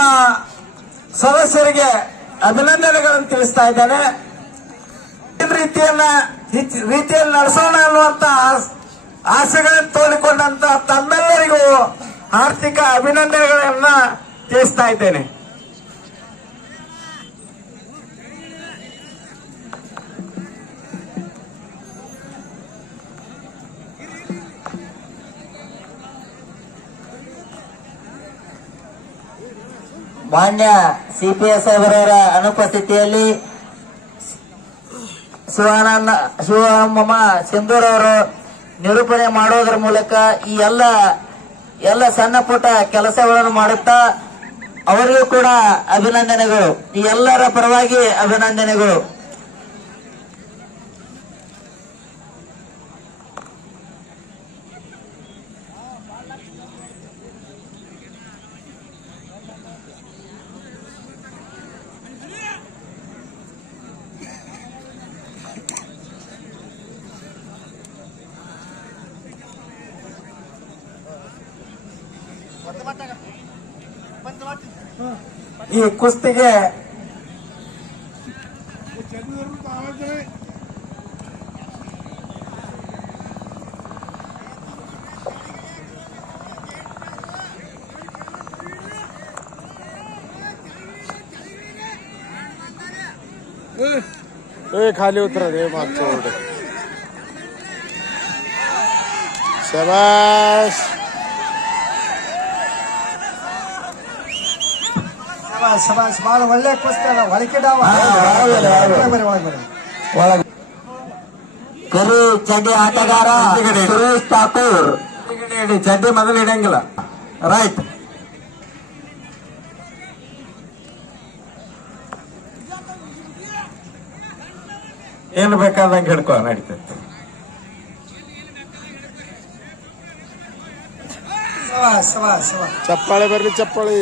ಸದಸ್ಯರಿಗೆ ಅಭಿನಂದನೆಗಳನ್ನು ತಿಳಿಸ್ತಾ ಇದ್ದೇನೆ. ರೀತಿಯಲ್ಲಿ ನಡೆಸೋಣ ಅನ್ನುವಂತ ಆಸೆಗಳನ್ನು ತೋರಿಕೊಂಡಂತ ತಮ್ಮೆಲ್ಲರಿಗೂ ಆರ್ಥಿಕ ಅಭಿನಂದನೆಗಳನ್ನ ತಿಳಿಸ್ತಾ ಇದ್ದೇನೆ. ಮಾನ್ಯ ಸಿಪಿಎಸ್ ಅವರ ಅನುಪಸ್ಥಿತಿಯಲ್ಲಿ ಶಿವಮ್ಮ ಸಿಂಧೂರ್ ಅವರು ನಿರೂಪಣೆ ಮಾಡೋದ್ರ ಮೂಲಕ ಈ ಎಲ್ಲ ಸಣ್ಣ ಪುಟ್ಟ ಕೆಲಸಗಳನ್ನು ಮಾಡುತ್ತಾ ಅವರಿಗೂ ಕೂಡ ಅಭಿನಂದನೆಗಳು. ಈ ಎಲ್ಲರ ಪರವಾಗಿ ಅಭಿನಂದನೆಗಳು. ಈ ಕುಸ್ತಿಗೆ खाली उतरा रे मागचं ओढ. शाबास. ಶಬಾಷ್ ಬಹಳ ಒಳ್ಳೆ ಕುಸ್ತಿ ಅಲ್ಲ ಒಳಗೆ ಡಾವ ಕರಿ ಚಡ್ಡಿ ಆಟಗಾರ ಸುರೇಶ್ ಠಾಕೂರ್. ಚಡ್ಡಿ ಮೊದಲು ಇಡಂಗಿಲ್ಲ. ರೈಟ್. ಏನು ಬೇಕಾದಂಗೆ ಹಿಡ್ಕೊ ನಡೀತೈತೆ. चप्पाळे बरली चप्पाळे.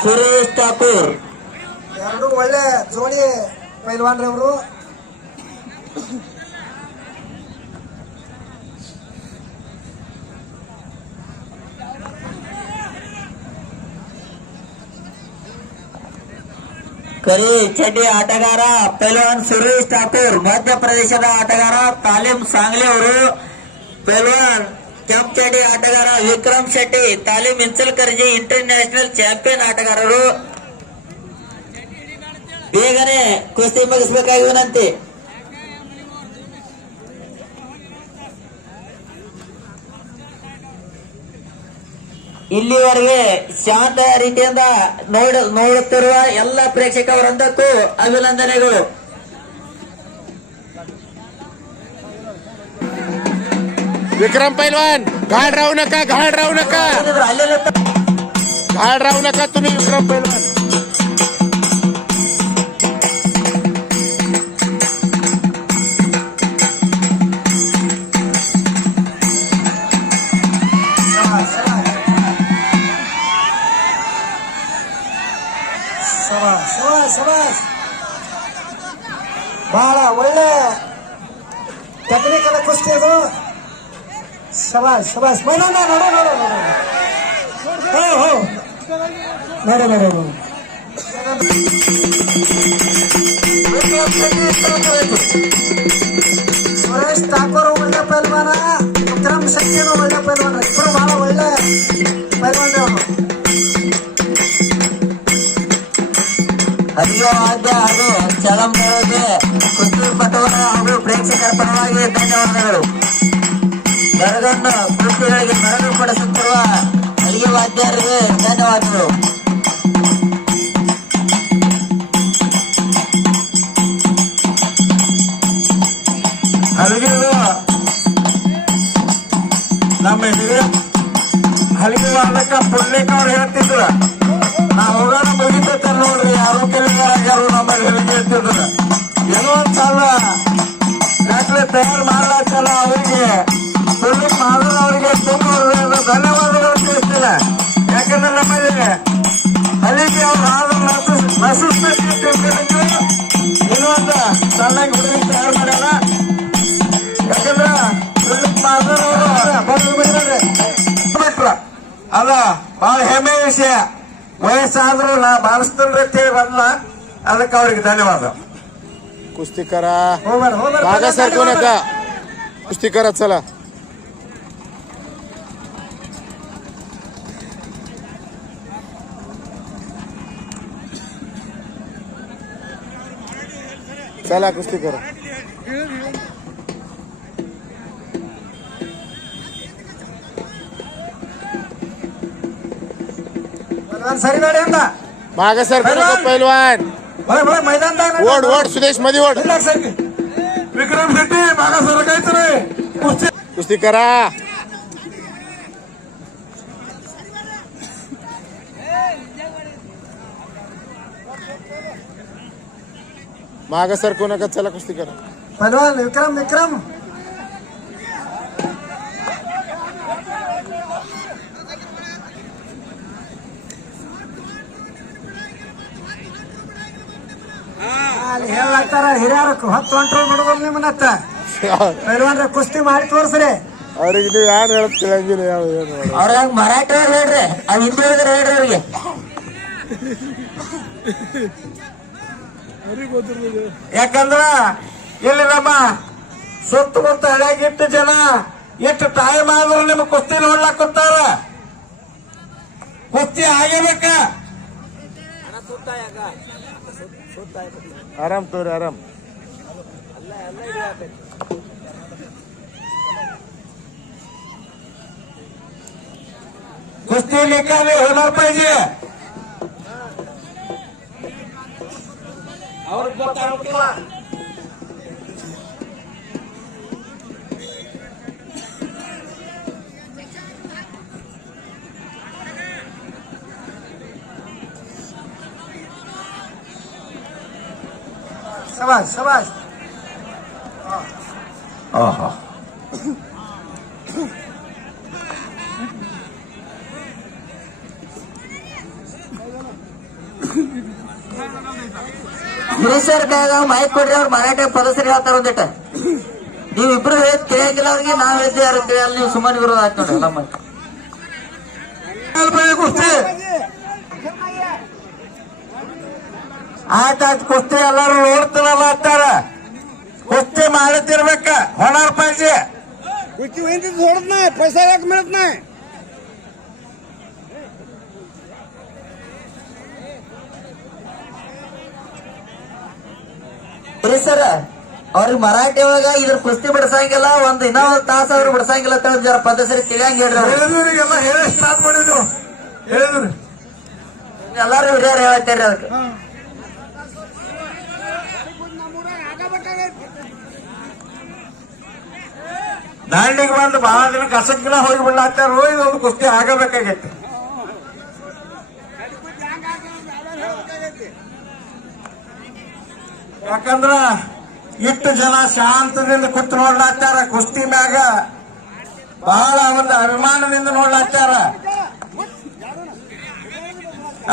ಸುರೇಶ್ ಠಾಕೂರ್ ಎರಡು ಒಳ್ಳೆ ಜೋಡಿ ಪೈಲ್ವಾನ್ರಿ ಅವರು. ಕರಿ ಚಡ್ಡಿ ಆಟಗಾರ ಪೈಲ್ವಾನ್ ಸುರೇಶ್ ಠಾಕೂರ್. ಮಧ್ಯಪ್ರದೇಶದ ಆಟಗಾರ ತಾಲೀಂ ಸಾಂಗ್ಲಿ ಅವರು. ಪೈಲ್ವಾನ್ ಕೆಂಪ್ ಚಡ್ಡಿ ಆಟಗಾರ ವಿಕ್ರಮ್ ಶೆಟ್ಟಿ ತಾಲೀಂ ಇನ್ಸಲ್ಕರ್ಜಿ ಇಂಟರ್ನ್ಯಾಷನಲ್ ಚಾಂಪಿಯನ್ ಆಟಗಾರರು. ಬೇಗನೆ ಕುಸ್ತಿ ಮುಗಿಸಬೇಕಾಗಿ ವಿನಂತಿ. ಇಲ್ಲಿವರೆಗೆ ಶಾಂತ ರೀತಿಯಿಂದ ನೋಡುತ್ತಿರುವ ಎಲ್ಲ ಪ್ರೇಕ್ಷಕ ವೃಂದಕ್ಕೂ ಅಭಿನಂದನೆಗಳು. विक्रम पैलवान घाण राहू नका, घाण राहू नका, घाण राहू नका तुम्ही विक्रम पैलवान. ಬಹಳ ಒಳ್ಳೆ ಟೆಕ್ನಿಕಲ್ ಕುಸ್ತಿ ಅದು. ಶಬಾಷ್ ಶಬಾಷ್. ಮೈದಾನ ನೋಡು ನೋಡು ನೋಡು ನೋಡು ನೋಡು ನೋಡು. ಸುರೇಶ್ ಠಾಕೂರ್ ಒಳ್ಳೆ ಪೈಲ್ವಾನ, ವಿಕ್ರಮ್ ಶೆಟ್ಟಿನೂ ಒಳ್ಳೆ ಪೈಲ್ವಾನ. ಇಬ್ಬರು ಬಹಳ ಒಳ್ಳೆ ಪೈಲ್ವಾನ್ರಿ ಅವರು. ಹರಿಯೋ ಆದ್ಯ ಹಾಗೂ ಚಲಂಬರಿಗೆ ಕುಸ್ತಿ ಪಟುಗಳ ಹಾಗೂ ಪ್ರೇಕ್ಷಕರ ಪರವಾಗಿ ಧನ್ಯವಾದಗಳು. ಬೆರಗನ್ನು ಕುಸ್ತಿಗಳಿಗೆ ಮೆರಗು ಪಡಿಸುತ್ತಿರುವ ಹಲಿಗೆ ವಾದ್ಯರಿಗೆ ಧನ್ಯವಾದಗಳು. ಹಲಿಗೆಗಳು ನಮ್ಮ ಹಿರಿಯ ಹಲಿಗೆ ವಾದಕ ಪುಣ್ಯಕ ಅವ್ರು ಹೇಳ್ತಿದ್ರ, ನಾವು ಹೋಗೋಣ ಮುಗಿತೈತೆ ನೋಡ್ರಿ, ಯಾರು ಕೆಲಗಾರು ನಮ್ಮಲ್ಲಿ ಹೇಳಿಕೆ ಹೇಳ್ತಿದ್ರ. ಏನೋ ಒಂದ್ ಸಲ ದಾಖಲೆ ತಯಾರು ಮಾಡ್ಲಾಕಲ್ಲ ಅವರಿಗೆ ಪುಣ್ಯಕ್ ಮಾಡಿದ್ರೆ ಅವರಿಗೆ ತುಂಬ ಧನ್ಯವಾದಗಳು ತಿಳಿಸ್ತೀನಿ. ಯಾಕಂದ್ರೆ ನಮ್ಮಲ್ಲಿ ಹಲಿಗೆ ಅವ್ರು ಆದ್ರೆ ನಶಿಸ್ಬೇಕು. ಇನ್ನೊಂದು ಸಣ್ಣಗೆ ಹುಡುಗಿ ತಯಾರು ಮಾಡ್ಯಾರ. ಯಾಕಂದ್ರೆ ಪುಣ್ಯಕ್ ಮಾಡಿದ್ರೆ ಬಿಟ್ರ ಅದ ಬಹಳ ಹೆಮ್ಮೆಯ ವಿಷಯ. ವಯಸ್ಸಾದ್ರೂ ನಾ ಮಾಡಿಸ್ತೇನೆ ಅಂತ ಹೇಳಿ ಬಂದ, ಅದಕ್ಕೆ ಅವ್ರಿಗೆ ಧನ್ಯವಾದ. कुस्ती करा, मागा सरकू नका, कुस्ती करा. चला चला कुस्ती करा. ಸರಿ ನೋಡಿ ಅಂದ मागा सरकू नका पैलवान. मैदानದಾಗ ओढ ओढ सुदेश मध्ये ओढ. ವಿಕ್ರಮ್ ಶೆಟ್ಟಿ ಭಾಗ ಸರಕಾಯ್ತಾರೆ. कुस्ती करा. मागे सरकू नका, चला कुस्ती करा. पहलवान विक्रम विक्रम ಅಲ್ಲಿ ಹೇಳಾಗ್ತಾರ ಹಿರಿಯರು ಹೊತ್ತು ಹೊಂಟ್ರು ನೋಡಿದ್ರು ನಿಮ್ಮನ್ನತ್ತ ಪೈಲ್ವಾನ್ರ ಕುಸ್ತಿ ಮಾಡಿ ತೋರ್ಸ್ರಿ. ಅವ್ರಿಗೆ ನೀವು ಯಾರು ಹೇಳಕ್ ತಿಳಂಗಿಲ್ಲ. ಅವ್ರ ಮರಾಠ ಹೇಳ್ರಿ, ಅವ್ ಹಿಂದಿ ಹೇಳಿದ್ರೆ ಹೇಳ್ರಿ ಅವ್ರಿಗೆ. ಯಾಕಂದ್ರ ಇಲ್ಲಿ ನಮ್ಮ ಸುತ್ತಮುತ್ತ ಹಳ್ಯಾಗಿಟ್ಟು ಜನ ಎಷ್ಟು ಟೈಮ್ ಆದ್ರೂ ನಿಮ್ಮ ಕುಸ್ತಿ ನೋಡ್ಲಾಕ್ ಕೂತಾರ. ಕುಸ್ತಿ ಆಗಿರ್ಬೇಕ. ಆರಾಮ್ ತೋರಿ, ಆರಾಮ್. कुस्ती निकाली होणार पाहिजे. शाबाश शाबाश. ಗಿರೀಶರ್ ಕೈಯಾಗ ಮೈಕ್ ಕೊಡ್ರಿ, ಅವ್ರು ಮರಾಠ ಪದಸರಿ ಹೇಳ್ತಾರ ಒಂದಿಟ್ಟ. ನೀವಿಬ್ರು ತಿಳಿಯಂಗಿಲ್ಲ ಅವ್ರಿಗೆ, ನಾವ್ ಹೇಳ್ತೀವಿ ಯಾರು ತಿಳಿಯಲ್ಲ. ನೀವು ಸುಮ್ಮನೆ ವಿರೋಧ ಆಯ್ತು ನೋಡ್ರಿ ನಮ್ಮ ಕುಸ್ತಿ ಆಯ್ತಾಯ್ತು. ಕುಸ್ತಿ ಎಲ್ಲಾರು ನೋಡ್ತಾರಲ್ಲ ಅಂತಾರ. कुस्ती ಮಾಡತಿರ್ಬೇಕ, होणार पाहिजे. कुस्ती होईल सोडत नाही, पैसा एक मिळत नाही. ಸರ್ ಅವ್ರಿಗೆ ಮರಾಠಿ ಒಳಗ ಇದ್ರ ಕುಸ್ತಿ ಬಿಡ್ಸಂಗಿಲ್ಲ, ಇನ್ನೂ ಒಂದ್ ತಾಸ ಅವ್ರು ಬಿಡ್ಸಂಗಿಲ್ಲ ಅಂತ ಜರ ಪದ್ಧತಿ ತಿಳಿಯಂಗ ಹೇಳ್ರಿ. ಹೇಳಿದ್ರಿಗೆಲ್ಲ ಹೇಳಿ ಸ್ಟಾರ್ಟ್ ಮಾಡಿದ್ರು. ಹೇಳಿದ್ರಿ ಎಲ್ಲಾರು ಹಿರಿಯರು ಹೇಳ್ತಾರ್ರಿ ಅದಕ್ಕೆ. ದಾಂಡಿಗೆ ಬಂದು ಬಹಳ ದಿನ ಕಸಕ್ಕಿನ ಹೋಗಿ ಬಿಡ್ಲಾತ್ತಾರು. ಇದೊಂದು ಕುಸ್ತಿ ಆಗಬೇಕಾಗೈತಿ. ಯಾಕಂದ್ರ ಇಷ್ಟು ಜನ ಶಾಂತದಿಂದ ಕೂತು ನೋಡ್ಲಾತ್ತಾರ. ಕುಸ್ತಿ ಮ್ಯಾಗ ಬಹಳ ಒಂದು ಅಭಿಮಾನದಿಂದ ನೋಡ್ಲಾತ್ತಾರ.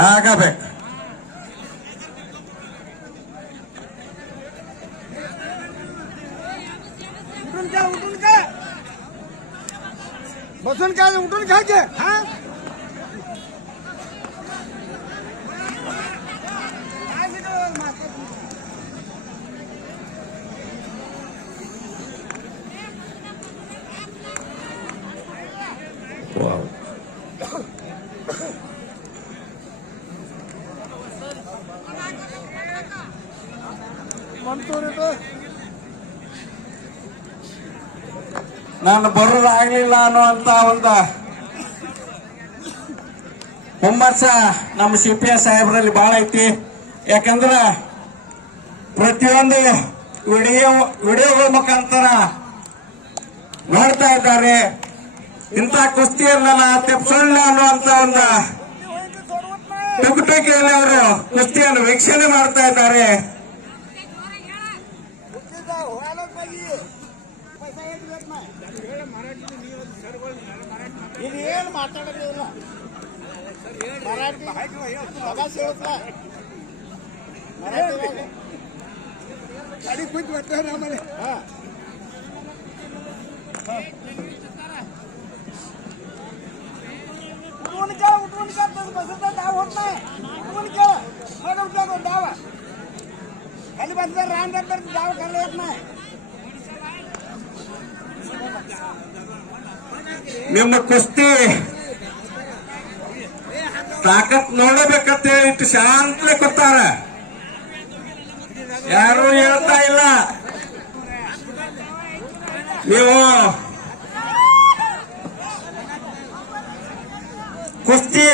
ಆಗಬೇಕು. बसून काय उठून खा की. ನಾನು ಬರೋದಾಗ್ಲಿಲ್ಲ ಅನ್ನುವಂತ ಒಂದು ಹುಮ್ಮಸ್ಸ ನಮ್ಮ CPS ಸಾಹೇಬ್ರಲ್ಲಿ ಬಹಳ ಐತಿ. ಯಾಕಂದ್ರ ಪ್ರತಿಯೊಂದು ವಿಡಿಯೋಗಳ ಮುಖಾಂತರ ನೋಡ್ತಾ ಇದ್ದಾರೆ. ಇಂಥ ಕುಸ್ತಿಯನ್ನ ತೆಪ್ಸೋಣ ಅನ್ನುವಂತ ಒಂದು ಟುಕಟುಕಿಯಲ್ಲಿ ಅವರು ಕುಸ್ತಿಯನ್ನು ವೀಕ್ಷಣೆ ಮಾಡ್ತಾ ಇದ್ದಾರೆ. ಏನು ಮಾತಾಡೋದಿಲ್ಲ ಮರಾಠಿ गाडी खूप वाटतं आम्हाला. उठवून घ्या बसत डाव होत नाही. उठवून घ्या मग उठला डाव खाली बसला रान तर डाव करायला येत नाही. ನಿಮ್ಮ ಕುಸ್ತಿ ತಾಕತ್ ನೋಡಬೇಕಂತ ಹೇಳಿ ಇಟ್ಟು ಶಾಂತಲೆ ಕೂತಾರ. ಯಾರು ಹೇಳ್ತಾ ಇಲ್ಲ. ನೀವು ಕುಸ್ತಿ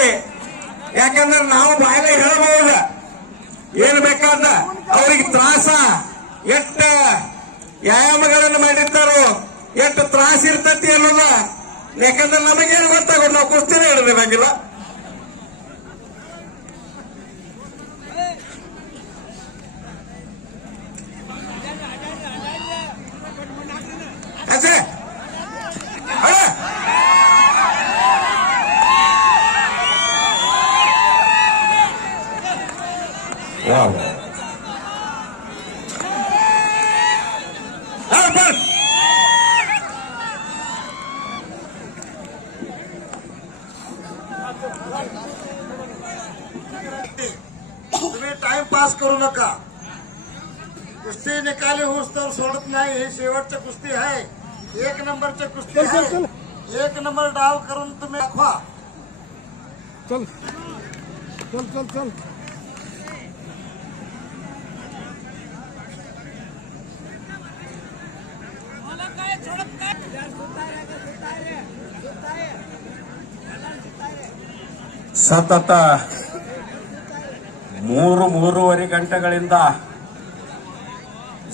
ಯಾಕಂದ್ರೆ ನಾವು ಬಾಯಿಲೆ ಹೇಳಬಹುದು ಏನ್ ಬೇಕಾದ ಅವ್ರಿಗೆ ತ್ರಾಸ ಎಷ್ಟು ವ್ಯಾಯಾಮಗಳನ್ನು ಮಾಡಿರ್ತಾರೋ ಎಷ್ಟು ತ್ರಾಸ ಇರ್ತತಿ ಅನ್ನೋದ. ಯಾಕಂದ್ರೆ ನಮಗೇನು ಗೊತ್ತಾಗೋದು, ನಾವು ಕುಸ್ತಿನೇ ಹಿಡಿದಿರಂಗಿಲ್ಲ. वा वा. हा, बस. तुम्ही टाइमपास करू नका. कुस्ती निकाली होस तर सोडत नाही. ही शेवटची कुस्ती आहे. 1 नंबरची कुस्ती आहे. 1 नंबर डाव करून तुम्ही दाखवा. चल चल चल चल. ಸತತ 3-3.5 ಗಂಟೆಗಳಿಂದ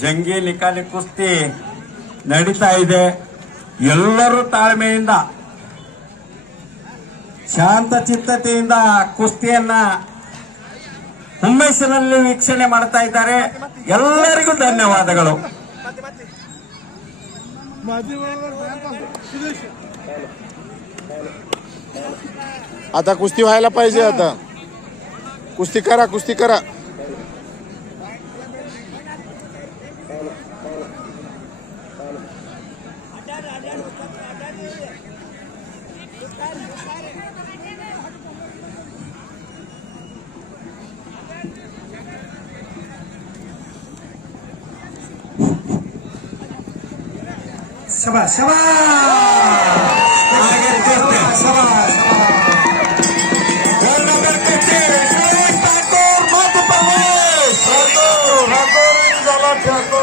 ಜಂಗಿ ನಿಕಾಲಿ ಕುಸ್ತಿ ನಡೀತಾ ಇದೆ. ಎಲ್ಲರೂ ತಾಳ್ಮೆಯಿಂದ ಶಾಂತ ಚಿತ್ತತೆಯಿಂದ ಕುಸ್ತಿಯನ್ನ ಹುಮ್ಮಸ್ಸಿನಲ್ಲಿ ವೀಕ್ಷಣೆ ಮಾಡ್ತಾ ಇದ್ದಾರೆ. ಎಲ್ಲರಿಗೂ ಧನ್ಯವಾದಗಳು. आता कुस्ती व्हायला पाहिजे. आता कुस्ती करा, कुस्ती करा. शाबाश शाबाश ठाकूर झाला ठाकूर.